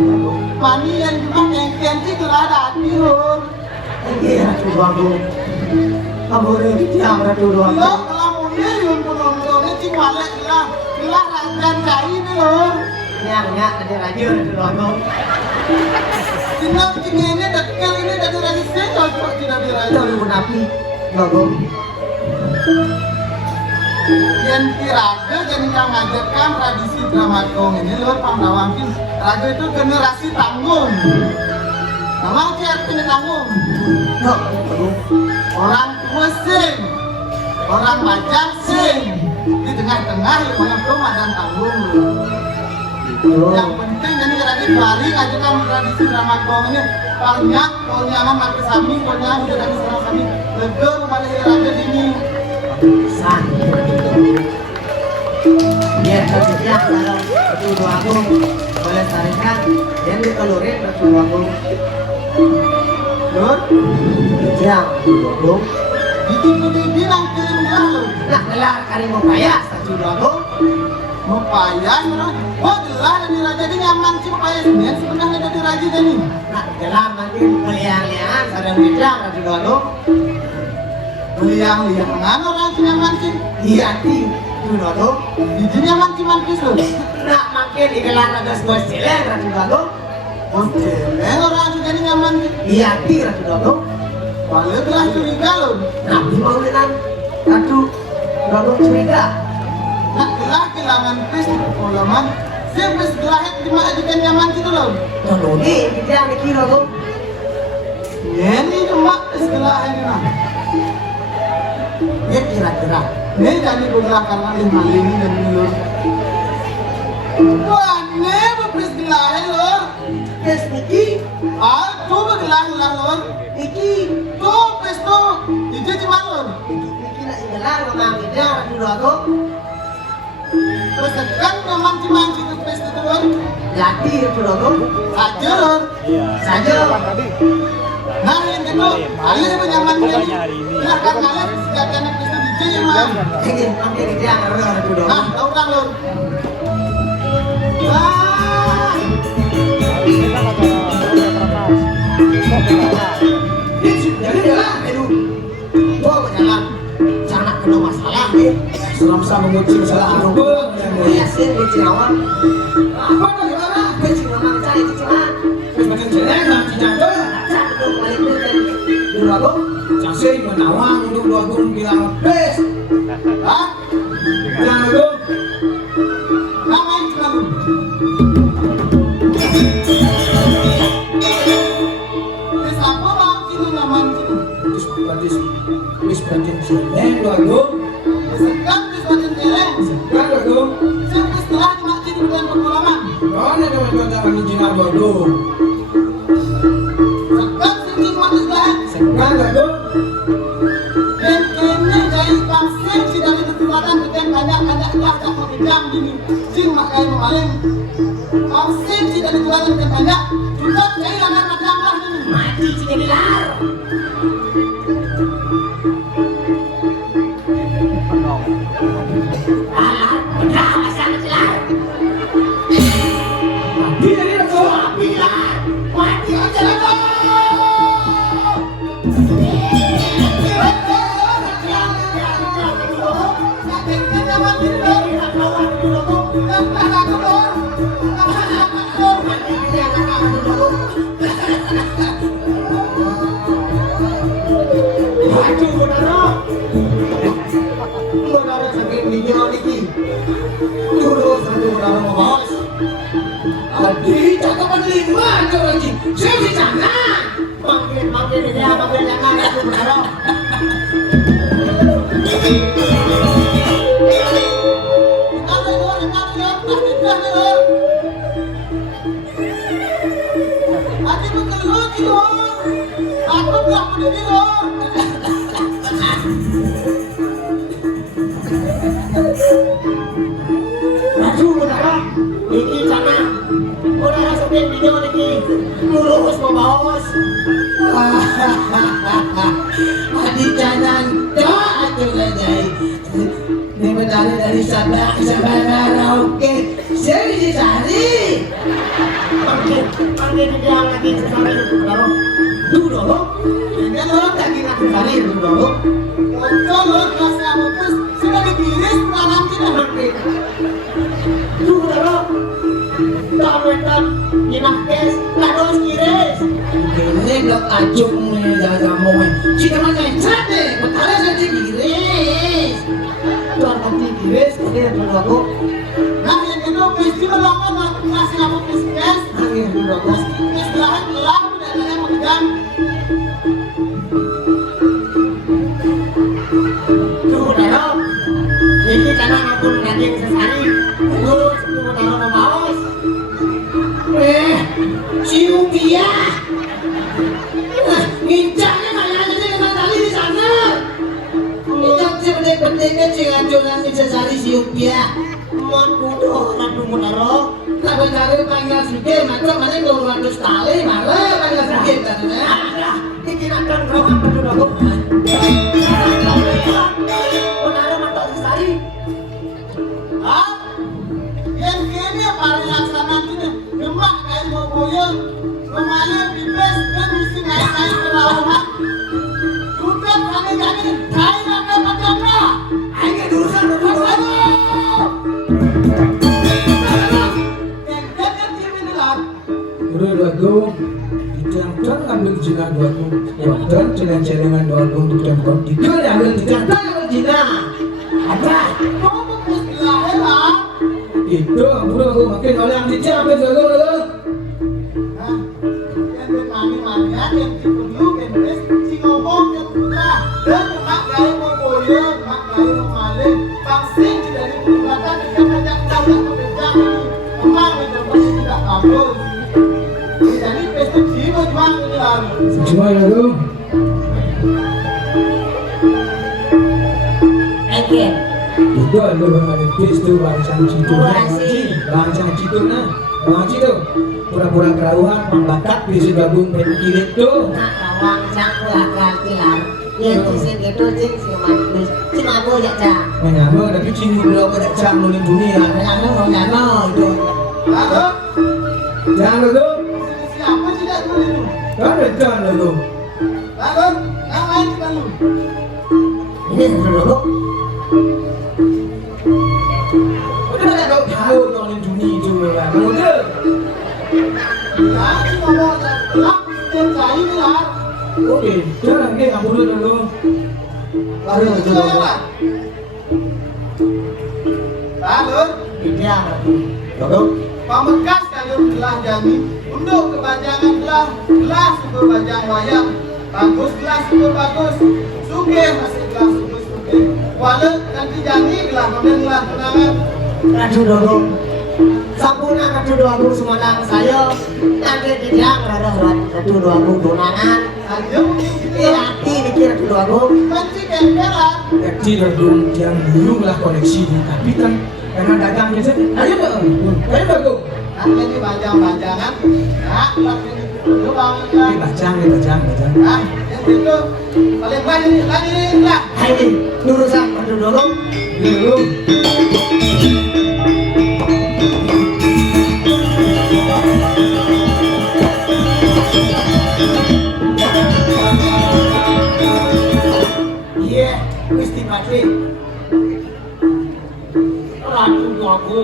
agung. Mani yang cuma kengkeng sih kelada tidur. Iya, coba aku. Kamu ini yang ratu Lo doang. kalau mulia yang penontonnya cing walek lah. Lah rancan cai ini loh. Nyak ada radio ratu doang. Cina cing ini dekel ini dari lagi saya cocok tidak di Itu radio. pun api. Bagus. Yang kiraga jadi kang ngajarkan tradisi dramakong ini loh Pandawakin. Raga itu generasi tanggung. Nama sih artinya tanggung. Nok, Orang tua sing, orang bajang sing. Di tengah-tengah yang mana rumah dan tanggung. Yang penting jadi lagi balik ajukan tradisi dramakong ini. Banyak konyangan mati sami, konyangan udah dari sana sami. Lega rumah dari raga ini. san. Biar kerja kalau ratu doang boleh saringkan. Yang dikeluarin ratu doang. Lur, Kerja doang. bilang kirim lalu. Nak gelar kali mau payah ratu doang. Mau payah, oh gelar dari raja ini nyaman sih payah sebenarnya sebenarnya dari raja ini. Nak gelar nanti peliang-liangan sadang bidang ratu doang. Liang-liangan orang sih nyaman sih. Iya ti, ratu doang. Di nyaman sih mampus loh. Nak makin digelar ada sebuah celeng ratu doang. Oh celeng orang sih jadi nyaman sih. Iya ti ratu doang. Paling gelas curiga loh. Nah, di mau dengan ratu doang curiga. Nak gelah kelangan pes pengalaman. Saya pes gelahnya dimajukan nyaman gitu loh. Doang ni kita dikira tuh. Ini cuma pes gelahnya ini lah. Dia kira-kira. Ini jadi gelah karena maling dan lur. Wah, ini pes gelahnya lur. Yes, Niki, Ah, coba gelah lur. Niki, Tuh pes tuh. Itu cuma lur. Niki nak gelar memang kita ratu doang. Pesekan memang cuma itu pes itu lur. Jadi ratu doang. Saja lur. Saja. Nah yang itu, alir penyaman jadi. Silahkan ngalir sejak anak itu DJ yang mah. Ini ambil dia karena ratu doang. Nah, tahu kan lur. Ah, Jadi lah, itu. Gua jangan kena masalah nih. Seram-seram mengucil salah aku. Ya sih, kucing awal. Apa tuh gimana? Kucing memang cari cuma. Terus macam jelek lah, cicak tuh. Cak dong balik tuh dan dulu aku. Cak menawang dulu aku bilang bes. ah, Bilang aku. ngapain cuma lu? Terus apa bang sini nyaman sini? Bis batin jelek dulu aku. Pesekan terus macam celeng. Kan aku. Sampai setelah cuma sini bukan pengalaman. Mana teman-teman jangan izin aku dulu. Sekan sini cuma setelah. Kan aku. Dan kini jadi bangsa tidak ada kekuatan dengan banyak gelas tak menghidang gini sing makai memaling Pangsin tidak ada kekuatan dengan banyak juga kehilangan madang lah ini Mati jika dilar. Udah, asal dilar. mati lagi aku Bilar, mati aja lah kau. Waduh, Munaro saking video niki. Lurus satu Munaro mau bos. Adi, cakapan 5 aja lagi. Saya di sana. Mampir dia, mampir jangan aku Munaro. Adi betul lu, aku bilang begini loh. Maju Munaro, ini sana. Munaro sampai video niki, lurus mau bos. Adi jangan dah aku lagi. Ini medali dari Sabah sampai Merauke. Saya di sini. Panggil dia lagi sekarang itu Munaro. Dulu, ini lo lagi ngaku kali dulu. Kalau kelas kamu terus sudah dikiris malam tidak mampir. Munaro, tawetan nyinah kes, lados kiris. Ini blok acung nih jangan ngomong. Jika mana yang cate, betulnya saya dikiris. Tuan nanti kiris, dia dulu aku. Nah yang itu peristiwa lama masih kamu kes, Angin dulu aku. istirahat gelap tidak ada yang mengegang. Munaro, ini karena aku ngajin sesari. Terus Munaro mau bawas. Cium dia. Ngincangnya nggak jadi lima kali di sana. Ngincang sebenarnya jangan bisa cari cium dia. Mon kudu ratu Munaro. Kalau cari panggil sikit, macam mana 200 kali malah panggil sikit kan? Ini akan roham betul aku. Munaro mantok sesari. Ah, yang kini paling laksana ini gemak kayak mau boyong, kemana bibes dan mesti naik ke lawan. Sudah kami kain apa macamnya? Ayo urusan dulu. Yang jadi tim ini lah. Udah aku dijantan ambil jinak aku. Dan celengan aku untuk tempon. Dikau ambil dijantan ambil jinak. Apa? Kamu mesti lahir lah. Itu bro aku makin oleh yang dicapai jago lo. Nah, yang bermani-manian yang dipelu yang bes si ngomong yang putra dan mak gaya mau boyong, mak gaya mau maling, pasti tidak digunakan dengan banyak banyak pekerjaan ini. Memang mencoba tidak bagus. Jadi pesta jiwa juang ini lalu. Cuma ya lo. Oke. Itu ada bermain pis tu bangsa citu. Bangsa citu nah. Bangsa citu. Pura-pura kerawuhan membakat bisa gabung dengan kirit tu. Nak kawang cangku akal tilar. Yang cisin gitu cing si manis. Cing aku ya cang. Menyama tapi cini belum ada cang nulin dunia. Menyama itu. Lalu, Jangan lo. siapa tidak dulu? Kan ada jangan lo. Lalu, ngapain kita lu? Ini dulu. Udah ada kau tahu nulin dunia itu lah. Udah. Ya, si ngomong gelap, yang saya ini lah. Oke, jangan ke kamu dulu. Lalu, itu apa? Lalu, Iya. Lalu. pamekas kayu gelah jani, untuk kebajangan gelah super bajang wayang, bagus gelah super bagus, sugih masih gelah super sugih, walau nanti jani gelah model gelah tunangan. Radu dulu. Sampuna radu dua aku semanang saya. Nanti tidak radu dua aku tunangan. Ayo, hati dikira kedua aku. Panci kemperan. Jadi dong yang dulu lah koneksi di kapitan karena dagang biasa. Ayo dong, ayo dong. Nanti ini bajang-bajangan. Nah, lu bangun. Bajang. Ah, yang itu paling banyak lagi lah. Ayo, lurusan dulu. Iya, mesti mati. Ratu aku.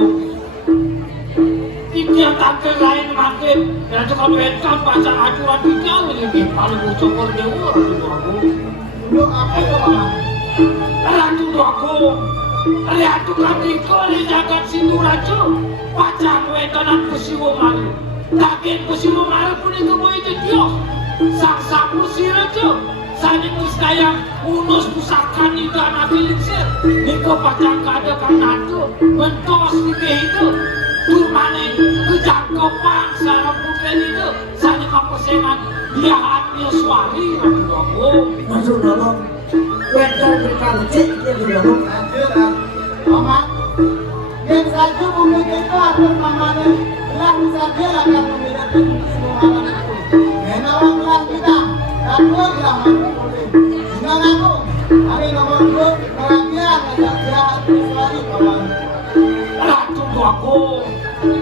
Tiap tante lain makin dan kalau entah baca aturan tinggal ini paling ucapkan dewa ratu aku. Lu apa itu mama? Ratu aku. Ratu kami kali jagat situ raju. Baca wedanan kusiwo malu. Takin kusiwo malu pun itu mau itu dia. Sang sapu si raju. Saling kaya unus pusakan itu anak bilinsir. Niko pacang kada karena itu mentos di itu. Turmane kejangkauan sarang putren itu saling kepesengan dia hati suari ratu aku. Masuk dalam. Wedang berkancing dia di dalam. Lanjut lah. Mama, yang satu bumi itu atur mamanya. Belah bisa dia akan memiliki semua hal itu. Menawang belah kita. Aku bilang aku boleh. Jangan aku. Hari nomor 2 perhatian ajak dia hati suari kawan. Ratu aku.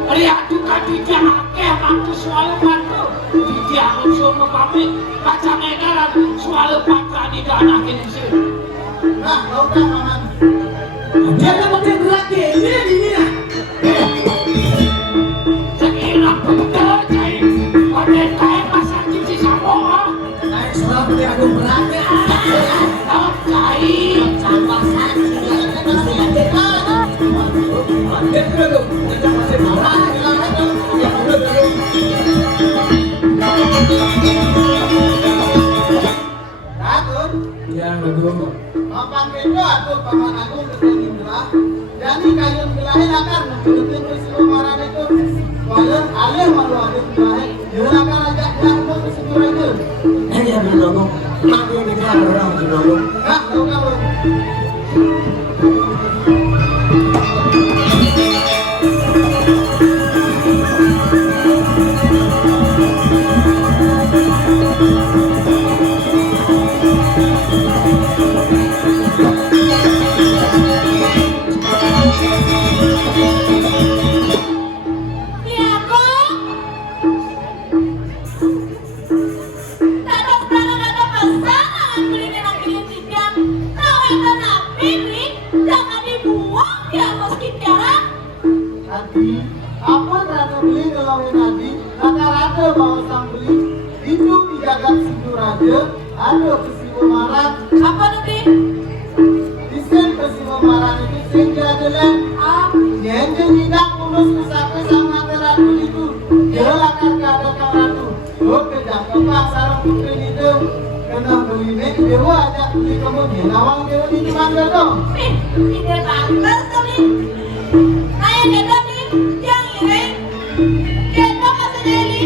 Ratu kaki dia akeh aku suara mantu. Dia unsur mempamit. Kacang edaran suara patah di anak ini sih. Nah, kau tak maman. Dia tak pakai gerak ini lah. Sekiranya betul cai. Pada kain pasar cuci sampah. Naik suara beli aku berani. Tak cai. Sampah saja. Masih ada kan? Dia belum. Dia masih marah. Atur, Yang belum. papan itu atur paman agung kesini belah. Jadi kayun belahnya akan menculitin peristiwa marah itu. Walau alih malu alih belahnya, dia akan ajak dia untuk peristiwa itu. Dia belum. Tapi dia orang belum. Nah, tahu kamu? Tadi, apa rata beli kalau tadi rata-rata mau sang beli itu dijaga situ raja ada peristiwa marah Apa nanti? desain peristiwa marah itu sehingga adalah yang tidak urus pusaka sama ratu itu dia akan keadakan ratu oke dah kepak sarang putri itu kena beli nek dewa ajak beli kemudian awang dewa di mana dong Ini pantas kali. Ayah kita nih yang ini. Kita masih jadi.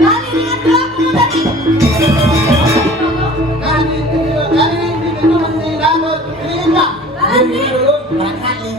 Nanti dengan pelaku tadi. nanti itu masih dapat beli enggak Nanti. barangkali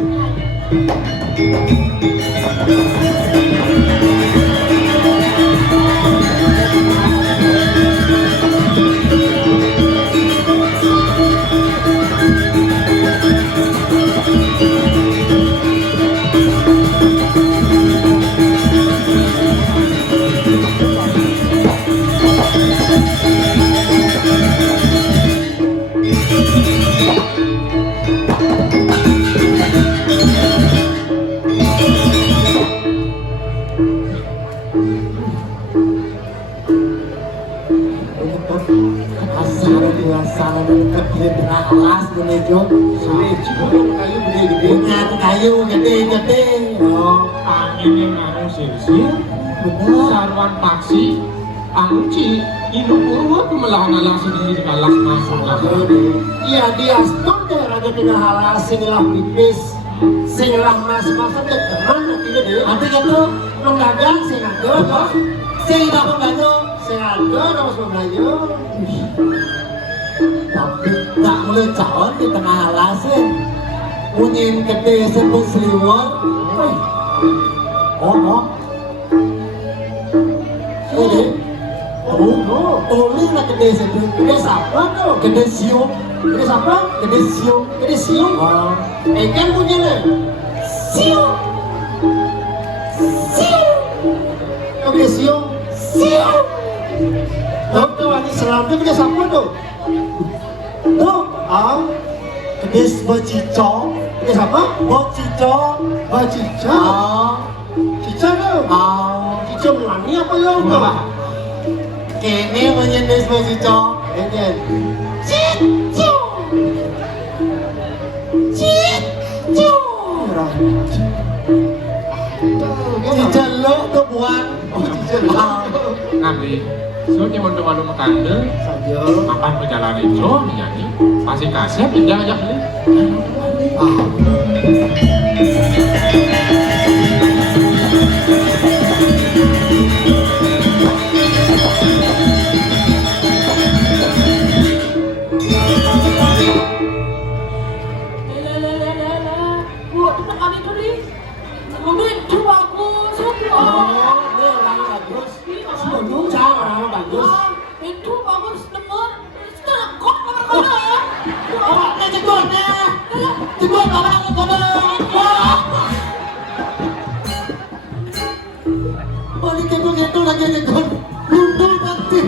asal dekat dia alas menuju dengan kayu gede oh Angin yang ngaruh sih. benar Sarwan paksi. Angci. Inu purwa pemelahan sendiri kalah masuk lah. iya dia stoknya raja tidak halas singlah pipis singlah mas-mas ada teman nanti gede nanti gitu menggagang sing ada sing dah pembantu Sehat dong sebenarnya. Tapi tak boleh calon di tengah alasan. Punyin gede sebut seliwer. Oh. Ini. Oh, toli lah gede sebut. Gede siapa tuh? Gede siung. Gede siapa? Gede siung. Gede siung. Oh. Kan punya le. Siung. Gede siung. Siung. Tuh, ini selamnya gede siapa tuh? Tuh, gede becicok. Gede siapa? Becicok. Becicok. Cicak tuh. Cicak melani apa lo? Kini menyendes becicok. Ini. Cicok. Cicok. Cicak lo tuh buat. Cicak lo. Nanti, soalnya mau coba lu makande, makan perjalanan itu, nyanyi, pasti kasih, pindah aja beli. Itu bagus teman. Kok kemana-mana ya? Cepat orang. Balik itu lagi nyekut. Mundur nanti.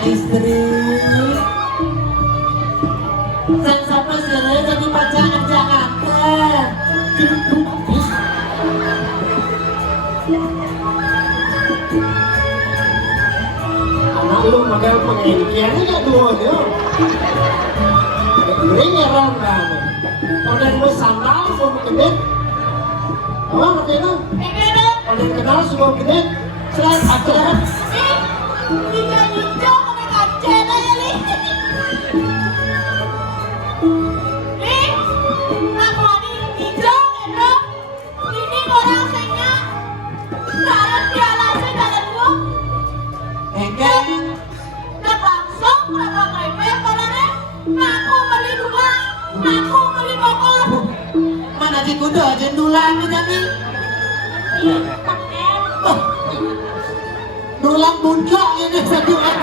Istri dan sampai sekarang jadi pacaran Jakarta. Anak lu model pengintiannya gak dua dia. Ini nyeram kan. Model lu sandal semua kedek. Apa maksudnya? Model kenal semua kedek. Selain pacaran. Mana di kuda jendulan tadi? Dulang muncak ini sedulan.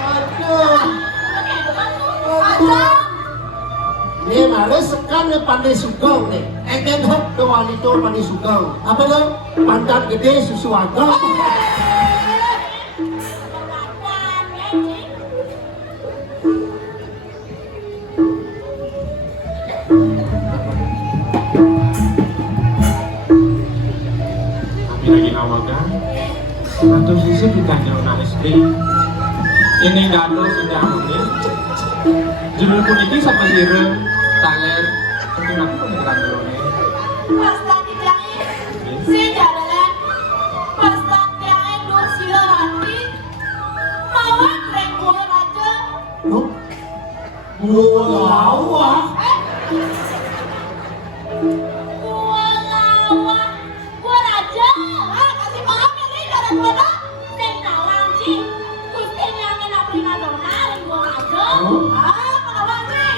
Aduh. Ini malah sekarang pandai sugong nih. Eken hok doang itu pandai sugong. Apa lo? Pantat gede susu agak. Lagi awal kan, satu sisi kita jauh istri. Ini gado sudah mungkin. Judul pun ini sama sirem, taler, seperti nanti pengeran dulu nih. Pas tadi jahit, si jadalan. Pas tadi jahit dua sila hati. Mawar keren gue raja. Gua lawak. Gue lawak. Gue raja. Kasih maaf ya nih dari gue dong. Neng nawang sih. Gusti nyangen aprina dona. Gue raja. Penawang sih.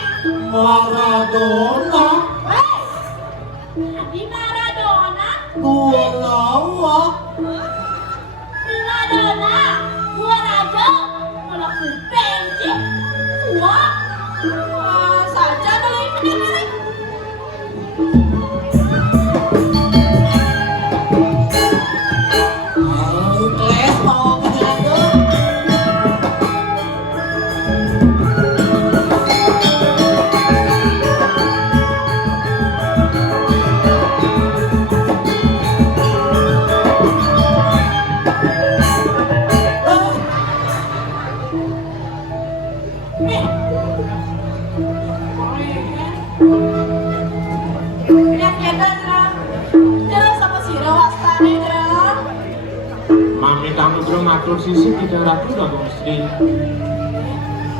Maradona. Di Maradona. Gua lawak. Maradona. Gue raja. Kalau kupeng sih. Wah. Saja dari ini. Les mau ngejado. minta nugroh matur sisi tidak ratu Dagung Sri.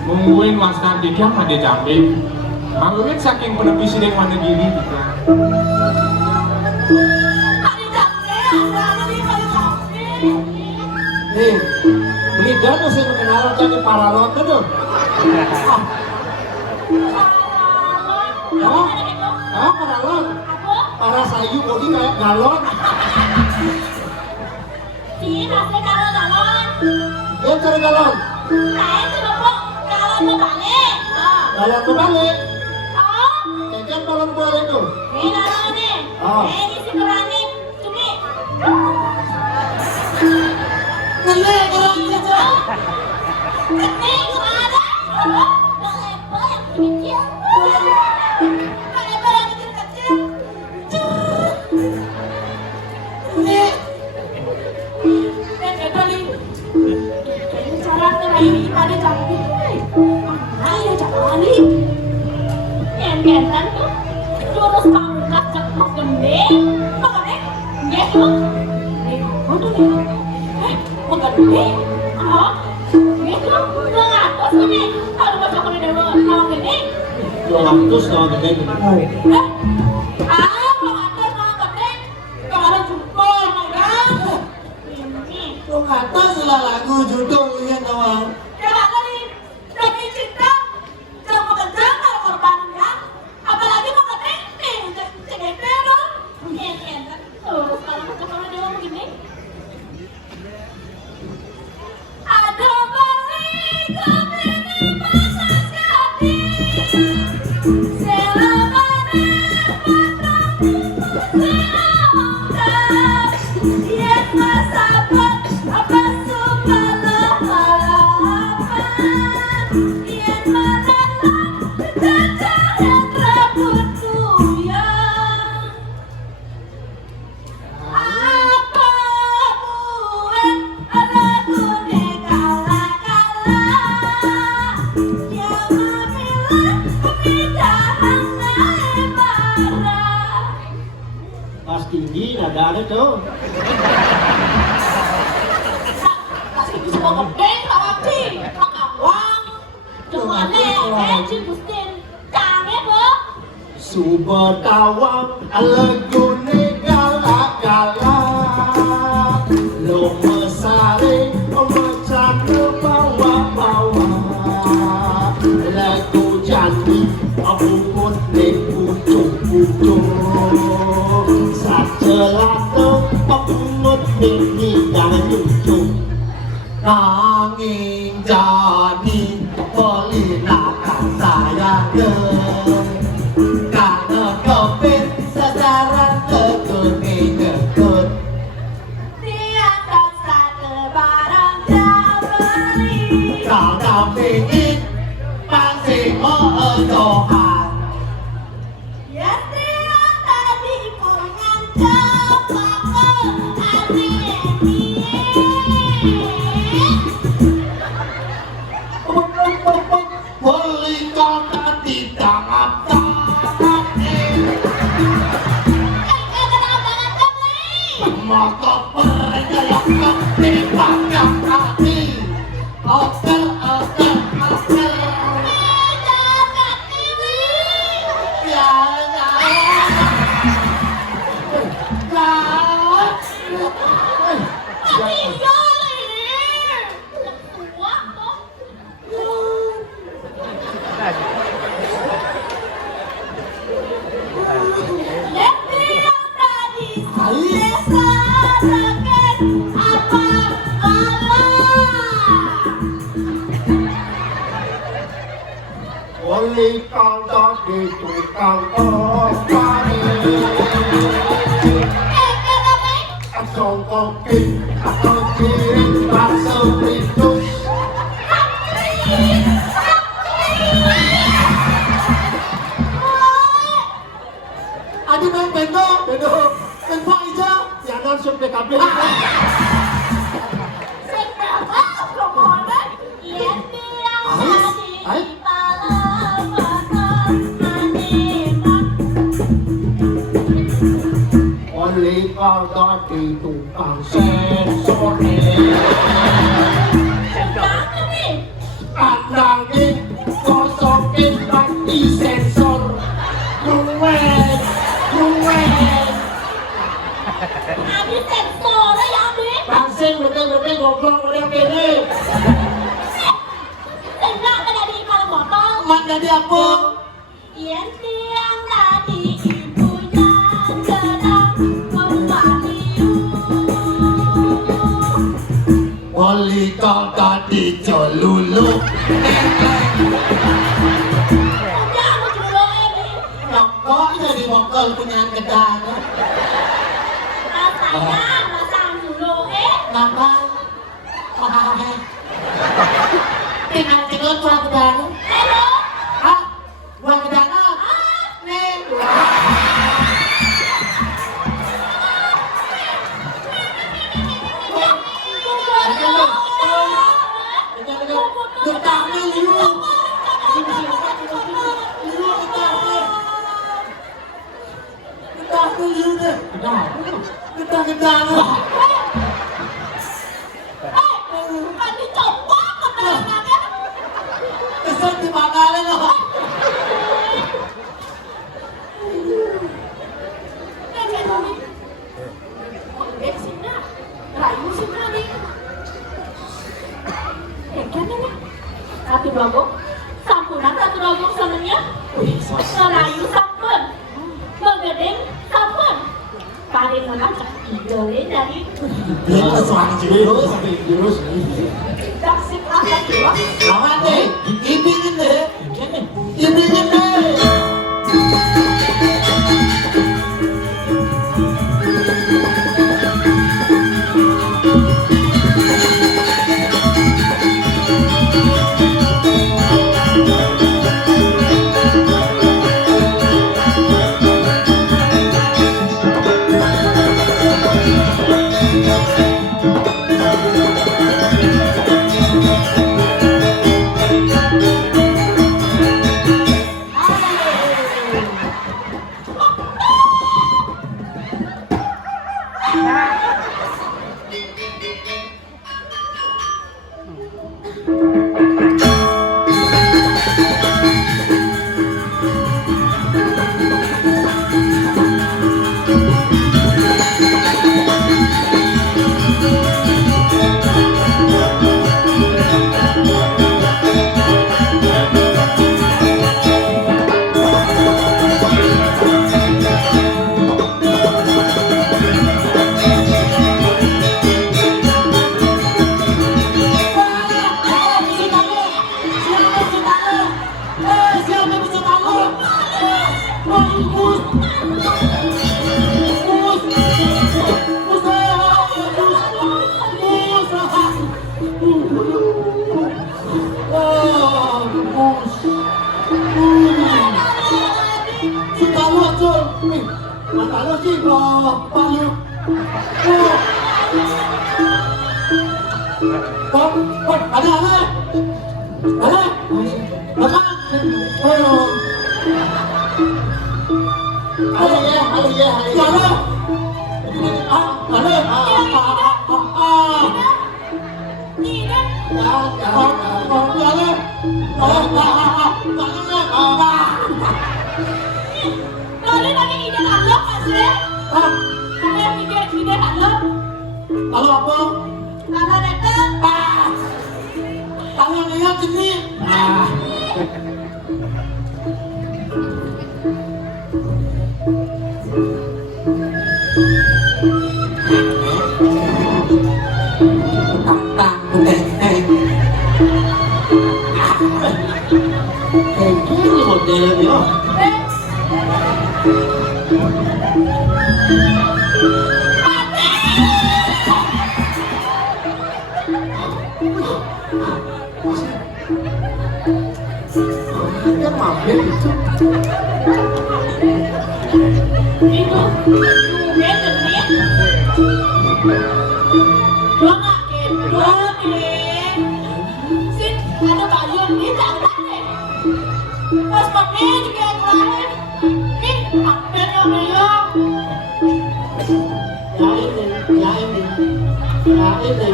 Mungguin wasnan tiga pada jambi. Mangguin saking penepi sideng mana gini tiga. Hari jambe, ada di hari jambe. Nih, beli dana sih mengenal jadi paralon tuh dong. Oh, paralon. Para sayu bodi kayak galon. Sih, nasi kalau galon. Dia cari galon. Saya itu dong, galon mau balik. Galon kebalik. Oh, Kecap galon kebalik tuh. ini galon nih. Oh. Ini si berani, cumi. Ngele galon kecap. Kening, ada. Lebar yang kecil. Lebar yang kecil-kecil. Ini. Cara ngeraih pada jambi. Ayo jalani. Engentan tuh jurus pangkat cepat gendeng. Makanya gitu. Apa tuh nih? Gendeng. Oh, gitu. Ngatos nih. Kalau baca kode dewa nama gendeng. 200 nama gede. Pengantar nama gendeng. Kalau ada jumpa orang. Ini. Tuh kata salah lagu judul lihat nama. Jangan kali demi cinta jangan mengejar kalau korbannya, apalagi mengenai CGT dong. Iya kan? Tuh kalau macam dia begini. Ada balik kemini masa jadi selamanya Yes, masapat apa supalah halaman Yes, madalah jajah yang rambutku yang apa buat ada kude kala-kala yang memilah pemindahan naibara Pas tinggi ada tuh. Kasih bisa mau gede, kawaci, makawang, cuma Gustin, kangen loh. Subetawang legune gala-gala lo mesare macan bawa-bawa lagu janji abukut ning pucuk-pucuk sacelaka abungut ning hidang nyucuk nanging jadi pelinakan saya karena kepin sasaran tekun-tekun Tiada satu barang jabari. kalau pingin pasti Tuhan Ya tiada di pungan coba beli kota tidak maka perjalanan ketibak yang hati oker Oli kang dadi tukang opani Asong kopi atau kirim bakso bridus Adi main bendo main Pak Ija jangan sup PKB Oli kagak di tukang sensor Andangin kosokin lagi sensor Ruwet Abi sensor ya Abi. Langsing betul-betul goblok udah kene Senang ada di kalau botol. Man jadi apa? Yang tiang tadi ibunya sedang membantu. Oli kagak diceluluk Udah aku dulu ini. Nyokok jadi mokol punya gedang Rasanya masang dulu Kenapa? Tinggal buah gedang Halo. Hah? Buah gedang nih Gedangnya liu Gedangnya liu deh Gedang-gedang Kan dicoba keterangannya. Kesel dimakalin loh Satu rogong, sampunan satu rogong semuanya. Serayu sampun, begedeng sampun. Paling menacak idole dari Dia suara jurus daksik apa juga. Lawan deh, ibingin deh Ibingin deh ini.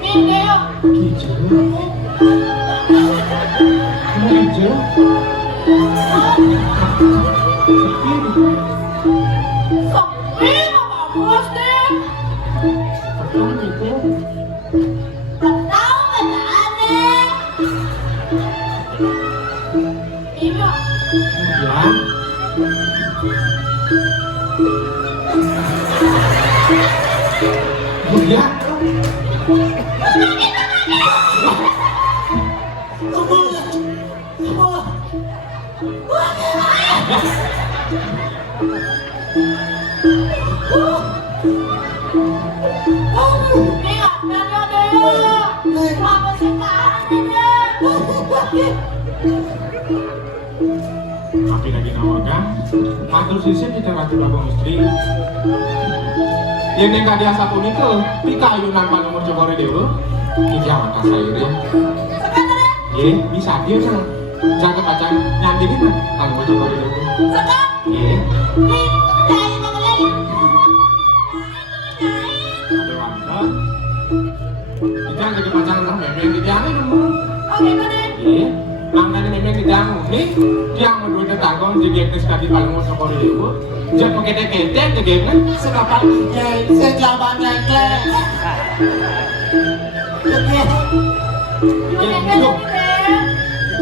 Ini yuk. Hijau. Kenapa hijau? Sepi Bapak Bos deh. Kapan itu? Tahu nggak aneh? Ini yuk. Ya. Ya. Ini ada deh. Apa sih Tapi lagi nawakan, matur sisi kita ratu babang istri. Yang nengka dia satu itu, di kayunan pak nomor cokore dewa, di jalan kasaire. Ye, bisa dia kan, jaga pacar nyandiri kan, pak nomor cokore dewa. Ye, ada wanda. Kita jaga pacar orang memang di jalan dulu. Ye, mangkane memang di jalan nih, dia mau tetangga di genes tadi pak nomor cokore dewa. Jangan kete-kete ke game Sekapan jeng, sejaman nengklek.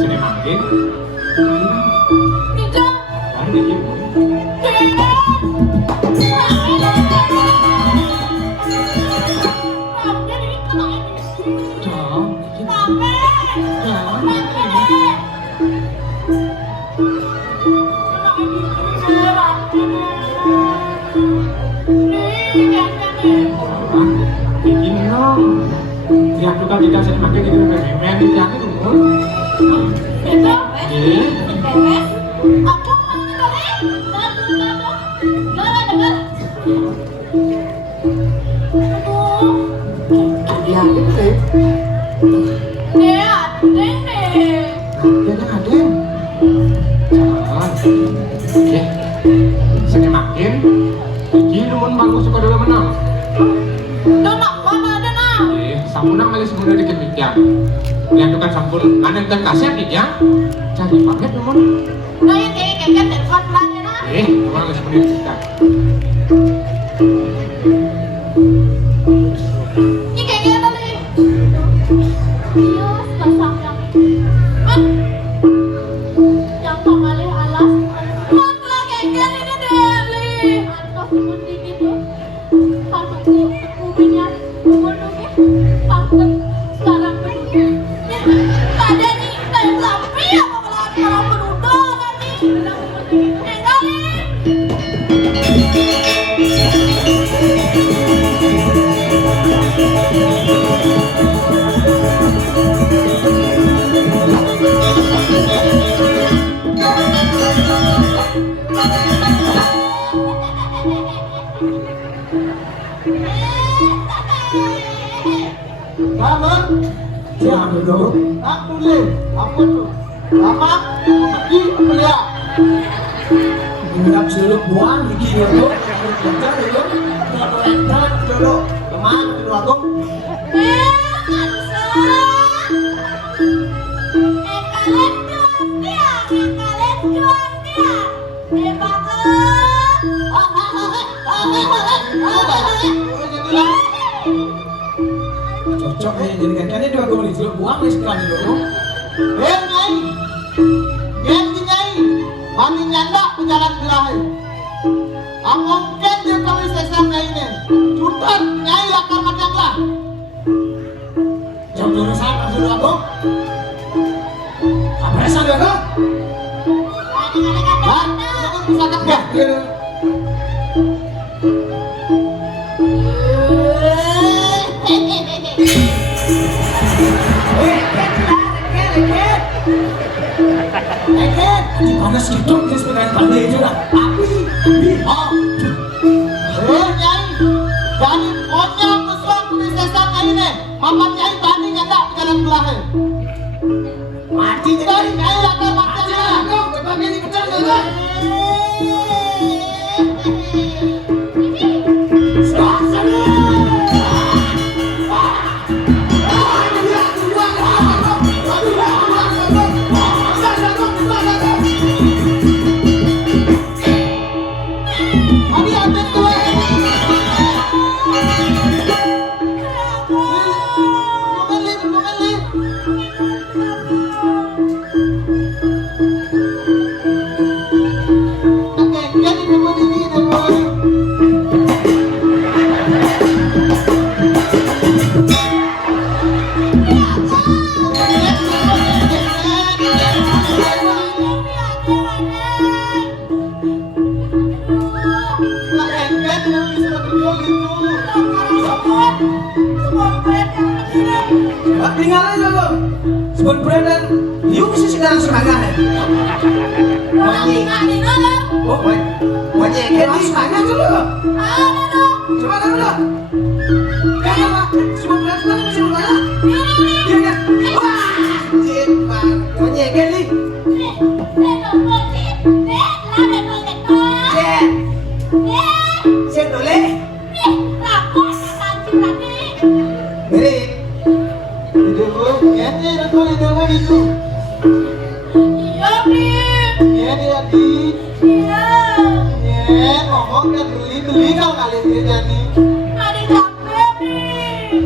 sini makin. Kan di game. Bikin dong. Ya bukan tidak saya makin itu memang di jalan dulu. Ye. Ya, ini. Jangan ada. Jangan. Ye. Sini makin. Bikin lumun bagus suka dulu menang. Sampun kali sebenarnya dikit bijak. Yang bukan sampun ada yang kasih bijak. Cari paket namun. Orang lagi sebenarnya bijak. Bangun. Jangan dulu. Aku boleh. Apa tu? Lama. Pergi apa ya? Minyak seluk buang gigi dulu. Jangan dulu. Jangan dulu. Lemah dulu aku. Cocok ya, jadi kan dua gol itu buang nih sekali dulu. Nyai. Nyai. Mami nyanda pejalan gelahe. Amongken dia kami sesam nyai ini. Cutat nyai akan macam lah. Jam dulu saya langsung aku. Apa rasa dia kok? Dan jangan bisa tegak. Panas gitu, dia sebenarnya pandai juga. Oh, nyai. Jadi pokoknya pesuang kami sesam nyai ini. Maman nyai tadi nyanda pejalan gelahe. Mati Jadi nyai akan macam lah. Coba ini pecah dulu. Stop. Abi ambil tuh. Tinggal aja lo. Sebelum beredar, yuk sih sedang semangat. Oh, wajahnya di semangat dulu. Coba dulu. Kenapa? Sebelum beredar masih mana? Iya kan? Wah, cepat. Wajahnya di. Cek dulu. Beri. Beli kau kali ini jadi. Ada capek nih.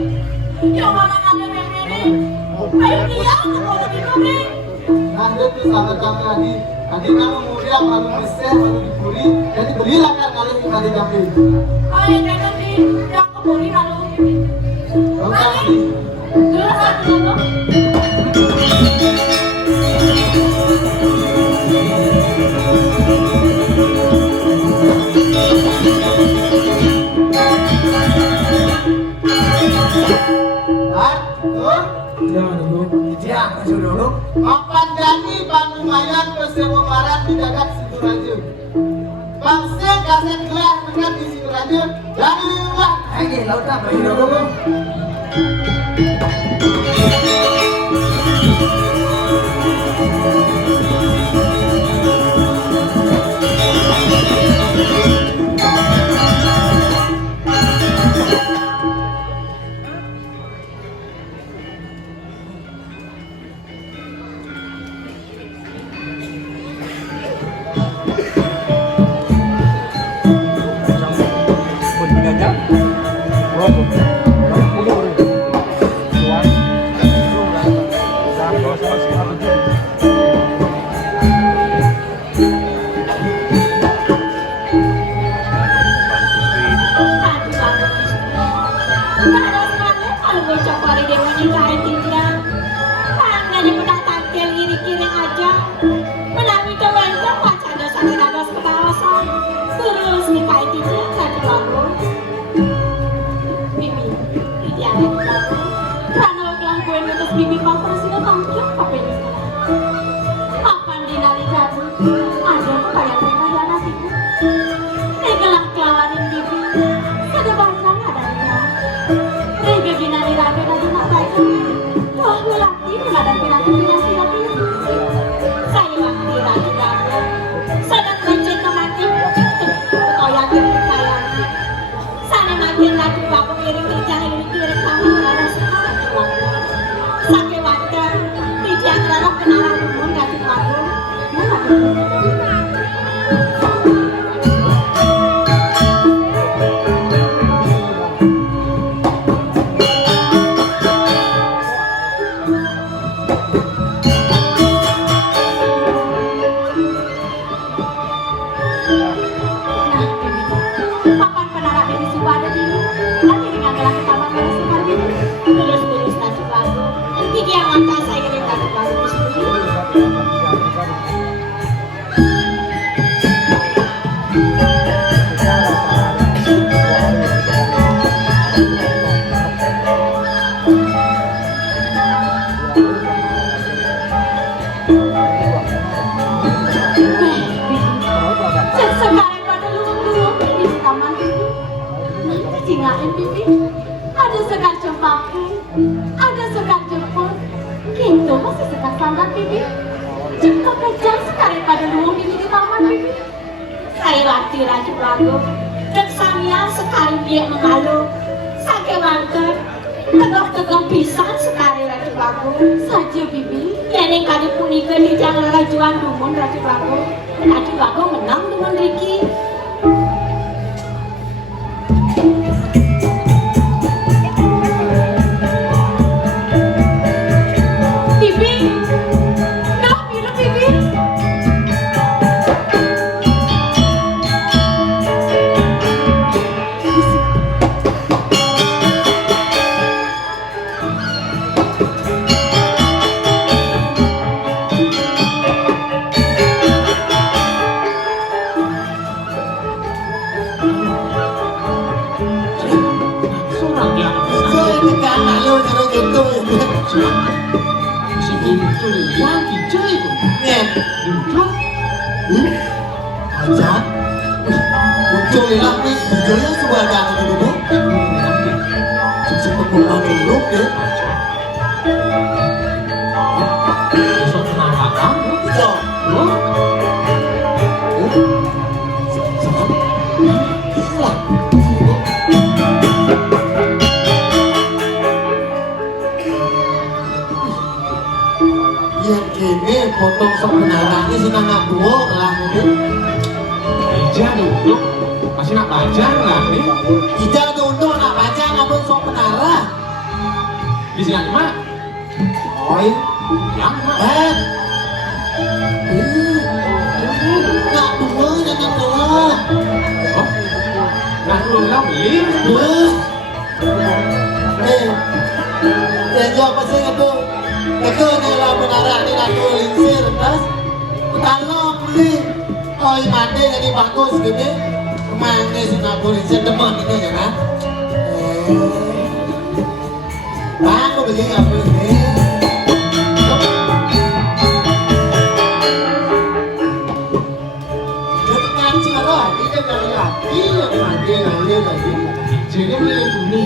Yang mana ada bebe nih? Ayo dia mau lebih nih. Anda tuh sahabat kami Adi. Adi kamu mulia malu besar malu dibuli. Jadi belilah kan kali ini kali kami. Ayo jangan nih. Yang kebuli lalu ini. Oke. Terus satu dulu. Papan Jani Panumayan Persewa Barat di Dagat Sidoarjo. Bangsa kaset gelar dekat di Sidoarjo. Dari luar. Ini laut apa ini dulu? Bibi pampres itu tampil apa ini? Papan di nari jadu ada kayak kaya nasiku. Negelang kelawanin bibi, ada bahasa ada dia. Nege binari raga ada mata itu. Wah melati ada pirang-pirang siapa itu? Saya waktu raga raga, sedang mencet mati. Kau yakin saya? Sana makin lagi bapak miring terjadi miring kamu ada sekarang. Sake wadah, tidak terlalu kenalan umum dari kamu. Papan penara ini sudah ada di nanti dengan gelang taman kalau sudah ini terus nasi baru. Ini yang angka saya yang nasi baru sendiri. Sekarang pada luang-luang di taman itu. Singain pipi, ada sekar cempaka, ada sekar jempol, gitu masih sekar standar pipi. Jika kejam sekarang pada luang ini di taman pipi. Saya waktu raju lagu, dan saya sekali dia mengalu, sakit wangker, tegak-tegak pisan sekali raju lagu. Saja pipi, yang kali punika di jalan rajuan dumun raju lagu, raju lagu menang dengan Ricky. Seorang yang Saya tekan lalu cara gitu. si itu yang kicau itu. Nih, Duduk. aja. Muncul hilang nih, hijaunya sebuah dulu. Sempat dulu ya. Besok kenapa kamu? Hijau. Yang kini potong sebenarnya senang nak dua lah ini. Ija duduk. Masih nak bajang lah nih. Ijak duduk nak baca ngomong sok penara. Di sini mak. Oi, Yang mak. nak dua jangan dua. Oh. Nah lu lah beli. Dia jawab pasal itu. Itu adalah menara ni nak dua linsir, tas. Tolong beli. Oi mandi jadi bagus gini. Mana sudah dua linsir depan ini kan? Aku beli apa ini? Jangan cakap lagi dengan lagi yang mandi lagi. Jadi beli ini.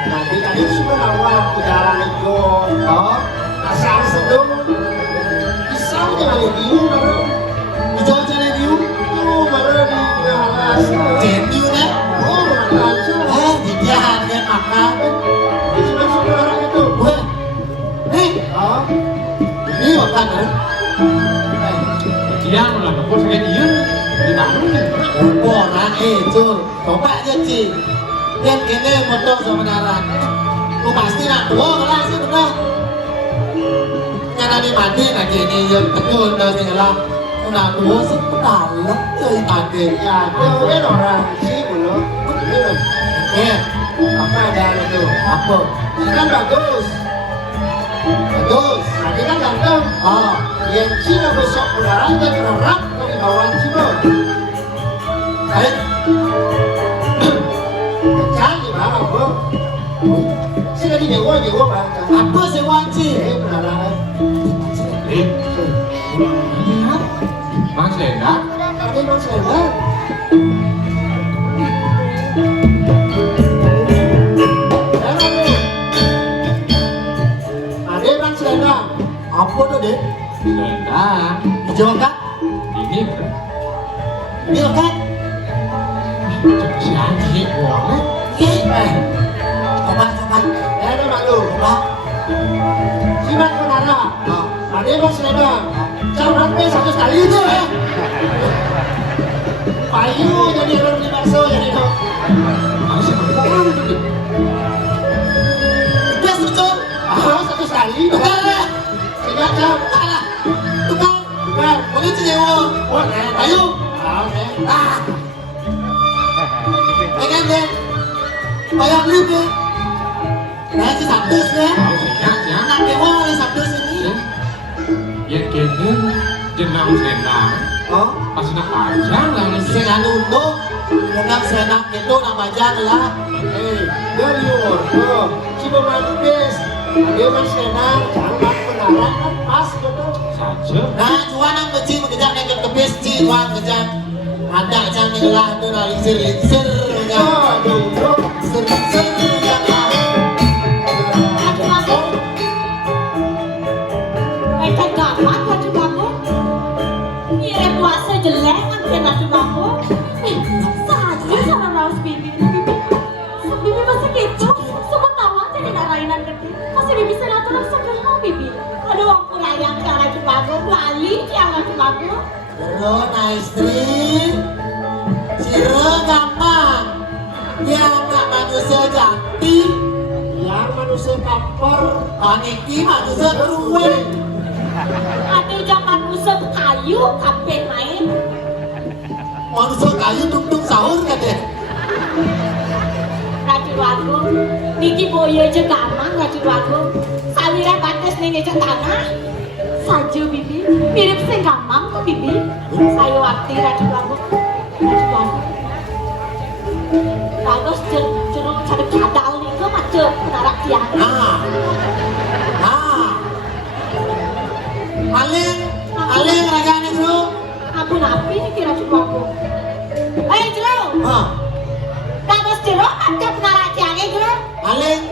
Nanti tadi sudah awal ke jalan itu, oh, asal sedung, pisau jangan diu baru, pisau jangan diu, baru di halas, jendiu nih, di dia harga makan, ini masuk ke orang itu, nih, oh, ini makan kan, Dia malah kok saya dia ditaruh nih. orang itu, coba aja sih. Dan kini motor sebenarnya, lu pasti nak tua lah sih benar. Karena di mandi nak kini yang betul dah sih lah. Nak tua sih benar lah jadi mandi. Ya, dia kan orang sih belum. Oke, apa ada itu? Apa? Ini kan bagus. Bagus. Ini kan ganteng. Oh, yang Cina besok udara dan terap dari bawah Cina. Baik. Sila di dewa bang. Apa sewa sih? Benar. Mas Lenda. Ada mas Lenda. Ada mas Lenda. Apa tuh deh? Lenda. Hijau kan? Ini kan. Ini kan? Si Anji boleh. Coba. Ada malu. Coba. Simak penara. Ada mas Lenda. Cabratnya satu sekali itu ya. Payu jadi orang beli bakso jadi itu. Harus berkorban itu. Udah susun. Satu sekali. Tukar. Simak jam. Tukar. Boleh cewa. Ayo. Oke. Pengen deh. Bayar lift deh. Nah, si satu deh. Ya. Anak dewa oleh satu sini. Yang kini jenang Lenda. Oh. Pas nak bajang lah nih. Dengan untuk dengan senang itu namanya adalah dari order coba mantis dia mas senang jangan penaran kan pas gitu Saja. nah cuan yang kecil mengejar yang kebes cuan kejar ada jangan ngelah itu linsir linsir Mereka gampang baju kamu. Iya puasa jelek kan kena baju kamu. Saja cara raus bibi. Bibi masih kecoh. Semua tawa jadi nggak lainan gede. Masih bibi senator segera bibi. Aduh aku layang cara baju kamu. Lali yang baju kamu. terus nah istri sira gampang yang anak manusia jati yang manusia kaper paniki manusia keruwe Aduh jangan usap kayu kapan main. manusia kayu tung-tung sahur katanya Raju aku, niki boyo aja gampang raju aku. Sawira batas nih aja tanah. Saju bibi, mirip sing gampang kok bibi. Saya waktu raju aku. Terus jeruk cari cadal nih ke macam menarak tiang. Aling ragane dulu. Aku napi nih kira cukup aku. Jeruk. Terus jeruk macam menarak tiangnya jeruk. Aling.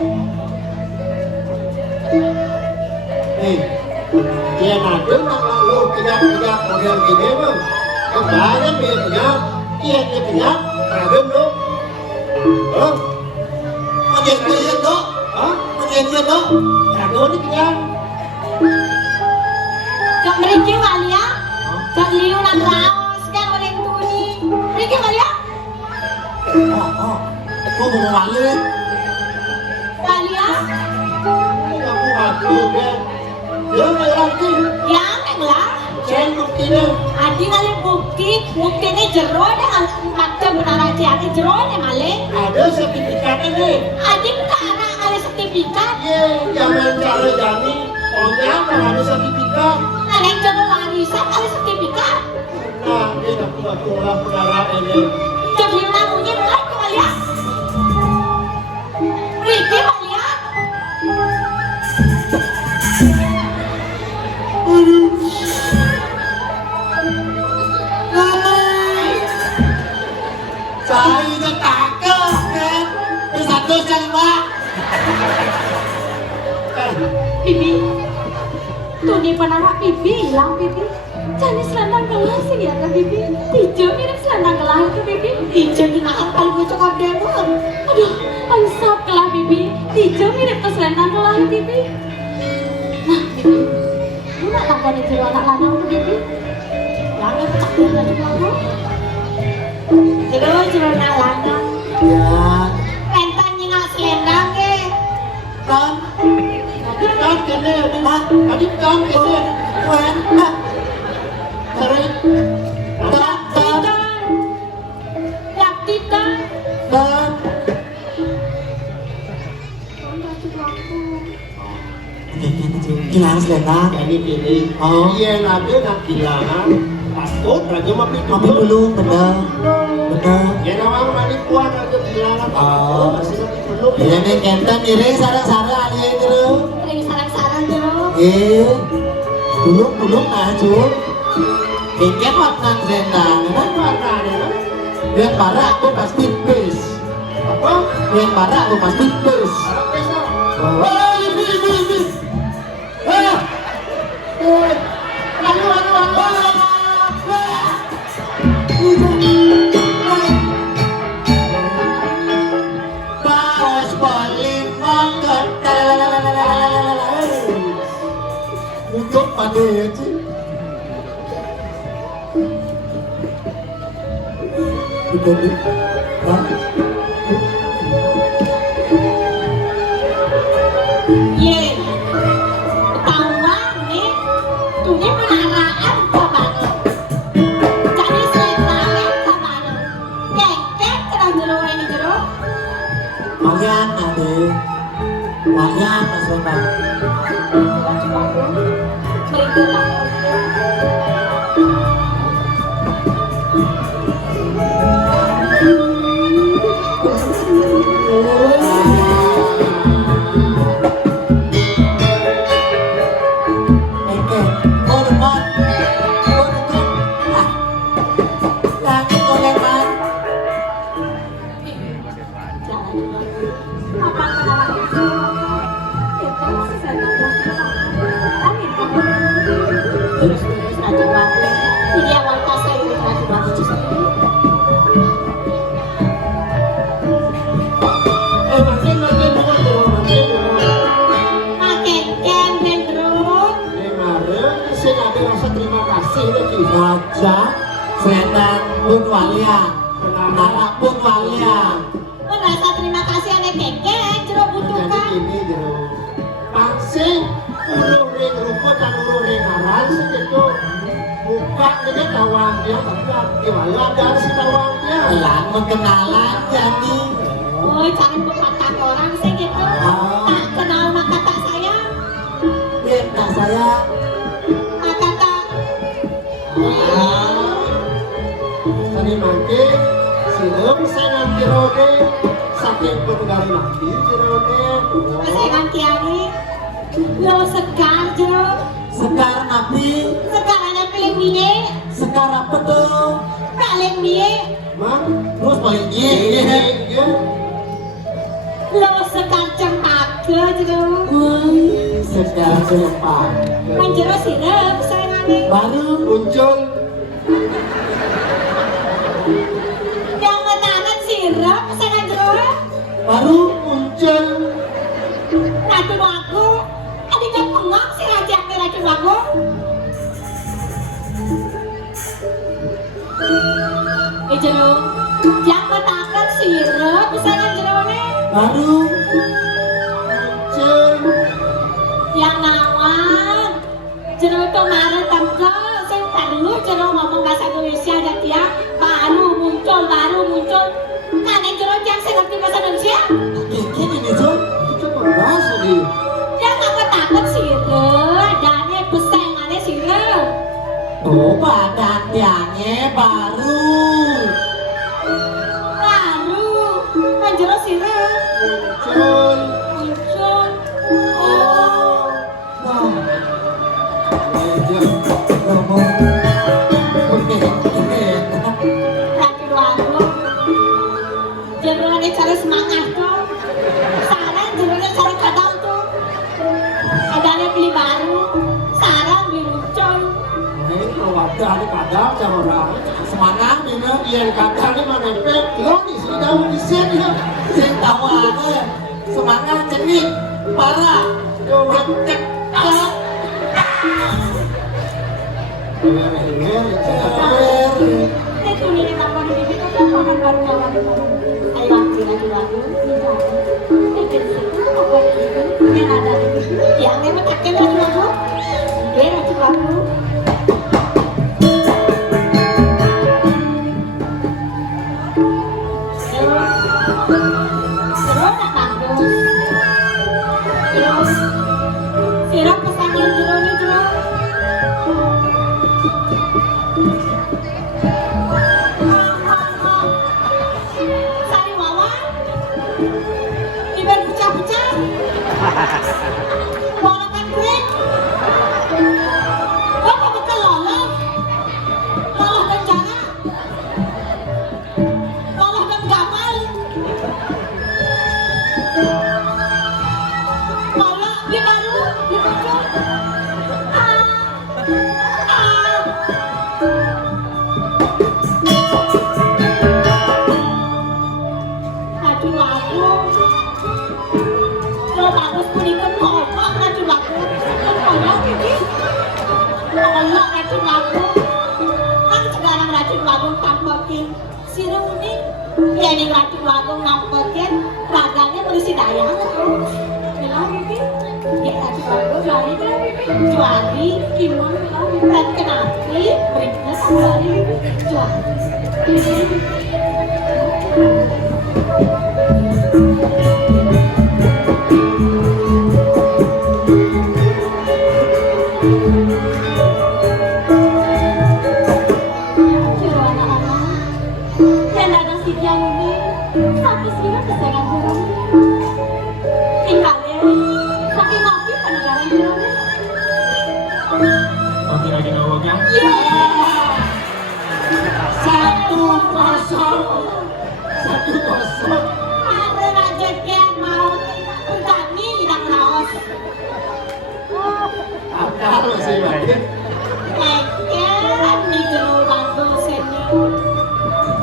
Dia nado nak lalu kenyap model gini bang. Kebanyakan dia kenyap, dia kenyap, ragam lo. Menjadi lo, menjadi lo, ragam ni kenyap. Kak mereka Walia, Kak Liu nak raos kan orang tu ni. Mereka Walia. Kau bawa balik. Walia. Aku kan. Dia lagi. Yang lah. Saya buktinya. Adi kali bukti ni jeruk dengan macam benar aja adi jeruk ni malah. Ada sertifikatnya ni. Adi cara kali sertifikat. Jangan cara jani. Pokoknya kalau ada sertifikat. Ada jeruk warisan kali sertifikat. Nah, dia nak buat lah saudara ini. Jadi namanya lagi Walia. Riki Walia. Saya dah takut kan. Dia satu sama. Bibi. Tu ni penarak Bibi hilang Bibi. Jadi selendang gelas sih ya kan Bibi. Hijau mirip selendang gelas itu Bibi. Hijau dinahan kalau gue cokap demon. Aduh, ansap kelah Bibi. Hijau mirip ke selendang gelas Bibi. Nah Bibi, lu nak lakukan itu anak lanang tuh Bibi? Lanang tak dia lagi lalu. Jeruk nak lanang. Ya. Pentan nyingat selendang ke. Kan. Kan kene. Tadi kan kene. Kan. Sering. Yaktikan. Dan. Kilang selendang. Ini. Oh. Iya ada nak kilangan. Takut raja mapi dulu. Benar. Ya nama mani kuat raja kilangan. Oh. Masih mapi dulu. Iya nih kenten ini sarang-sarang alih dulu. Ring sarang-sarang dulu. Dulu maju. Bikin warna selendang. Kan warna dia. Yang parah aku pasti bis. Apa? Yang parah aku pasti bis. Ini. Bawas boleh menggetar. Untuk pada aja. Betul. Ye, ketahuan nih, tuh dia menaraan kabarnya. Jadi selendangnya kabarnya. Kengkeng kerang jeruk ini jeruk. Walian ada. Walian selendang. Beriku tak. Ini awal kasih ini terakhir banget sih. Makin ken terus. Terima kasih baca selendang pun walian, anak pun walian. Merasa terima kasih aneh kengkeng jeruk butuhkan. Jadi ini jeruk. Pangsing urung ring rumput dan urung ring aran segitu. Bukan dengan tawang dia, tapi gimana ada si tawangnya? Pelan mengenalan jadi. Oh, cari pepatah orang sih gitu. Tak kenal maka tak sayang. Tak sayang. Maka tak. Tadi mangke sirup saya jerone saking penegari nanti jerone Kesayangan Kiai. Lo sekar jero. sekar nabi Sekarang paling mie. sekar apa tuh Paling mie. Mang terus paling iya Lo sekar cempaka jero. sekar cepat Kan jero sirep kesayangannya. baru muncul Yang metakan sirep kesayangan jero. baru muncul Racun aku. Adiknya pengok si raja ke racun aku. Jero. Yang metakan sirep kesayangan jero nih. baru muncul Yang nawan jero kemarin tangga saya tak dulu jero ngomong bahasa Indonesia aja dia baru muncul karena jero yang saya ngerti bahasa Indonesia gini nih Jun kita membahas ini yang apa takut sirep dannya pesengannya sirep oh badan tiangnya baru kan jero sirep muncul muncul oh racun aku jero ini cara semangat tuh sekarang jero ini cara kadang tuh adanya beli baru sekarang beli muncul wadah ini kadang sama orang semangat ini yang kadang ini mana pek lo di sini daun di sini saya tahu aja semangat cenik parah cek itu nih tambah di bibir itu makan baru kawan ayo ambil lagu itu situ apa itu yang ada di bibir yang memang pakai lagu dia lagu sirap kesakitan jero nih jero sari wawan ibar pecah-pecah walakan kering apa betul lolos dan jana lolos dan gamal malah dia baru dia muncul racun lagu kalau bagus pun ikut ngomong racun lagu kalau ini ngomong racun lagu kan sekarang racun lagu tambahin si Runi ya ini racun lagu nambahin raganya berisi dayang bilang ini ya racun lagu juari kimon dan kenapi berikutnya kembali juari Jero anak-anak yang datang si Tiang ini satu sirap kesayangan jero tinggalnya saking ngopi penegara jero Tapi lagi nawaga. satu kosong ada raja yang mau bertani yang raos apa sih lagi Eker di jero bangku seni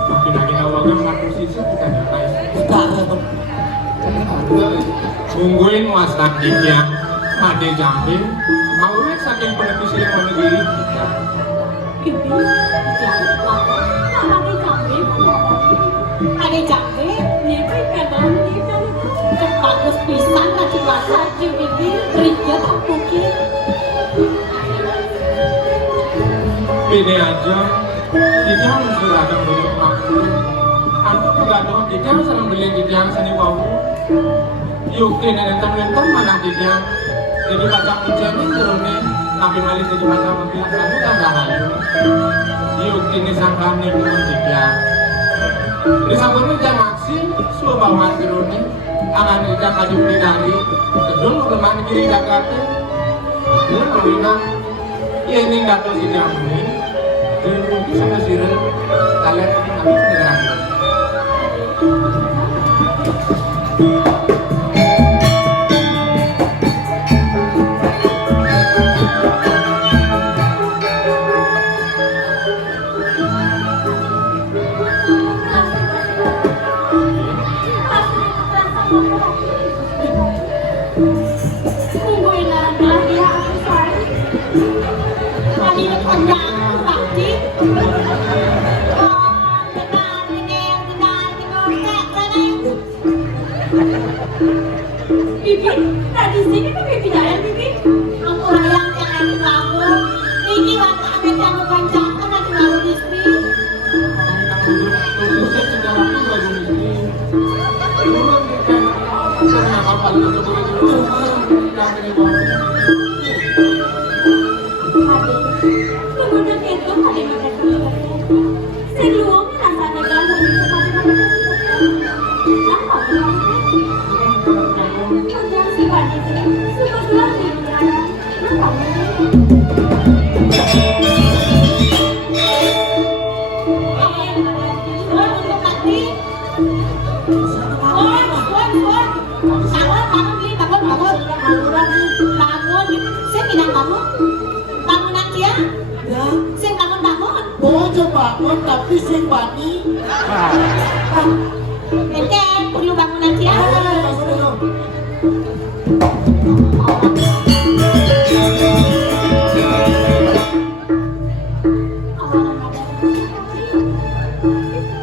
Tapi lagi nawaga ngatur sisa kita nyamai. Tungguin mas nanti yang Made Jambil mau lihat saking penepis yang mau negeri kita. Bibi jangan mama di jambi ada jambi nih kadang bagus pisan lagi masak jeung bibi berinya tak mungkin Pede aja, kita harus seragam dari makhluk. Antu pegaduh kita sareng beli kita seni wau. Yuk kena lentang-lentang mana kita. Jadi kacang kucingnya jerone, tapi malah jadi macam mobil anu tangga layu. Yuk kini sangkane pun kita. Di samping jam aksi, suruh bawa tirone, akan ijak kaju binari, kedul kemana kiri Jakarta, dia mawina, ini gato si jamuni, jadi mungkin sama sirel, kalian kami segera. Tungguin aja dia aku sayang. Tadi kondang pasti. Bibi, tadi sini kan Bibi jalan Bibi. Aku hayang yang aku kamu. Ini waktu aku kamu kancakan aku kamu istri. Kemudian itu kali mereka sebelum rasa negara itu apa kemudian si Bani sudah dua bangun tapi sing bani. Ente perlu bangunan siang. Bangun dulu.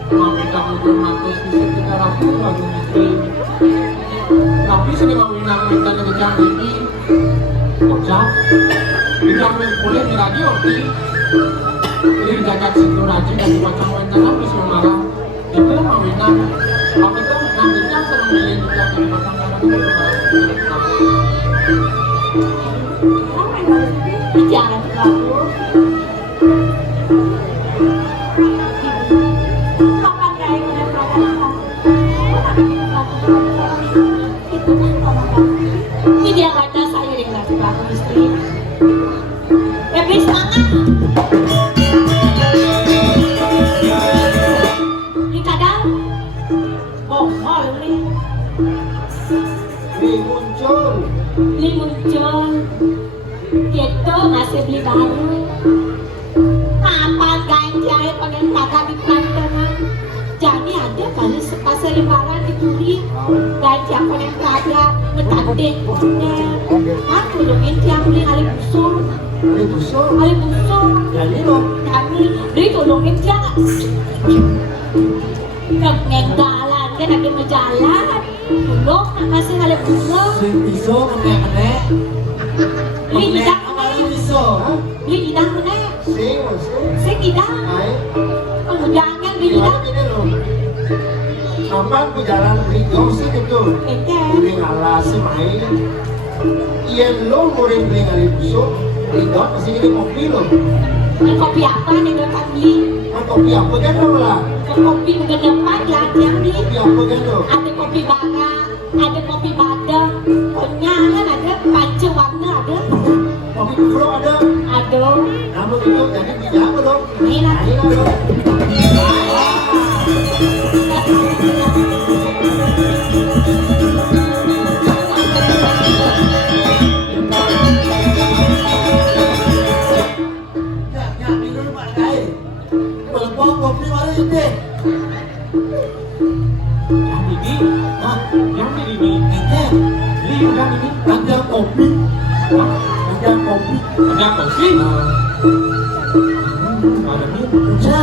Mami kamu bermatus bisa kita lakukan lagi istri. Tapi sini mami nak minta jadi jangan ini. Kocak. Kita boleh lagi orti. Ini jaga situ rajin dan macam macam habis mengarah. Itu mawinan. Kami itu nantinya sering milih juga dari macam-macam Jangan terlalu. Kapan kaya punya perasaan? Ini dia kata saya dengan aku istri. Lebih semangat. Muncul gitu masih beli baru apa ganjai pengen kagak di kantongan jadi ada kali sepasar lembaran dibeli ganjai pengen kagak ngetanding aku dongin tiang beli hari busur Jadi dong. kami beli tolongin tiang kegenggalan kan lagi berjalan belum masih ada busur Sing iso kene-kene. beli idang Awalnya iso. beli idang mana Sing. saya tidak Hai. kemudian beli Gimana idang ini loh? Kapan ku jalan Ridho sih gitu? ente Beli ngalah semai. Iya lo murid beli ngali busuk. Ridho masih ini kopi lo. kopi apa nih kan beli Kopi apa kan lo lah? kopi minggu depan ya yang beli Kopi apa kan lo? ada kopi bara ada kopi badang konyangan ada panca warna ada Kopi kufro ada. ada Namun itu jadi tidak apa dong? ini lah Ini lah dong. Kopi mana ini? yang ini. Hah? Yang ini. Ente? Beli yang ini. Ada kopi. Ada kopi. Ada kopi. Ada minum. Bisa.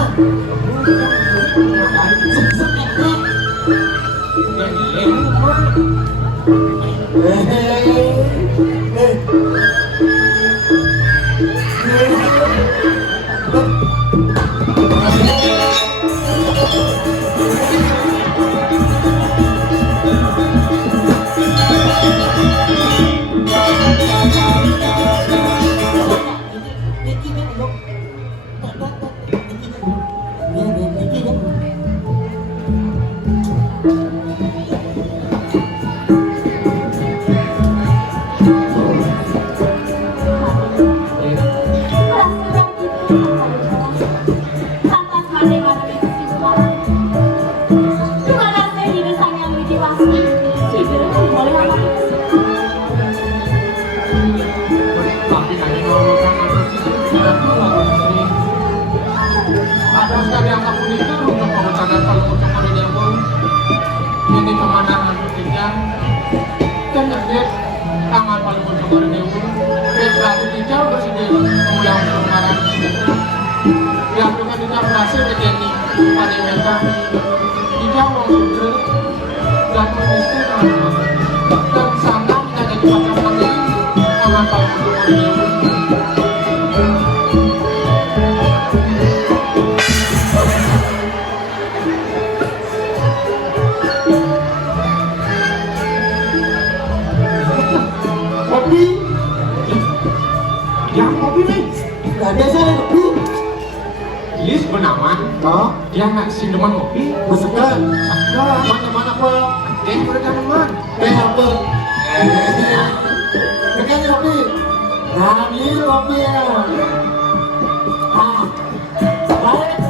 minuman. Oh, Dia nggak siluman kopi. busekan. Sakit. Mana-mana apa? Teh bertanaman. Teh apa? Tekan kopi. Nah, ini kopi ya. Ah, baik.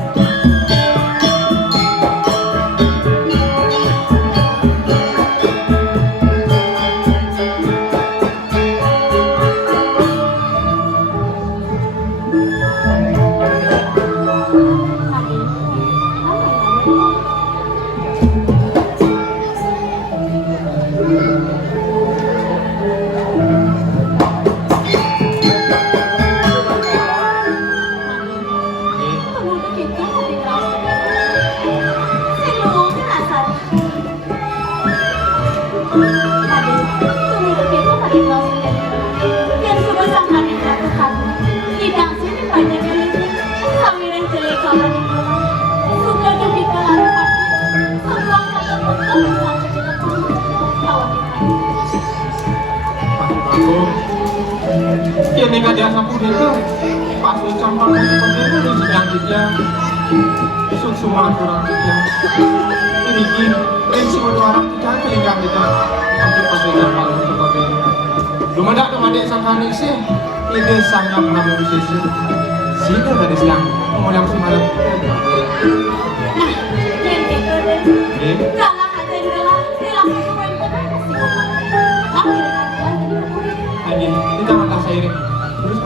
Ini nggak dia sapu itu pas campur seperti itu di selanjutnya isuk semua orang kita ini gini semua orang kita kelinggang kita untuk pas campur seperti itu cuma ada adik sangkani sih ini sangat namun sisi sini dari siang mau yang semalam kita mata seiring terus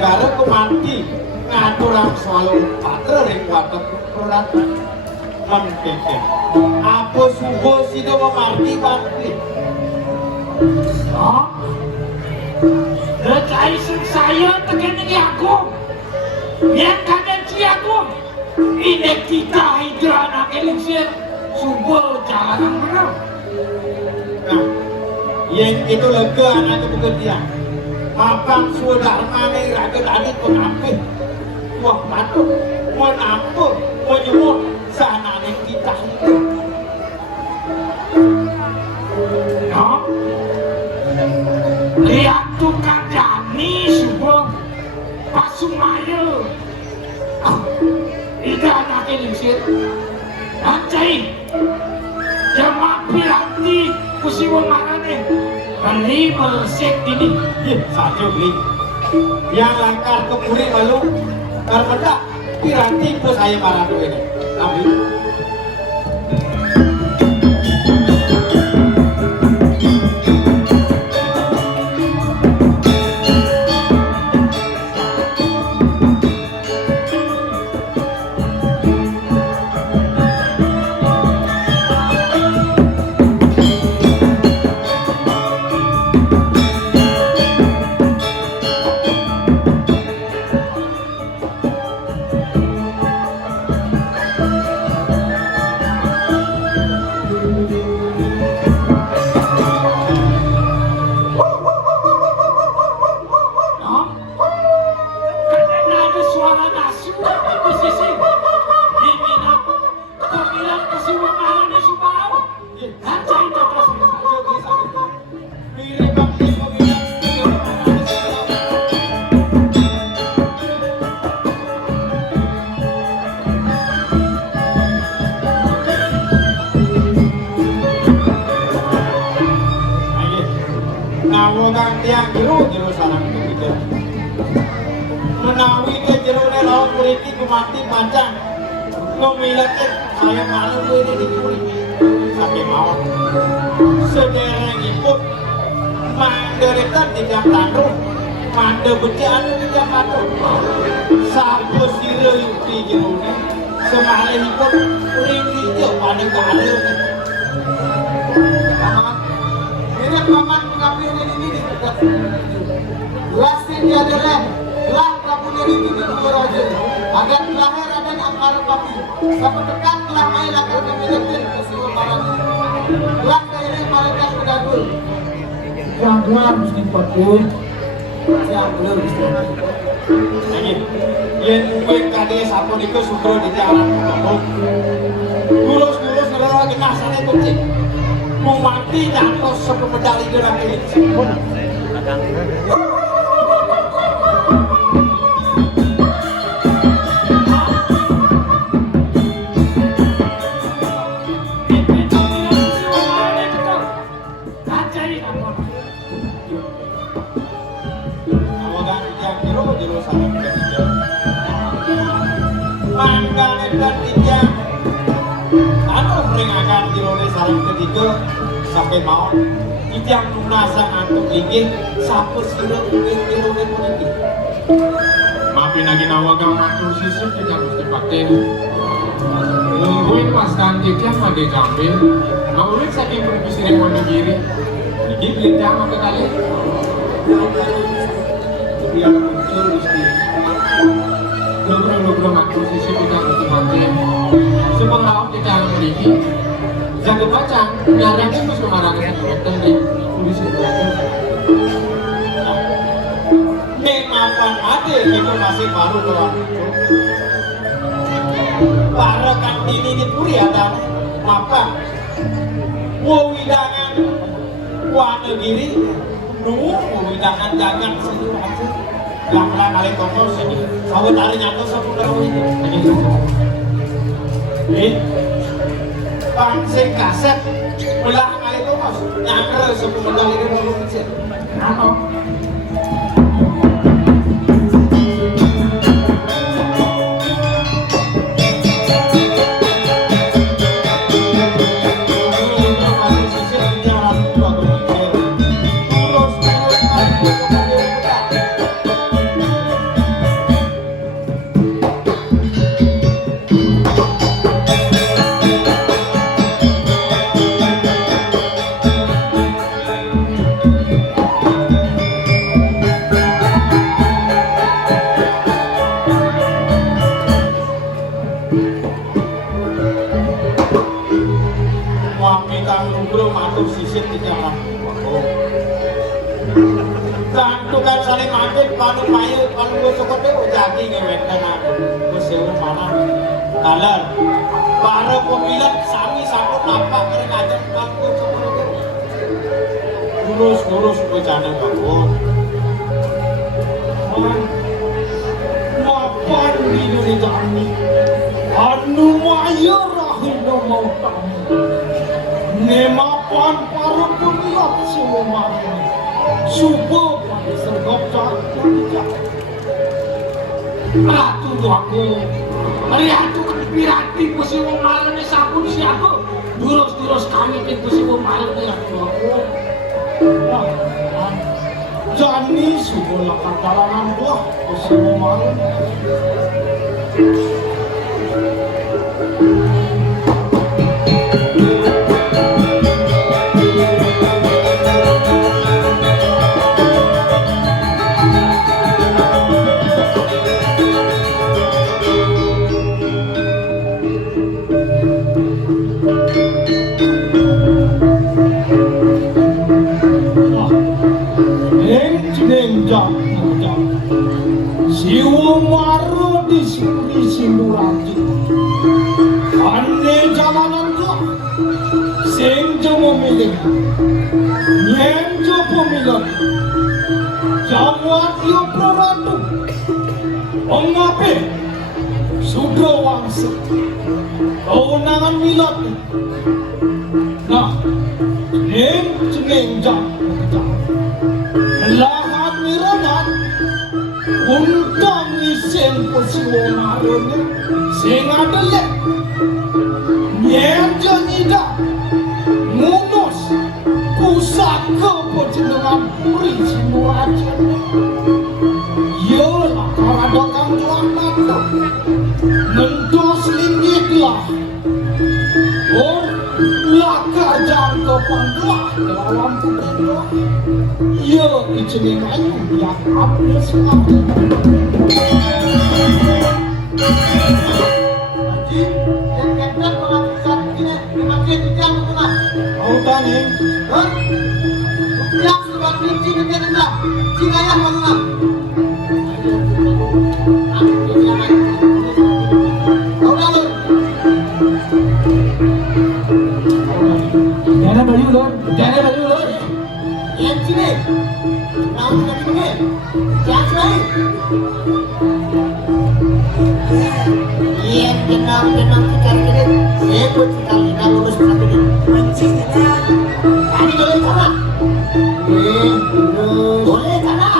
negara kemanti ngaturang selalu patra rekuatan produk mengkeke apa subuh sido memarti bantri Rekai saya tekan ini aku yang kadang si aku ini kita hidra anak eliksir subuh jalan benar nah yang itu lega anak pekerjaan Mapang sudah mana rakyat adik pengampil wah batuk menampur menyemut sana yang kita itu no lihat tukang Dani sebuah pasumaya itu anak eliksir Anjay jamaah pilanti kusiwa marane beli bersih ini saja beli yang langkar ke puri malu karena piranti pun saya marah ini tapi Awagang tiang jero sarang ketiga menawi ke jerone lawan mriki kumati pancang ngomilake saya malu ini dikuri sampai mau sederengipun mandheretan tigang tandung mandhe becik tigang tandung sapu sira yukti jerone semalihipun mriki yo paning kalih ini paman mengambil ini Lastin dia adalah lah kamu dari ini raja agar lahir ada angkara kami sampai dekat telah main agar kami lebih ke seluruh barang lah kairing malaikat pedagul jaguar mesti pakun jaguar mesti lagi yang uang kade sapu niku sugro di jalan ngomong lurus ngerora genah sana kucing mau mati nyantos sebelum medali dengan ini sampai mau yang lunasa antuk linggih sapu sira mungkin kirone puniki maafin lagi nawagang matur sisir kita mesti paten nungguin pas kantik yang made jambil ngawulit saking perpisire monogiri niki belintang ke kali biar muncul mesti logro matur sisir kita mesti paten sebelum kita memiliki jaga bacang, nyaranya terus kemarangan yang di tulis itu. Memang ada itu masih baru doang. Para kantini di puri ada apa? Wawidangan Wanegiri, wawidangan dagang seluruh aja. Lang kali kongkos ini, sawit hari nyata sepuluh itu. Pangsing kaset belah kali itu mas nyangker sebelum medali ini baru kecil apa? Tantukan saling makin panu payu panu cokot deh jadi ngewek dan aku bersewa mana kalar para pemilik sami sabut nampak mereka aja panu cokot deh lurus bercanda bangun mapan di Indonesia ini anu maya rahina mau tamu nemapan para pemilik semua mana subuh pada sergap cakap ratu aku ratu kan pirati pasti mau malam ni sabun siapa durus kami kan pasti mau malam ni aku jadi subuh lakukan kalangan buah pasti mau malam Siwa maro di suri sindurati ane jalanan gua senjo memilih nyenjo pemilik jamuat yo proratu ongape sudro wangsa kewenangan milat nah neng jam Untung isen po si Womarone sing adele nyejo nida munus pusaka po jenengan puri simuaja yola karada kang tuanan mentos linggitlah or lakar jangka panglah dalam pemerintahan yo ijening ayu yang ambil sekali Haji, yang kata pengabdian ini dimaksud tidak bukan? Mau tanya? Hah? Yang sebab kunci negara dah, cingayah mana? Jangan baju lor, jangan baju lor. Yang sini, tahu tidak ini? Yang sini. Yang kenal kita ini, saya pun kita lulus berapa ini? Mencinya, tadi boleh sama? Boleh sama?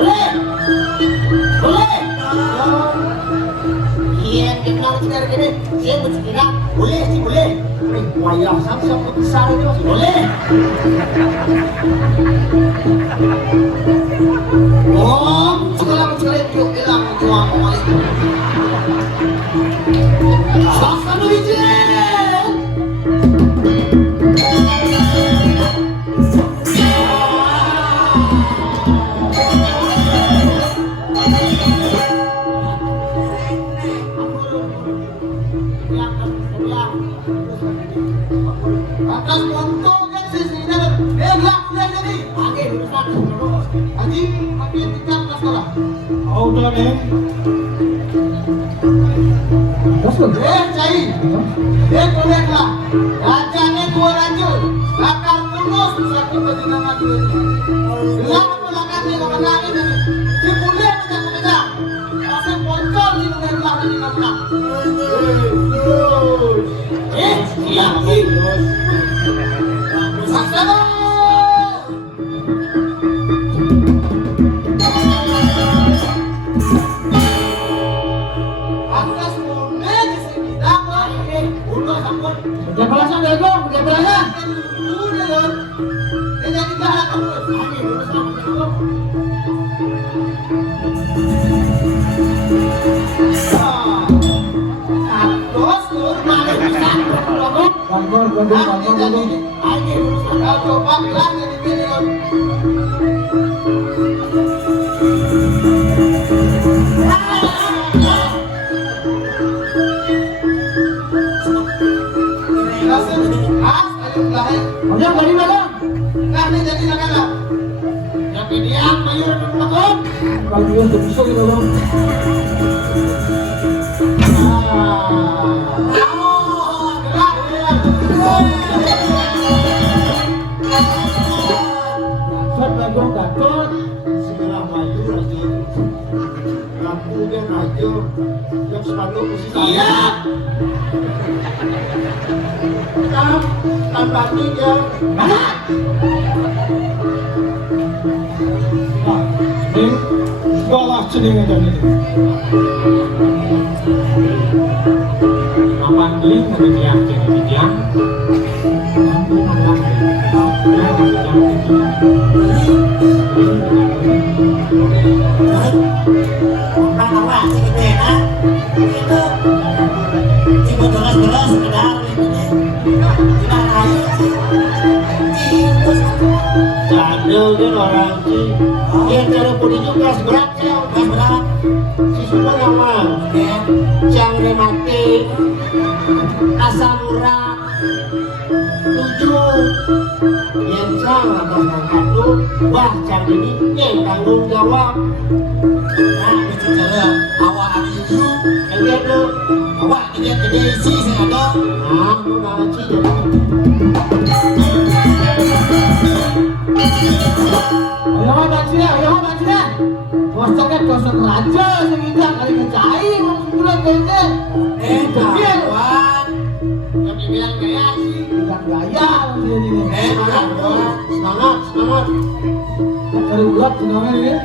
Boleh, boleh. Yang kenal kita ini, saya pun kita boleh sih boleh. Wayang sama besar itu masih boleh. Oh, segala itu hilang tuang kembali. Sasa nu izin. Atas montongnya sesina belak jadi. Oke, urusan Haji, tapi tidak masalah. Oh, udah nih. Cai. Koleklah. Rajanya 200. Bakal lulus satu perjalanan ini. Gelap belakangnya kemenang ini. Dipuliah kita kemenang. Pasang bocor di negara ini kemenang. Siap lagi. Saksana. Udah balasan deh gua, udah balasan. Udah lor. Jadi galak terus. Ini urusan itu. Terus lor balik bisa. Gangguan. Ini urusan kau coba bilang jadi ini lor. Udah balik belakang. Nah, ini jadi negara. Tapi dia mayur di belakang. Kalau dia udah bisa gitu bang. Gatot segala maju lagi. Lampu dia maju. Yang sepatu posisi. Iya. Tampaknya dia. Ini sekolah cening aja ini. Kapan beli nanti yakin di jam. Mampu makan. Ya nanti jam itu. Apa sih gitu ya? Itu ibu jelas-jelas sekedar tidak lain sih. Jadul dia orang sih. Dia telepon itu gas berat sih, gas berat. Si semua nama, jangan mati, asam urat, 7. Yang salah atas angkatku, wah jangan ini yang tanggung jawab. Nah, itu cara awak hari itu, yang dia tu, awak dia kena isi saya ada. Nah, aku nak isi jadi. Ayo baca. Kosongnya kosong raja segitu kali ngecai bulan kayaknya. Kawan, Yang dibilang kayak sih. Bukan gaya maksudnya ini. semangat, semangat. dari ulat sebenarnya ini.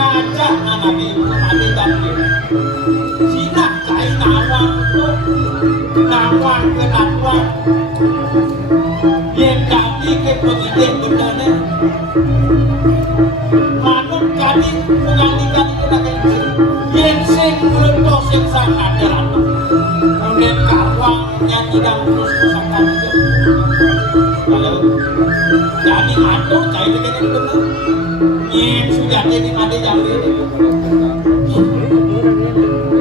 Ngajak anak ke Natwa yang kami ke penyidik benernya manut kami mengalihkan ke yang sing meletos yang sangat dalam kemudian karwang yang tidak terus kesangkan itu kalau jadi manut saya begini bener yang sudah jadi mati jauh ini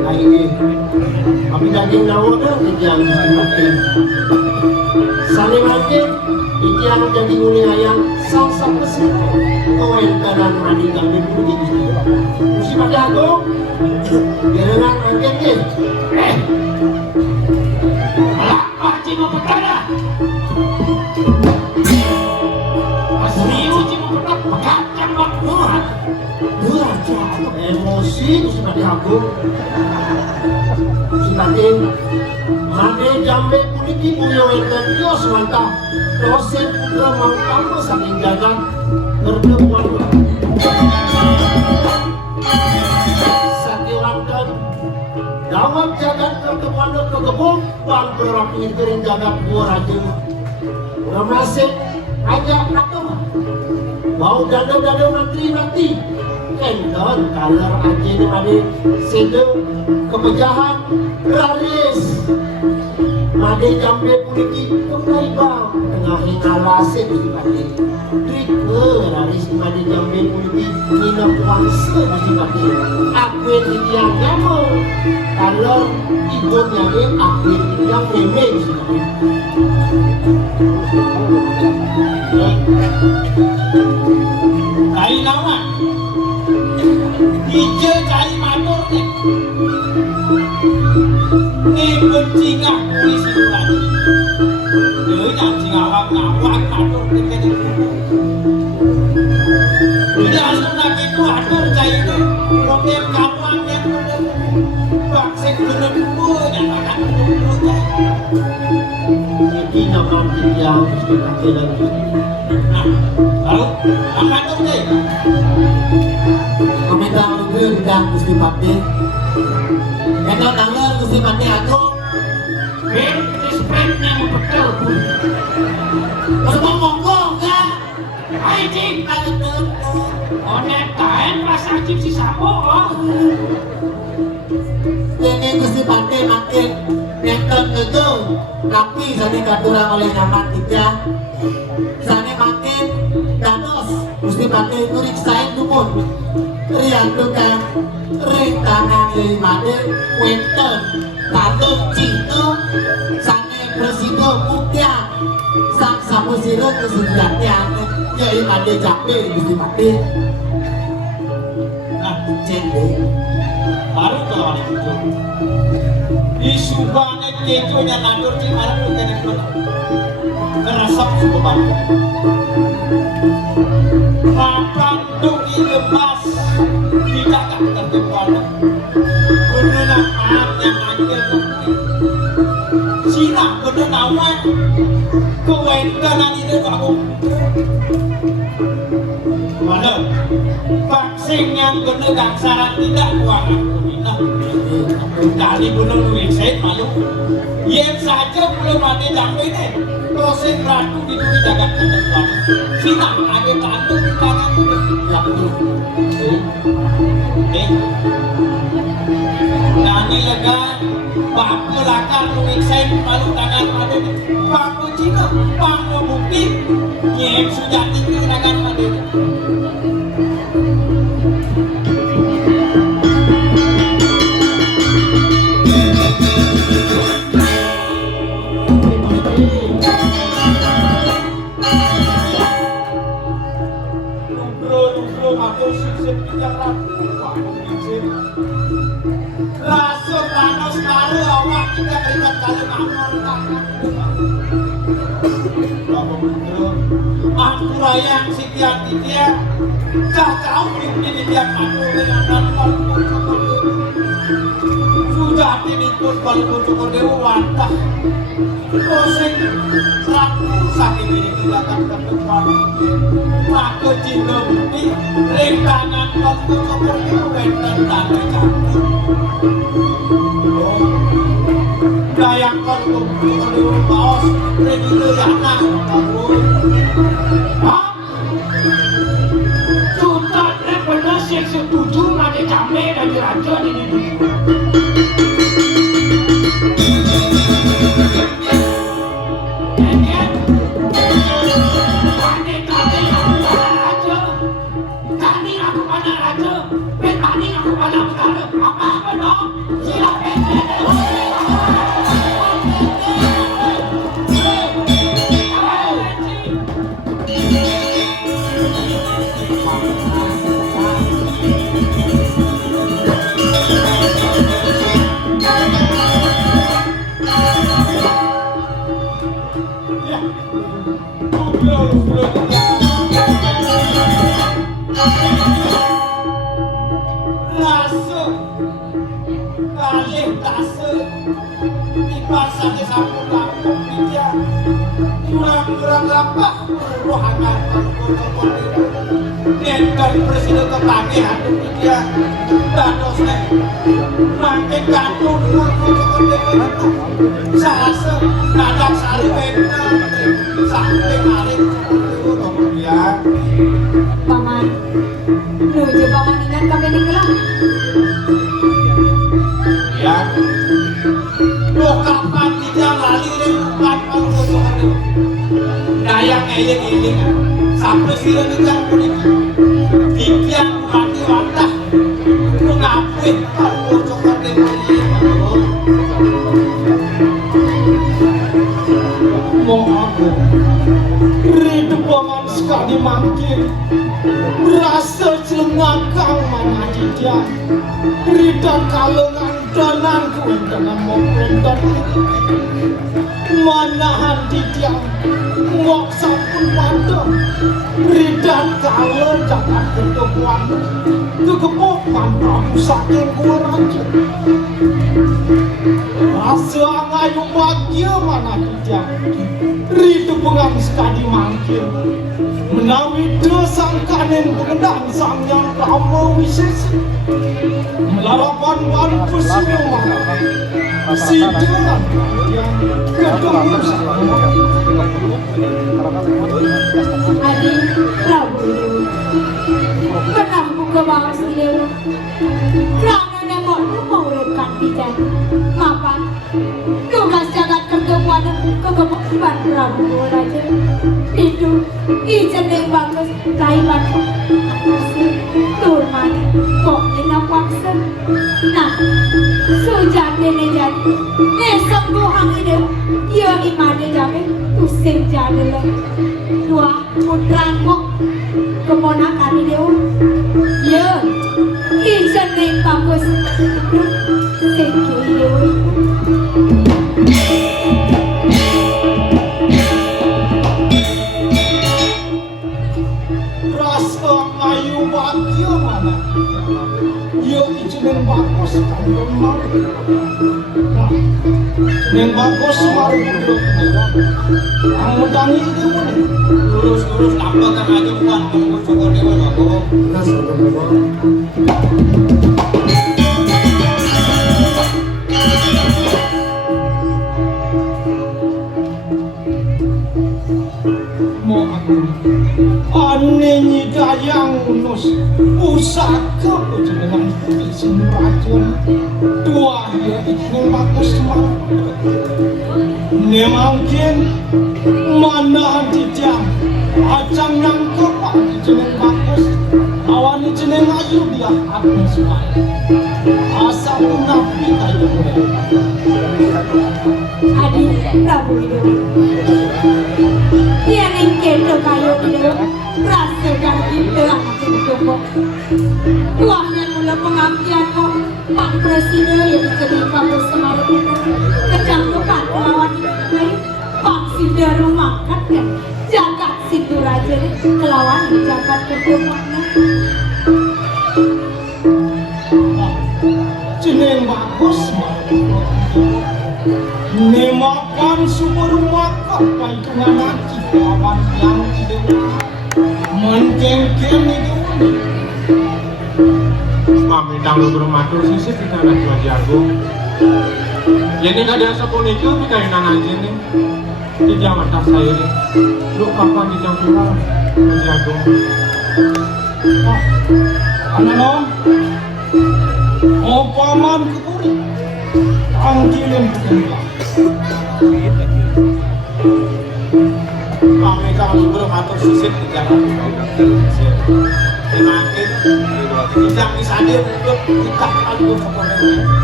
Ini kami daging nawadah yang semakin saling makin yang jadi uli ayam salsa pesir kawan kanan mandi kami begitu mesti pada aku gerangan makin ni alah pakcik mau perkara asli uji mau perkara pekacang waktu dua jatuh emosi mesti pada aku mesti pada mandi jambe puniki punya kios mantap dosen putra mangkamu saking jajan terdepan sakiwangkan dawat jagat terdepan ke kebun bang berang ingin jagat buah raja ramasik ajak atau mau dada-dada menteri kendon kalar aja ni ada sedo kepejahan raris made jambe puniki kembali bang tengah hinalase di pati trik ke raris made jambe puniki nginap wangsa di pati aku yang nyamu kalau ibu nyari aku yang memang cari nama hijau cari matur ni bencingah polisi lagi dia yang cingawang ngawang matur dengan dia asal lagi itu atur cari itu problem kawan yang baksen bener dan akan bener jadi nama yang kita lagi lalu apa tu deh Komenta mobil tidak mesti pakai. Kalau tanggal mesti pakai aku. sprintnya mau betul pun Kalau ngomong kan, anjing kalau tuh. onet kain pas anjing si sapo Ini mesti pakai makin nonton itu. Tapi sana katurang oleh nama tiga. Sana makin danos mesti pakai kurik sain dukun. Riantukan rintangan limade wenten kado cinta sana presiden mutia sang sapu sirut kesejatian jadi made capek mesti pakai. nah Cendek. baru kalau ada itu di subane keconya nandur di malam bukan itu kerasap suku bangku makan duki lepas tidak akan terdepan beneran yang anjir Cina bener awan kewendanan ini aku mana vaksin yang bener daksaran tidak buangan peminat dari bener duit saya malu yang saja belum ada jambu ini proses ratu di dunia jagat terdepan Cina ada tanduk di tangan Nani lega Baku lakar lumik saya malu tangan pada Baku Cina Baku bukti Nyem sudah tinggi tangan pada Nugro matur sisip tidak ragu Baku izin Rasul panos baru awak kita berikan kali mahmur tangan Bapak Menteri Aku layang sitiap titia Cah jauh di tiap mahmur dengan tanpa Sudah dinikut kalau cukur dewa wantah Koseng rapu sakit ini tidak akan terdepan Maka jika bukti rintangan kalau cukur dewa dan tanda cantik Daya yang kalau baos reguler ya anak juta benar sih setuju ada jamnya dari raja ini dari presiden tetangga hati dia dadosnya makin gantung salase dadak sari benar sampai hari kemudian Paman, nuju paman ingat kami ninggalan. ya lo kapan tidak lali dan bukan kalau kosokan itu dayang eling-eling sampai sih dengan Dikian mati wantah mengapit kalau coklat diberi mau aku ridu paman sekali makin berasa celengakang mana dia ridan kalongan dananku dengan mokondan manahan dia ngok sampun padang ridan kalau jangan ketemuan kegepokan Prabu saking gua raja rasa ngayu bahagia mana dia ridu pengang sekali mangkir menawi dosang kanen pengendang sang yang Rama wisesa melarapan wan pusimu siduan yang ketemu Adi Prabu kenapa ke bawah sini kerana nembok mau urutkan pijan mapan tugas jagat kerjaan kegemukan Prabu Raja itu ijen yang bagus kaiban turman kok jenang paksa nah sujat dene jadi sembuh hang ide ia imane jabe pusing jadi lah dua putran kok keponakan ide ya ijen yang bagus seki ide rasa ayu bahagia mana ya ijen bagus yang bagus baru duduk kamu tangi itu pun lurus-lurus tambah kan aja buat kamu coba dewa aku mau aku aneh dayang unus pusaka dengan izin racun dua ya ini bagus ne mungkin mana dia acang yang kepak izin bagus awan izin ayu dia aku semua asal nabi kayu Adi Prabu dia nengketo kayu itu rasa dan itu anak itu uangnya mula pengambilan kok Pak Presiden yang jadi kamu semalam itu kecanggupan lawan itu Pak Sinda rumah kan jagat Sindu Raja kelawan jagat kedepannya jeneng bagus nemakan sumber makan paitungan hati lawan yang tidak mencengkem itu Pamit tanggung bermatur sisir kita anak Tuan Jagung Ya ini gak ada sepunika pikainan aja nih. Di zaman tak saya nih. Lu kapan di campuran menjago. Ano no? O paman kepuri. Ang kilin kepuri. Kami kalau bermatur sisit di jalan. Penyakit tidak bisa dia untuk kita alur kepada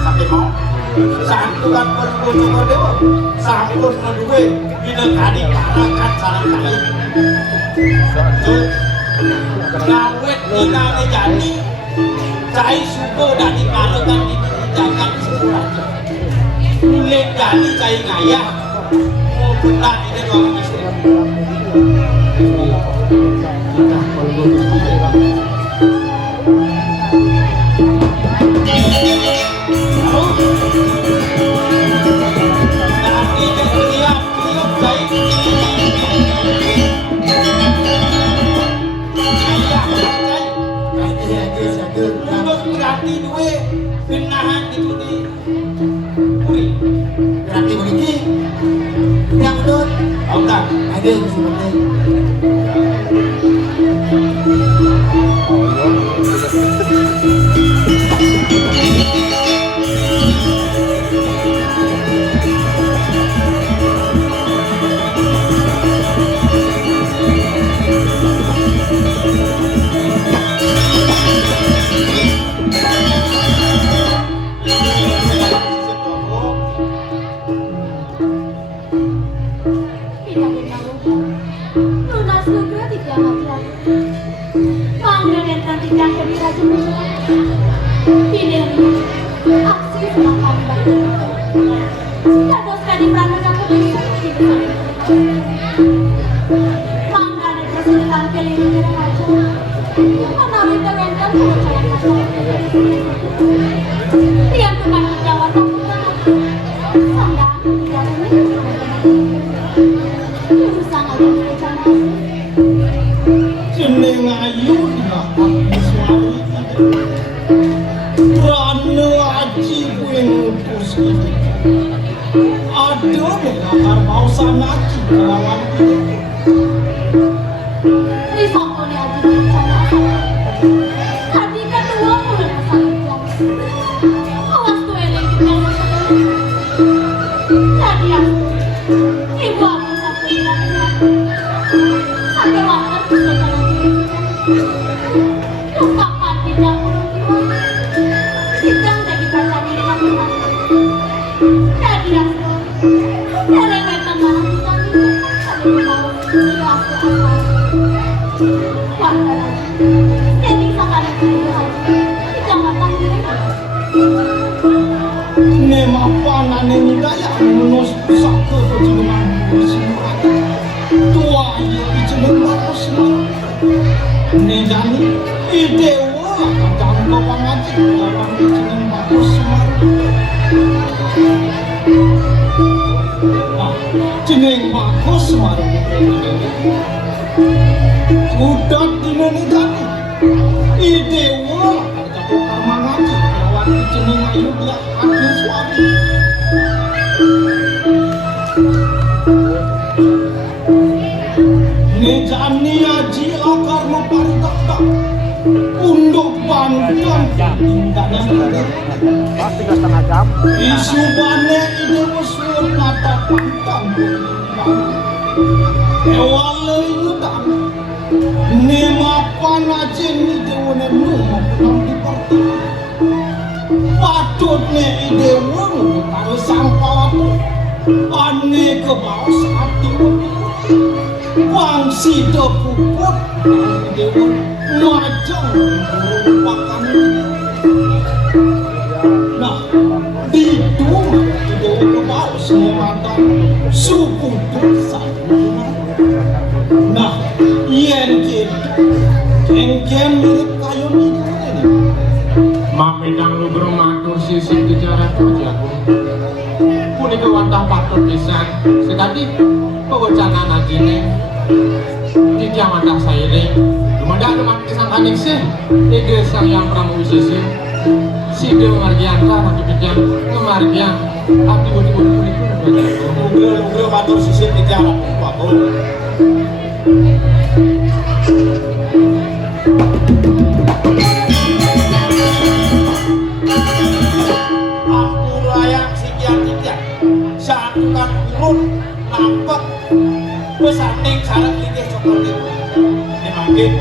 sampai mau. Santukan perkutuk dewa, sampun kedua bila tadi parakan salam kali. Ngawet tinggal jadi, cai suku dari parakan dikerjakan sekolah. Mulai jadi cai ngaya, mau benar ini orang istri. Berarti dua benahan itu di puri. Berarti begini. Yang menurut. Oh tak, Ada sebenarnya. jeneng ayu dilakoni suami. Rane aji kuwi ngutus iki. Aduh, menakar mau sanaki lawan iki. Disampuni aja rencana tadi kedua udah sakit awas tuh eleng juga tadi ibu aku sampai bilang sampai waktu bisa jalan kapan tidak urut kita udah kita cari dengan benar tadi aku dari memang mana kita tapi mau jelas Nema panane ngidaya menus pusaka kejenengan semua. Tua iya dijeneng bagus semua. Nejani idewa kang pangaji lawan dijeneng bagus semua. Jeneng bagus semua. Udah dinenegani idewa kang pangaji lawan dijeneng ayu dia akhir suami. Nejani aji akar memparitakan untuk bantuan tindakan Pasti 3,5 jam. isu bane ide musuh mata pantang ewale yudan nema panacin ide wone numa pulang di parti patutnya ide wong karo sampawatu ane ke bawah hati wangsi depuput ide wong majang merupakan nah di rumah ide wong ke bawah semua suku dosa nah yen gitu kengken mirip kayu ini Mamedang lu bermatur sisi bicara kerja Puni kewantah patut pisan sekali pewacanan ajine di zaman dah saya ini lumayan mati sang kanik sih ide sang yang pramu sisi Si Dewa Margian lah waktu kejam Margian abdi budi-budi itu Ugro matur sisir di jalan waduh. Ampurayang sikian tiga santukan urun nampak pesaning sarang linggih cokor dewa dimanggil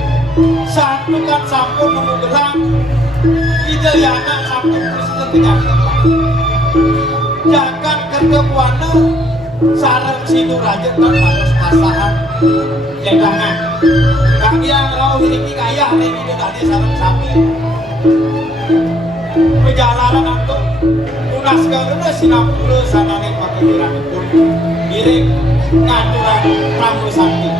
santukan sampun nemu gerang Idayana sampun Kristen tidak jagat kerkebuana sarang sidu raja dan panas pasahan ledangan kami yang rauh ini kaya ini tadi sarang sapi perjalanan untuk lunas karena sinapura sana nih pakai pun miring ngaturan pramu sakti